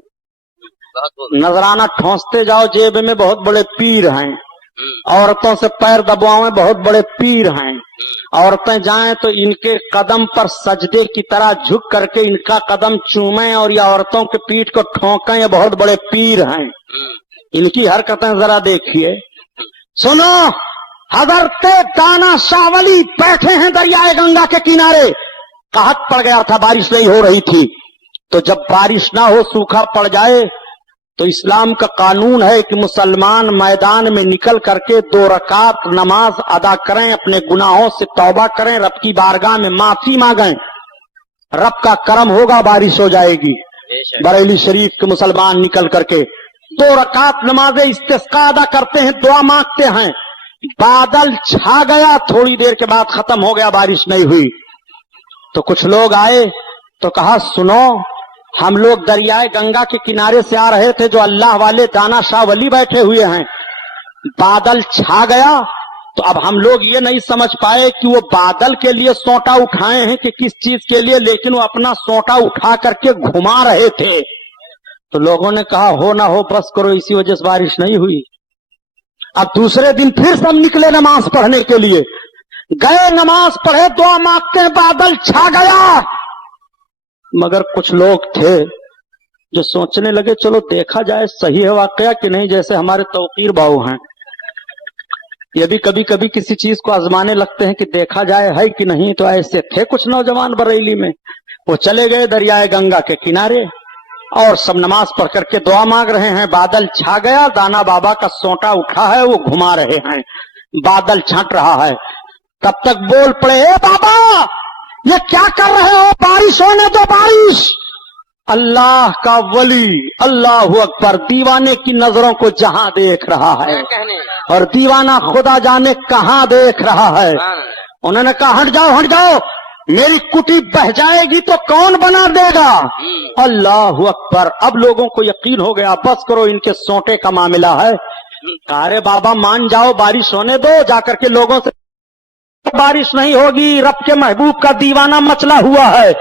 नजराना ठोंसते जाओ जेब में, बहुत बड़े पीर हैं। औरतों से पैर दबाओ, बहुत बड़े पीर हैं। औरतें जाएं तो इनके कदम पर सजदे की तरह झुक करके इनका कदम चूमें और ये औरतों के पीठ को ठोंकें, ये बहुत बड़े पीर हैं। इनकी हरकतें जरा देखिए। सुनो, हजरत दाना शाह वली बैठे हैं दरियाए गंगा के किनारे। कहत पड़ गया था, बारिश नहीं हो रही थी। तो जब बारिश ना हो, सूखा पड़ जाए, तो इस्लाम का कानून है कि मुसलमान मैदान में निकल करके 2 रकात नमाज अदा करें, अपने गुनाहों से तौबा करें, रब की बारगाह में माफी मांगें। रब का करम होगा, बारिश हो जाएगी। बरेली शरीफ के मुसलमान निकल करके 2 रकात नमाज इस्तिस्का अदा करते हैं, दुआ मांगते हैं। बादल छा गया, थोड़ी देर के बाद खत्म हो गया, बारिश नहीं हुई। तो कुछ लोग आए तो कहा, सुनो, हम लोग दरियाए गंगा के किनारे से आ रहे थे, जो अल्लाह वाले दाना शाह वली बैठे हुए हैं। बादल छा गया तो अब हम लोग ये नहीं समझ पाए कि वो बादल के लिए सोंटा उठाए हैं कि किस चीज के लिए, लेकिन वो अपना सोंटा उठा करके घुमा रहे थे। तो लोगों ने कहा, हो ना हो बस करो, इसी वजह से बारिश नहीं हुई। अब दूसरे दिन फिर सब निकले नमाज पढ़ने के लिए, गए, नमाज पढ़े, दुआ मांगते हैं, बादल छा गया। मगर कुछ लोग थे जो सोचने लगे, चलो देखा जाए सही है वाकया कि नहीं। जैसे हमारे तौकीर बाबू हैं, ये भी कभी कभी किसी चीज को आजमाने लगते हैं कि देखा जाए है कि नहीं। तो ऐसे थे कुछ नौजवान बरेली में, वो चले गए दरियाए गंगा के किनारे और सब नमाज पढ़ करके दुआ मांग रहे हैं। बादल छा गया, दाना बाबा का सोंटा उठा है, वो घुमा रहे हैं, बादल छंट रहा है। तब तक बोल पड़े, ए बाबा, ये क्या कर रहे हो, बारिश होने दो, बारिश। अल्लाह का वली, अल्लाह अकबर, दीवाने की नजरों को जहां देख रहा है और दीवाना खुदा जाने कहां देख रहा है। उन्होंने कहा, हट जाओ, हट जाओ, मेरी कुटी बह जाएगी तो कौन बना देगा। अल्लाह अकबर। अब लोगों को यकीन हो गया, बस करो, इनके सोंटे का मामला है। अरे बाबा मान जाओ, बारिश होने दो। जाकर के लोगों से, बारिश नहीं होगी, रब के महबूब का दीवाना मचला हुआ है।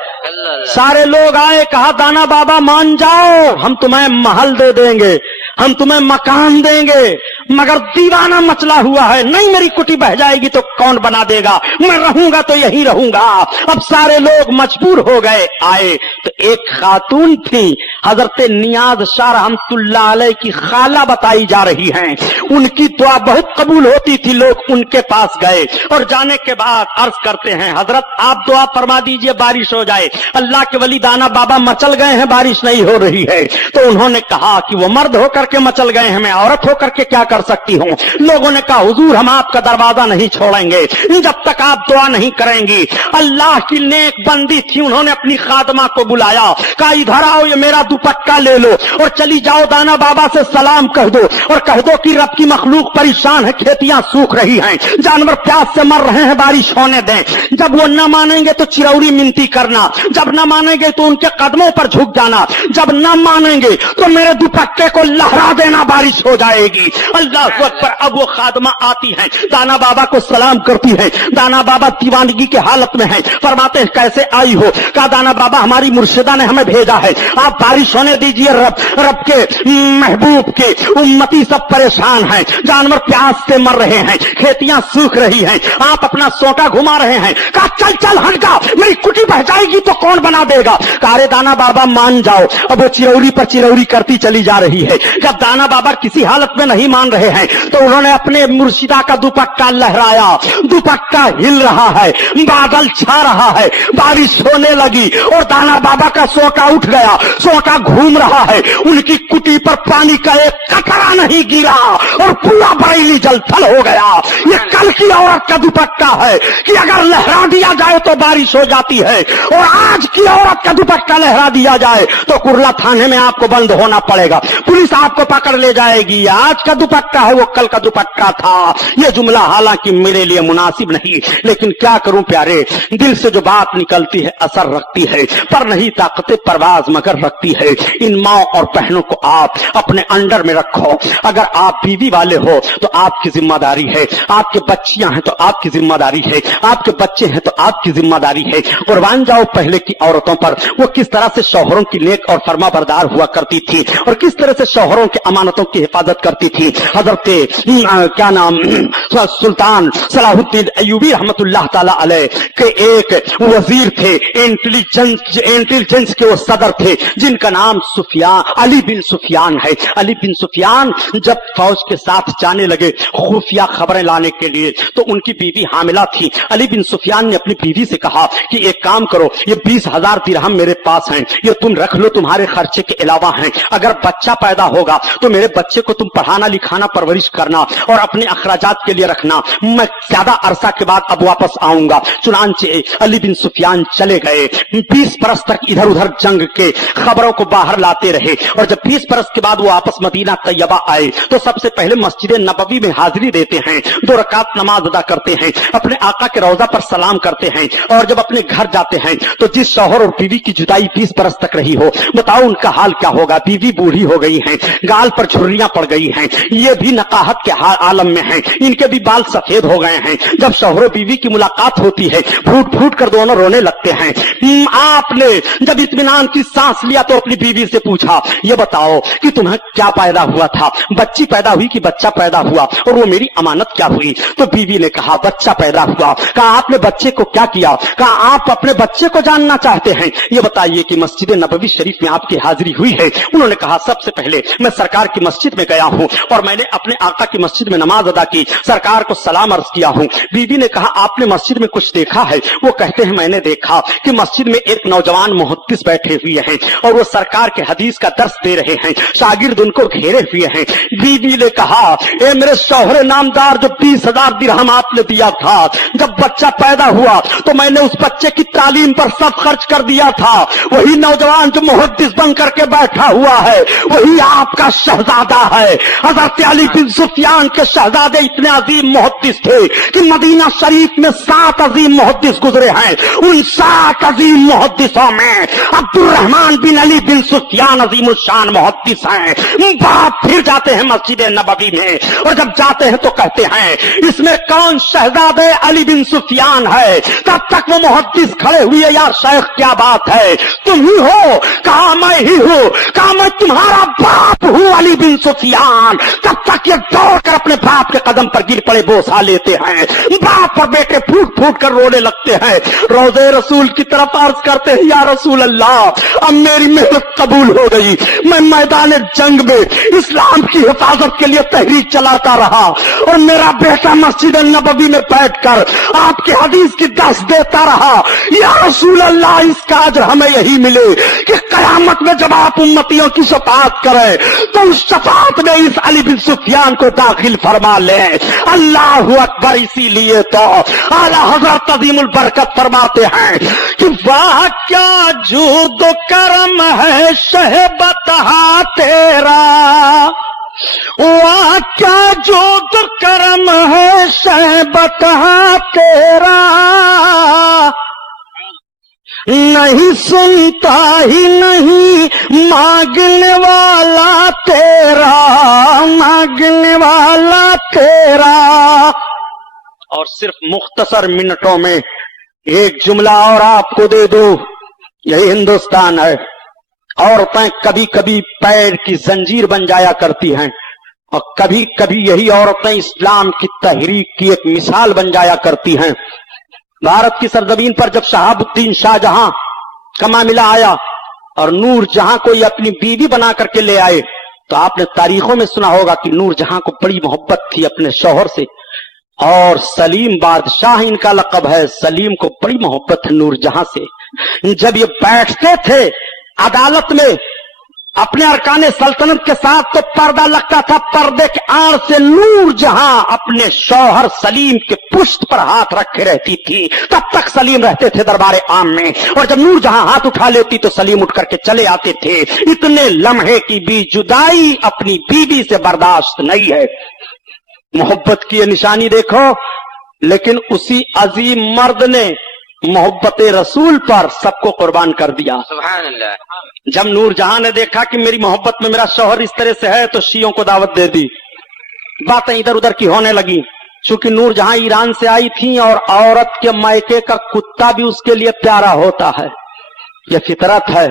सारे लोग आए, कहा, दाना बाबा मान जाओ, हम तुम्हें महल दे देंगे, हम तुम्हें मकान देंगे, मगर दीवाना मचला हुआ है। नहीं, मेरी कुटी बह जाएगी तो कौन बना देगा, मैं रहूंगा तो यहीं रहूंगा। अब सारे लोग मजबूर हो गए। आए तो एक खातून थी, हजरत नियाज शाह रहमतुल्लाह अलैह की खाला बताई जा रही हैं। उनकी दुआ बहुत कबूल होती थी। लोग उनके पास गए और जाने के बाद अर्ज करते हैं, हजरत आप दुआ फरमा दीजिए, बारिश हो जाए। अल्लाह के वली दाना बाबा मचल गए हैं, बारिश नहीं हो रही है। तो उन्होंने कहा कि वो मर्द होकर के मचल गए हैं, मैं औरत होकर के क्या कर सकती हूँ। लोगों ने कहा, हुजूर हम आपका दरवाजा नहीं छोड़ेंगे जब तक आप दुआ नहीं करेंगी। अल्लाह की नेक बंदी थी, उन्होंने अपनी खादमा को बुलाया, कहा, इधर आओ, ये मेरा दुपट्टा ले लो और चली जाओ, दाना बाबा से सलाम कह दो और कह दो कि रब की मखलूक परेशान है, खेतियां सूख रही हैं, जानवर प्यास से मर रहे रहे हैं बारिश होने दें। जब वो न मानेंगे तो चिरौरी मिनती करना, जब न मानेंगे तो उनके कदमों पर झुक जाना, जब न मानेंगे तो मेरे दुपट्टे को लहरा देना, बारिश हो जाएगी। अल्लाह अकबर। अब वो खादमा आती है, दाना बाबा को सलाम करती है। दाना बाबा दीवानगी के हालत में है, फरमाते हैं कैसे आई हो? कहा दाना बाबा हमारी मुर्शिदा ने हमें भेजा है, आप बारिश होने दीजिए, रब के महबूब के उम्मती सब परेशान हैं, जानवर प्यास से मर रहे हैं, खेतियां सूख रही हैं, आप अपना सोटा घुमा रहे हैं। कहा चल चल हट जा, मेरी कुटी बह जाएगी तो कौन बना देगा? कहा अरे दाना बाबा मान जाओ। अब वो चिरौरी पर चिरौरी करती चली जा रही है। जब दाना बाबा किसी हालत में नहीं मान रहे हैं तो उन्होंने अपने मुर्शिदा का दुपट्टा लहराया, दुपट्टा हिल रहा है, बादल छा रहा है, बारिश होने लगी और दाना बाबा का सोटा उठ गया, सोटा घूम रहा है, उनकी कुटी पर पानी का एक कतरा नहीं गिरा और पूरा बरेली जलथल हो गया। ये कल की औरत का दुपट्टा है कि अगर लहरा दिया जाए तो बारिश हो जाती है, और आज की औरत का दुपट्टा लहरा दिया जाए तो कुर्ला थाने में आपको बंद होना पड़ेगा, पुलिस आपको पकड़ ले जाएगी। आज का दुपट्टा है, वो कल का दुपट्टा था। ये जुमला हालांकि मेरे लिए मुनासिब नहीं, लेकिन क्या करूं प्यारे, दिल से जो बात निकलती है असर रखती है, पर नहीं ताकत परवाज मगर रखती है। इन माँ और बहनों को आप अपने अंडर में रखो। अगर आप बीवी वाले हो तो आपकी जिम्मेदारी है, आपके बच्चियां हैं तो आपकी जिम्मेदारी है, आपके बच्चे हैं तो आपकी जिम्मेदारी है। कुर्बान जाओ पहले की औरतों पर, वो किस तरह से शौहरों की नेक और फरमाबरदार हुआ करती थी और किस तरह से शौहरों की अमानतों की हिफाजत करती थी। हजरत क्या नाम सुल्तान सलाहुद्दीन अय्यूबी रहमतुल्लाह ताला अलैह के एक वजीर थे, इंटेलिजेंस के वो सदर थे, जिनका नाम अली बिन सुफियान है। अली बिन सुफियान जब फौज के साथ जाने लगे खुफिया खबरें लाने के लिए तो उनकी बीवी हामिला थी। अली बिन सुफियान ने अपनी बीवी से कहा कि एक काम करो, ये 20,000 दिरहम मेरे पास हैं, ये तुम रख लो, तुम्हारे खर्चे के अलावा हैं। अगर बच्चा पैदा होगा तो मेरे बच्चे को तुम पढ़ाना लिखाना परवरिश करना और अपने अखराजात के लिए रखना, मैं ज्यादा अरसा के बाद अब वापस आऊंगा। चुनांचे अली बिन सुफियान चले गए। 20 बरस तक इधर उधर जंग के खबरों को बाहर लाते रहे और जब 20 बरस के बाद वो वापस मदीना तैयबा आए तो सबसे पहले मस्जिद नबवी में हाजिरी देते हैं, 2 रकात नमाज अदा करते हैं, अपने आका के रौजा पर सलाम करते हैं और जब अपने घर जाते हैं तो जिस शौहर और बीवी की जुदाई 20 बरस तक रही हो, बताओ उनका हाल क्या होगा। बीवी बूढ़ी हो गई है, गाल पर झुर्रियां पड़ गई हैं, ये भी नकाहत के आलम में हैं, इनके भी बाल सफेद हो गए हैं। जब शौहर बीवी की मुलाकात होती है फूट फूट कर दोनों रोने लगते हैं। आपने जब इत्मीनान की सांस लिया तो अपनी बीवी से पूछा, ये बताओ कि तुम्हें क्या पैदा हुआ था, बच्ची पैदा हुई कि बच्चा पैदा हुआ, और वो मेरी अमानत क्या हुई? तो बीवी ने कहा बच्चा पैदा हुआ। कहा आपने बच्चे को क्या किया? कहा आप अपने बच्चे को जानना चाहते हैं, ये बताइए कि मस्जिद नबवी शरीफ में आपकी हाजिरी हुई है? उन्होंने कहा सबसे पहले मैं सरकार की मस्जिद में गया हूं और मैंने अपने आका की मस्जिद में नमाज अदा की, सरकार को सलाम अर्ज किया हूं। बीवी ने कहा आपने मस्जिद में कुछ देखा है? वो कहते हैं मैंने देखा कि मस्जिद में एक नौजवान मुहद्दिस बैठे हुए हैं और वो सरकार के हदीस का दर्स दे रहे हैं, शागिर्द उनको घेरे हुए हैं। बीवी ने कहा ए मेरे शौहर नामदार, जो 20,000 दिरहम आपने दिया था, जब बच्चा पैदा हुआ तो मैंने उस बच्चे की तालीम पर सब खर्च कर दिया था। वही नौजवान जो मुहद्दिस बन करके बैठा हुआ है वही आपका शहजादा है। हजरत अली बिन सुफियान के शहजादे इतने अजीम मुहद्दिस थे कि मदीना शरीफ में 7 अजीम मुहद्दिस गुजरे हैं। उन 7 अजीम मुहद्दिसों में अब्दुर्रहमान बिन अली बिन सुफियान अजीमुल शान मुहद्दिस हैं। बाप फिर जाते हैं मस्जिद नबवी में और जब जाते हैं तो कहते हैं इसमें कौन शहजादे अली बिन सुफियान है? तब तक वो मुहद्दिस खड़े हुए, यार शेख क्या बात है, तुम ही हो? कहा मैं ही हूं। कहा मैं तुम्हारा बाप हूं अली बिन सुफियान। तब तक ये दौड़ कर अपने बाप के कदम पर गिर पड़े, बोसा लेते हैं, बाप और बेटे फूट फूट कर रोने लगते हैं, रोज़े रसूल की तरफ अर्ज करते हैं या रसूल अल्लाह अब मेरी मेहनत कबूल हो गई, मैं मैदान जंग में इस्लाम की हिफाजत के लिए तहरीक चलाता रहा और मेरा बेटा मस्जिद नबवी में बैठकर आपके हदीस की दर्स देता रहा। या रसूल अल्लाह इसका अजर हमें यही मिले कि कयामत में जब आप उम्मतियों की शफाअत करें तो उस शफाअत में इस अली बिन सुफियान को दाखिल फरमा लें। अल्लाहु अकबर। इसीलिए तो आला हजरत अजीमुल बरकत फरमाते हैं कि वाह क्या जूद करम है शहबतहा तेरा, واقعہ جو تو کرم ہے شہبتہ تیرا، نہیں سنتا ہی نہیں مانگنے والا تیرا، مانگنے والا تیرا۔ اور صرف مختصر منٹوں میں ایک جملہ اور آپ کو دے دوں، یہی ہندوستان ہے۔ عورتیں کبھی کبھی پیر کی زنجیر بن جایا کرتی ہیں، اور کبھی کبھی یہی عورتیں اسلام کی تحریک کی ایک مثال بن جایا کرتی ہیں۔ بھارت کی سرزمین پر جب شہاب الدین شاہ جہاں کا معاملہ آیا اور نور جہاں کو یہ اپنی بیوی بنا کر کے لے آئے، تو آپ نے تاریخوں میں سنا ہوگا کہ نور جہاں کو بڑی محبت تھی اپنے شوہر سے، اور سلیم بادشاہ ان کا لقب ہے، سلیم کو بڑی محبت ہے نور جہاں سے۔ جب یہ بیٹھتے تھے عدالت میں اپنے ارکان سلطنت کے ساتھ تو پردہ لگتا تھا، پردے کے آڑ سے نور جہاں اپنے شوہر سلیم کے پشت پر ہاتھ رکھے رہتی تھی، تب تک سلیم رہتے تھے دربار عام میں، اور جب نور جہاں ہاتھ اٹھا لیتی تو سلیم اٹھ کر کے چلے آتے تھے۔ اتنے لمحے کی بھی جدائی اپنی بیوی سے برداشت نہیں ہے۔ محبت کی یہ نشانی دیکھو، لیکن اسی عظیم مرد نے محبت رسول پر سب کو قربان کر دیا۔ سبحان اللہ۔ جب نور جہاں نے دیکھا کہ میری محبت میں میرا شوہر اس طرح سے ہے تو شیعوں کو دعوت دے دی، باتیں ادھر ادھر کی ہونے لگی۔ چونکہ نور جہاں ایران سے آئی تھی اور عورت کے مائکے کا کتا بھی اس کے لیے پیارا ہوتا ہے، یہ فطرت ہے۔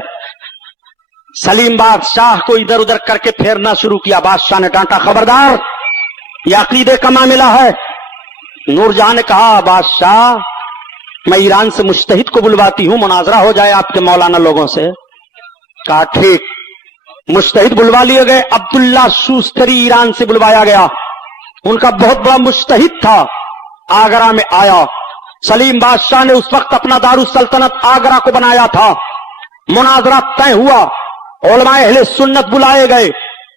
سلیم بادشاہ کو ادھر ادھر کر کے پھیرنا شروع کیا۔ بادشاہ نے ڈانٹا، خبردار، یہ عقیدے کا معاملہ ہے۔ نور جہاں نے کہا، بادشاہ میں ایران سے مجتہد کو بلواتی ہوں، مناظرہ ہو جائے آپ کے مولانا لوگوں سے۔ کہا ٹھیک۔ مجتہد بلوا لیے گئے۔ عبداللہ شوستری ایران سے بلوایا گیا، ان کا بہت بڑا مجتہد تھا، آگرہ میں آیا۔ سلیم بادشاہ نے اس وقت اپنا دارالسلطنت آگرہ کو بنایا تھا۔ مناظرہ طے ہوا، علماء اہل سنت بلائے گئے،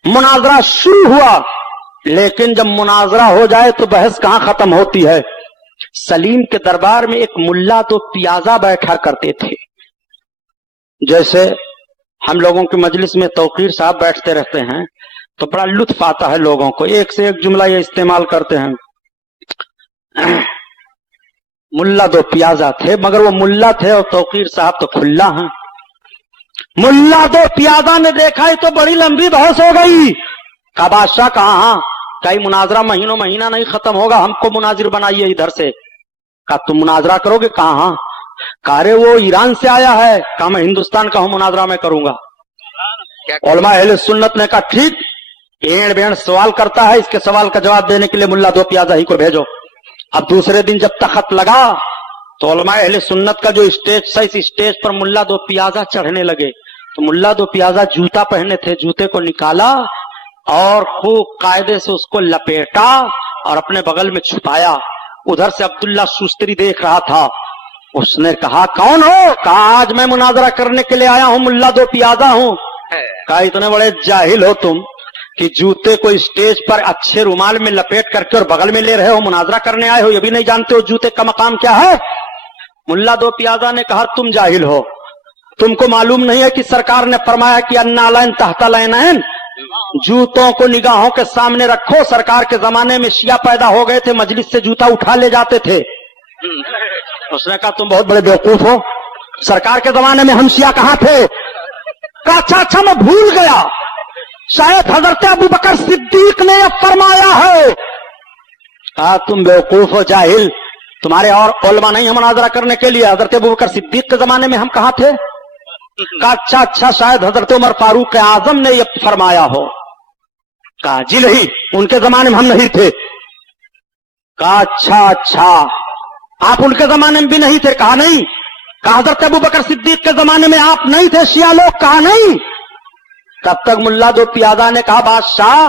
مناظرہ شروع ہوا۔ لیکن جب مناظرہ ہو جائے تو بحث کہاں ختم ہوتی ہے۔ سلیم کے دربار میں ایک ملا تو پیازا بیٹھا کرتے تھے، جیسے ہم لوگوں کی مجلس میں توقیر صاحب بیٹھتے رہتے ہیں تو بڑا لطف آتا ہے لوگوں کو، ایک سے ایک جملہ یہ استعمال کرتے ہیں۔ ملا دو پیازا تھے، مگر وہ ملا تھے اور توقیر صاحب تو کھلا ہیں۔ ملا دو پیازا نے دیکھا ہی تو بڑی لمبی بحث ہو گئی۔ کہا بادشاہ کہاں؟ کئی مناظرہ مہینوں مہینہ نہیں ختم ہوگا، ہم کو مناظر بنائیے ادھر سے۔ کہا تم مناظرہ کرو گے؟ کہاں؟ کہا رے وہ ایران سے آیا ہے۔ کہا میں ہندوستان کا ہوں، مناظرہ میں کروں گا۔ علماء اہل سنت نے کہا ٹھیک، اینڑ بینڑ سوال کرتا ہے، اس کے سوال کا جواب دینے کے لیے ملا دو پیازا ہی کو بھیجو۔ اب دوسرے دن جب تخت لگا تو علماء اہل سنت کا جو اسٹیج تھا، اس اسٹیج پر ملا دو پیازا چڑھنے لگے۔ تو ملا دو پیازا جوتا پہنے تھے، جوتے کو نکالا اور خوب قاعدے سے اس کو لپیٹا اور اپنے بغل میں چھپایا۔ ادھر سے عبداللہ شوستری دیکھ رہا تھا۔ اس نے کہا کون ہو؟ کہا آج میں مناظرہ کرنے کے لیے آیا ہوں، ملا دو پیازا ہوں۔ کہا اتنے بڑے جاہل ہو تم کہ جوتے کو اسٹیج پر اچھے رومال میں لپیٹ کر کے اور بغل میں لے رہے ہو، مناظرہ کرنے آئے ہو، یہ بھی نہیں جانتے ہو جوتے کا مقام کیا ہے؟ ملا دو پیازا نے کہا تم جاہل ہو، تم کو معلوم نہیں ہے کہ سرکار نے فرمایا کہ النعلین تحت العینین، جوتوں کو نگاہوں کے سامنے رکھو۔ سرکار کے زمانے میں شیعہ پیدا ہو گئے تھے، مجلس سے جوتا اٹھا لے جاتے تھے۔ اس نے کہا تم بہت بڑے بیوقوف ہو، سرکار کے زمانے میں ہم شیعہ کہاں تھے؟ کہا اچھا میں بھول گیا، شاید حضرت ابو بکر صدیق نے یہ فرمایا ہے۔ کہا تم بیوقوف ہو، جاہل، تمہارے اور علماء نہیں ہیں مناظرہ کرنے کے لیے؟ حضرت ابو بکر صدیق کے زمانے میں ہم کہاں تھے؟ کہا اچھا شاید حضرت عمر فاروق اعظم نے یہ فرمایا ہو۔ کہا جی نہیں، ان کے زمانے میں ہم نہیں تھے۔ کہا اچھا آپ ان کے زمانے میں بھی نہیں تھے؟ کہا نہیں۔ کہا حضرت ابو بکر صدیق کے زمانے میں آپ نہیں تھے شیعہ لوگ؟ کہا نہیں۔ تب تک ملا دو پیازا نے کہا بادشاہ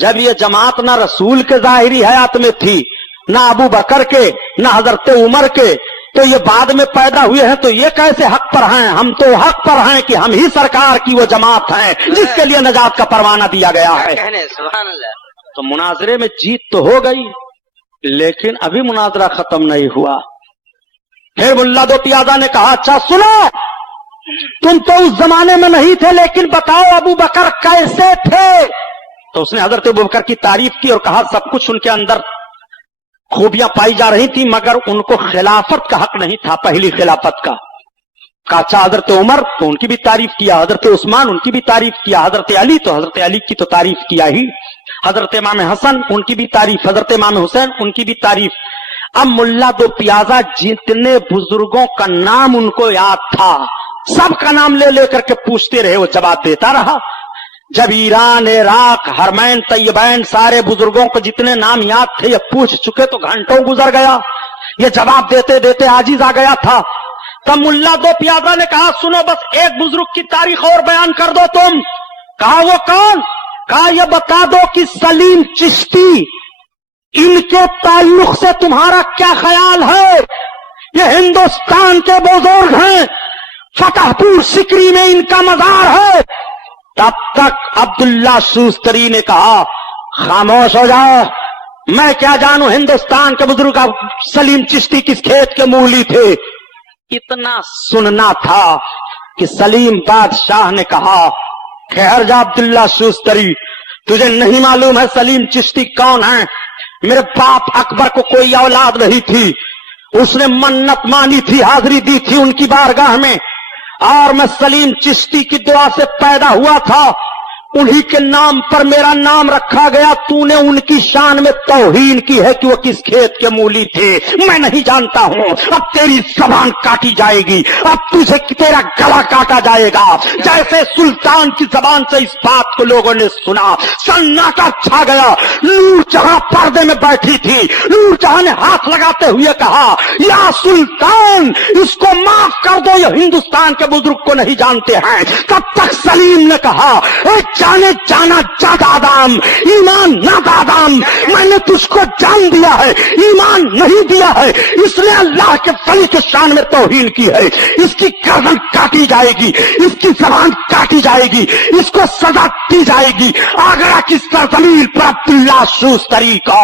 جب یہ جماعت نہ رسول کے ظاہری حیات میں تھی، نہ ابو بکر کے، نہ حضرت عمر کے، تو یہ بعد میں پیدا ہوئے ہیں، تو یہ کیسے حق پر ہیں؟ ہم تو حق پر ہیں کہ ہم ہی سرکار کی وہ جماعت ہیں جس کے لیے نجات کا پروانہ دیا گیا ہے۔ سبحان اللہ۔ تو مناظرے میں جیت تو ہو گئی، لیکن ابھی مناظرہ ختم نہیں ہوا۔ پھر ملا دو پیازا نے کہا اچھا سنو، تم تو اس زمانے میں نہیں تھے، لیکن بتاؤ ابو بکر کیسے تھے؟ तो उसने हजरत अबू बकर की तारीफ की और कहा सब कुछ उनके अंदर खूबियां पाई जा रही थी, मगर उनको खिलाफत का हक नहीं था, पहली खिलाफत का। अच्छा हजरत उमर तो उनकी भी तारीफ किया, हजरत उस्मान उनकी भी तारीफ किया, हजरत अली तो हजरत अली की तो तारीफ किया ही, हजरत इमाम हसन उनकी भी तारीफ, हजरत इमाम हुसैन उनकी भी तारीफ। अब मुल्ला दो प्याजा जितने बुजुर्गों का नाम उनको याद था सबका नाम ले लेकर के पूछते रहे, वो जवाब देता रहा। जब ईरान, इराक, हरमैन, तैयबैन सारे बुजुर्गों को जितने नाम याद थे ये पूछ चुके तो घंटों गुजर गया, ये जवाब देते देते आजिज आ गया था। तब मुल्ला दो प्याजा ने कहा सुनो बस एक बुजुर्ग की तारीख और बयान कर दो तुम। कहा वो कौन? कहा ये बता दो कि सलीम चिश्ती, इनके ताल्लुक से तुम्हारा क्या ख्याल है? ये हिंदुस्तान के बुजुर्ग हैं, फतेहपुर सिकरी में इनका मजार है। तब तक अब्दुल्ला शूस्तरी ने कहा खामोश हो जाओ, मैं क्या जानू हिंदुस्तान के बुजुर्ग सलीम चिश्ती किस खेत के मूली थे। इतना सुनना था कि सलीम बादशाह ने कहा खैर जा अब्दुल्ला शूस्तरी, तुझे नहीं मालूम है सलीम चिश्ती कौन है? मेरे बाप अकबर को कोई औलाद नहीं थी, उसने मन्नत मानी थी, हाजिरी दी थी उनकी बारगाह में, और मैं सलीम चिश्ती की दुआ से पैदा हुआ था, उन्हीं के नाम पर मेरा नाम रखा गया। तूने उनकी शान में तौहीन की है कि वो किस खेत के मूली थे, मैं नहीं जानता हूं। अब तेरी जबान काटी जाएगी, अब तुझे तेरा गला काटा जाएगा। जैसे सुल्तान की जबान से इस बात को लोगों ने सुना, सन्नाटा छा गया। नूरजहां पर्दे में बैठी थी, नूरजहां ने हाथ लगाते हुए कहा या सुल्तान इसको माफ कर दो, ये हिंदुस्तान के बुजुर्ग को नहीं जानते हैं। तब तक सलीम ने कहा जाने जाना जादादाम, ईमान ना दादाम, मैंने तुझको जान दिया है, ईमान नहीं दिया है, इसने अल्लाह के वली के शान में तौहीन की है, इसकी गर्दन काटी जाएगी, इसकी जबान काटी जाएगी, इसको सजा दी जाएगी। आगरा की सरजमीन पर अब्दुल्ला शूस्तरी को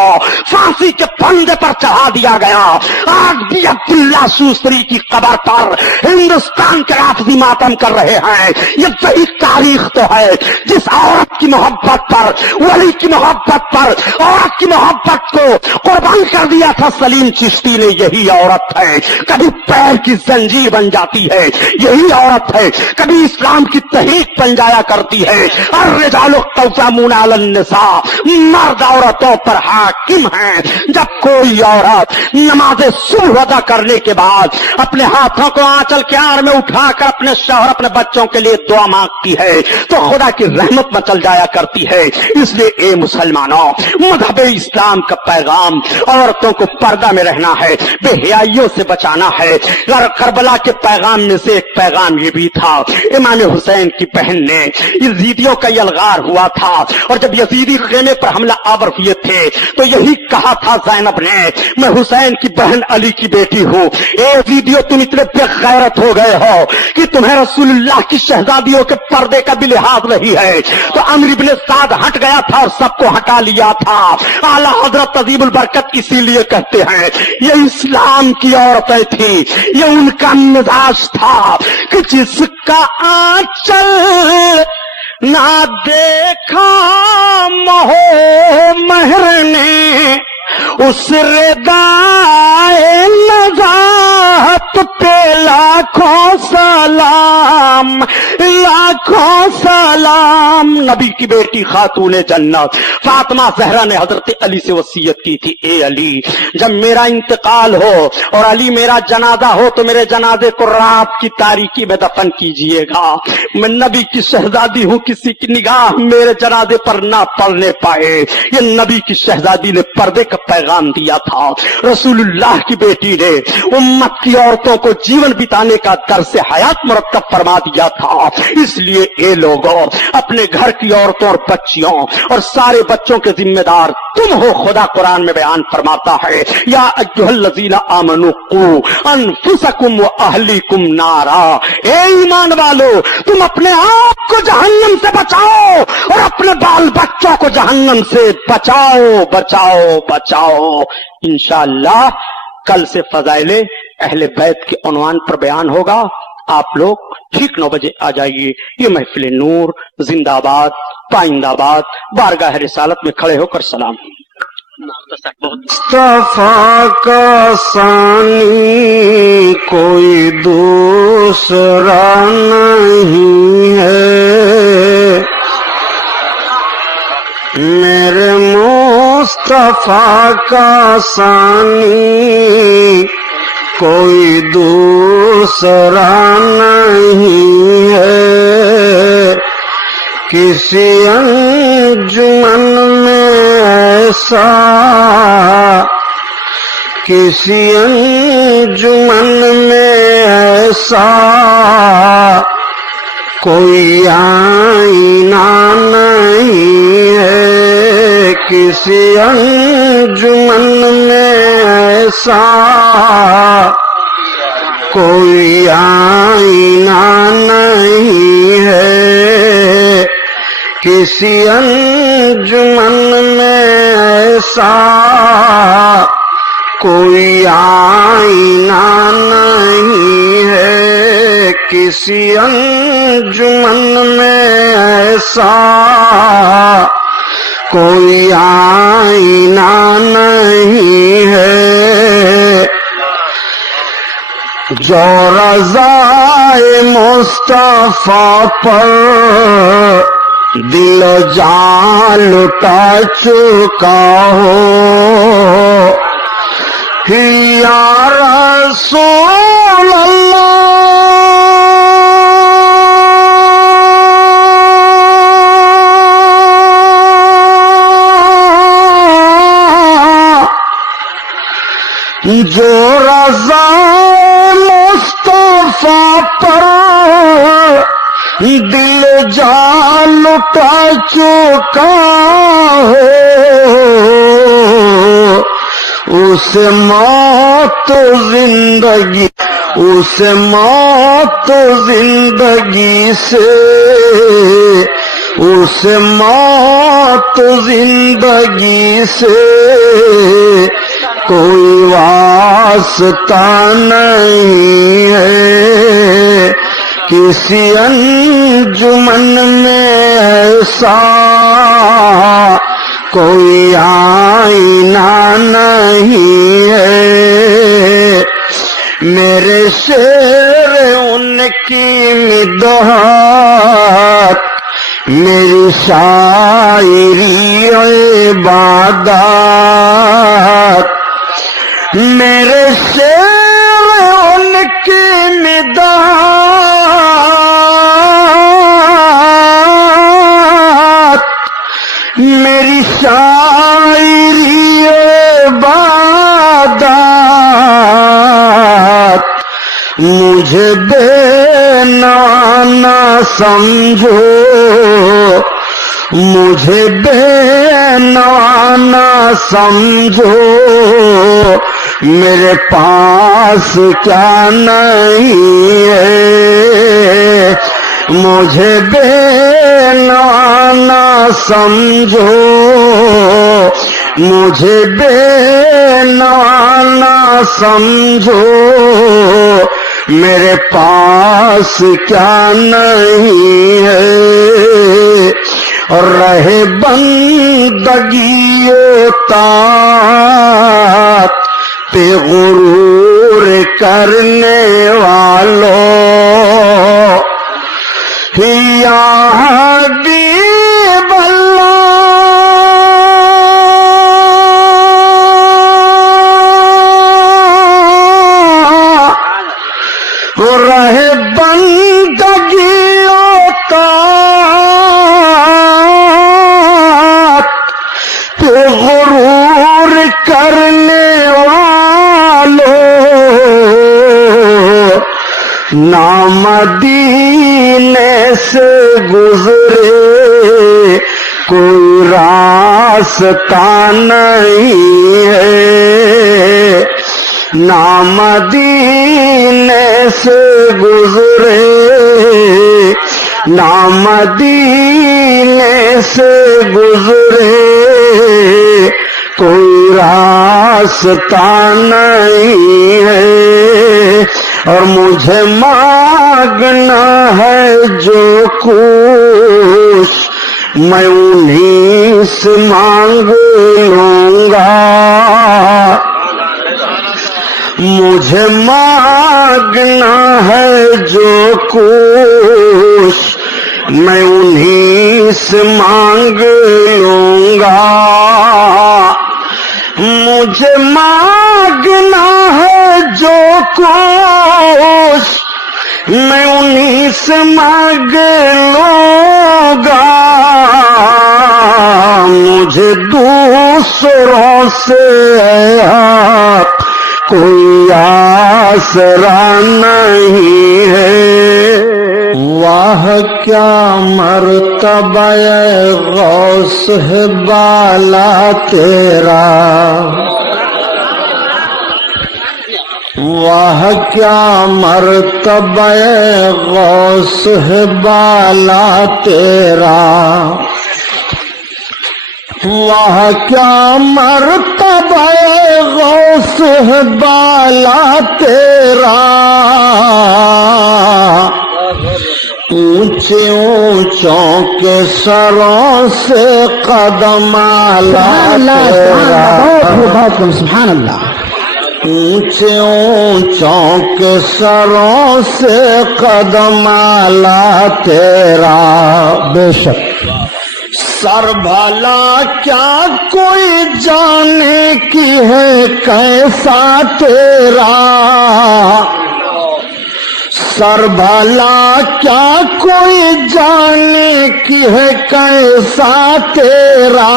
फांसी के फंदे पर चढ़ा दिया गया। आज भी अब्दुल्ला शूस्तरी की कब्र पर हिंदुस्तान के राफजी मातम कर रहे हैं। ये वही तारीख तो है जिस औरत की मोहब्बत पर, वली की मोहब्बत पर, औरत की मोहब्बत को कुर्बान कर दिया था सलीम चिश्ती ने। यही औरत है कभी पैर की जंजीर बन जाती है, यही औरत है कभी इस्लाम की तहरीक बन जाया करती है। और रिजालु क़व्वामून अलन्निसा, मर्द औरतों पर हाकिम है। जब कोई औरत नमाज़े सुबह अदा करने के बाद अपने हाथों को आंचल के आड़ में उठाकर अपने शौहर, अपने बच्चों के लिए दुआ मांगती है तो खुदा की रहमत मचल जाया करती है। इसलिए ए मुसलमानों, मज़हब इस्लाम का पैगाम औरतों को पर्दा में रहना है, बेहयाइयों से बचाना है। और करबला के पैगाम में से एक पैगाम ये भी था, इमाम हुसैन की बहन ने यजीदियों का यलगार हुआ था और जब यजीदी खेमे पर हमला आवर हुए थे तो यही कहा था ज़ैनब ने, मैं हुसैन की बहन अली की बेटी हूँ। ए यजीदियों, तुम इतने बेगैरत हो गए हो कि तुम्हें रसूलुल्लाह की शहजादियों के पर्दे का भी लिहाज नहीं है। तो अमर इब्ने साद हट गया था और सबको हटा लिया था। आला हजरत अजीबुल बरकत इसीलिए कहते हैं ये इस्लाम की औरतें थी, ये उनका मिजाज था कि जिसका आंचल ना देखा महो महर ने, उस रिदाए नजात पे लाखों सलाम, लाखों सलाम। नबी की बेटी खातून जन्नत फातिमा ज़हरा ने हजरत अली से वसीयत की थी, ए अली जब मेरा इंतकाल हो और अली मेरा जनाजा हो तो मेरे जनाजे को रात की तारीकी में दफन कीजिएगा। मैं नबी की शहजादी हूं, किसी की निगाह मेरे जनाजे पर ना पड़ने पाए। ये नबी की शहजादी ने पर्दे का पैगाम दिया था। रसूलुल्लाह की बेटी ने उम्मत की औरतों को जीवन बिताने का दर्स हयात मुरत्तब फरमा दिया था। इसलिए ये लोगों, अपने घर की औरतों और बच्चियों और सारे बच्चों के जिम्मेदार तुम हो। खुदा कुरान में बयान फरमाता है या अय्युहल्लज़ीना आमनू कू अनफुसकुम व अहलीकुम नारा, ए ईमान वालो तुम अपने आप को जहन्नम से बचाओ और अपने बाल बच्चों को जहन्नम से बचाओ, बचाओ, बचाओ। इंशाअल्लाह कल से फज़ाइले अहले बैत के उन्वान पर बयान होगा। आप लोग ठीक 9 बजे आ जाइए। ये महफिल नूर जिंदाबाद। پائندہ باد بارگاہ رسالت میں کھڑے ہو کر سلام. مصطفیٰ کا ثانی کوئی دوسرا نہیں ہے، میرے مصطفیٰ کا ثانی کوئی دوسرا نہیں ہے. کسی انجمن میں ایسا، کسی انجمن میں ایسا کوئی آئینہ نہیں ہے. کسی انجمن میں ایسا کوئی آئینہ نہیں ہے. کسی انجمن میں ایسا کوئی آئینہ نہیں ہے. کسی انجمن میں ایسا کوئی آئینہ نہیں ہے. جو رضائے مصطفیٰ پر دل و جان لٹا چکا ہو، یا رسول اللہ جو رضا مصطفیٰ پر دل جان لٹا چکا ہو، اسے موت زندگی، اسے موت زندگی سے، اسے موت زندگی سے کوئی واسطہ نہیں ہے. کسی انجمن میں ایسا کوئی آئینہ نہیں ہے. میرے شعر ان کی مدحت، میری شاعری عبادت، میرے شعر ان کی مدحت، میری شاعری عبادت. مجھے بے نہ سمجھو، مجھے بے نہ سمجھو، میرے پاس کیا نہیں ہے. مجھے بے نہ سمجھو، مجھے بے نہ سمجھو، میرے پاس کیا نہیں ہے. اور رہے بندگی طاعت پہ غرور کرنے والوں، یا حبیب اللہ، رہے بندگی طاعت پہ غرور کرنے والوں، نہ مدینے سے گزرے کوئی راستہ نہیں ہے. نہ مدینے سے گزرے، نہ مدینے سے گزرے کوئی راستہ نہیں ہے. اور مجھے مانگنا ہے جو کچھ میں انہیں سے مانگ لوں گا، مجھے مانگنا ہے جو کچھ میں انہیں سے مانگ لوں گا، مجھے مانگنا ہے جو کچھ میں انہیں سے مانگ لوں گا، مجھے دوسروں سے کوئی آسرا نہیں ہے۔ واہ کیا مرتبہ غوث ہے بالا تیرا، واہ کیا مرتبہ غوث ہے بالا تیرا، واہ کیا مرتبہ غوث ہے بالا تیرا، اونچے اونچوں کے سروں سے قدم آلہ تیرا، سبحان اللہ، اونچے اونچوں کے سروں سے قدم آلہ تیرا، بے شک سر بھلا کیا کوئی جانے کی ہے کیسا تیرا، سر بھلا کیا کوئی جانے کی ہے کیسا تیرا،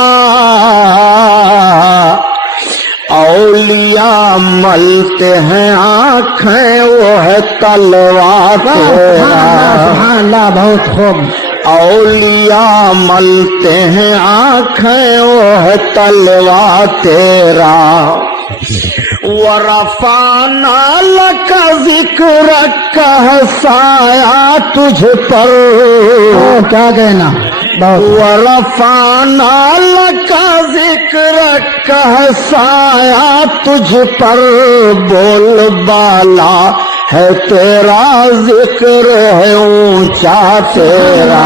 اولیاء ملتے ہیں آنکھیں وہ ہے تلوار تیرا، سبحان اللہ، بہت خوب، اولیاء ملتے ہیں آنکھیں وہ ہے تلوار تیرا، ورفعنا لک ذکرک ہے سایہ تجھ پر، کیا کہنا، ورفعنا لک ذکرک ہے سایہ تجھ پر، بول بالا ہے تیرا ذکر ہے اونچا تیرا،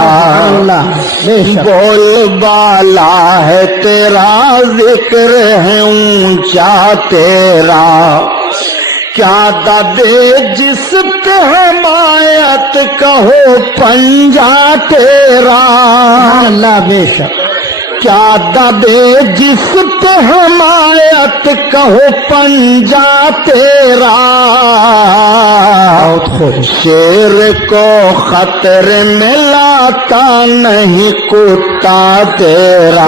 بول بالا ہے تیرا ذکر ہے اونچا تیرا، کیا دادے جس پہ حمایت کہو پنجا تیرا، اللہ بے شک، کیا دادے جس پہ حمایت کہو پنجا تیرا، شیر کو خطرے میں لاتا نہیں کتا تیرا،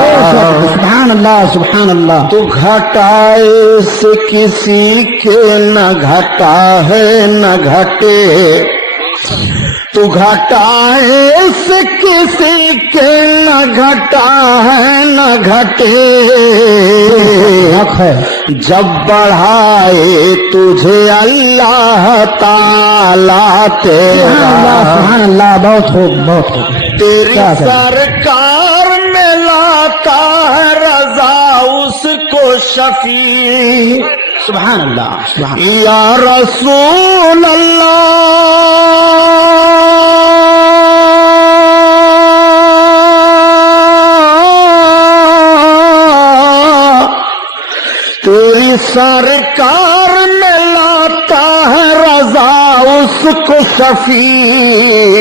سبحان اللہ، سبحان اللہ، تو گھٹائے سے کسی کے نہ گھٹا ہے نہ گھٹے، تو گھٹائے سے کسی کے نہ گھٹا ہے نہ گھٹے، جب بڑھائے تجھے اللہ تعالیٰ تیرا، سبحان اللہ، بہت خوب، بہت خوب، تیری سرکار میں لاتا ہے رضا اس کو شفیع، سبحان اللہ، سبحان اللہ، یا رسول اللہ تیری سرکار میں لاتا ہے رضا اس کو شفیع،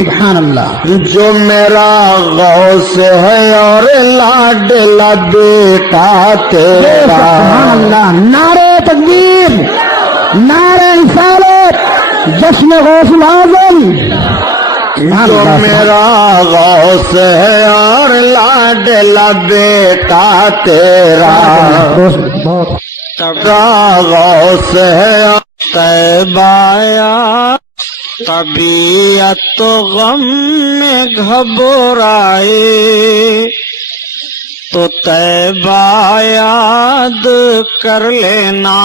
سبحان اللہ، جو میرا غوث ہے اور لاڈلا بیٹا تیرا، سبحان اللہ، نعرہ تکبیر، نعرہ رسالت، جشن غوث العظم، جو میرا غوث ہے اور لاڈلا بیٹا تیرا، تیرا غوث ہے طیبایا، طبیعت تو غم میں گھبرائے، تو طیبہ یاد کر لینا،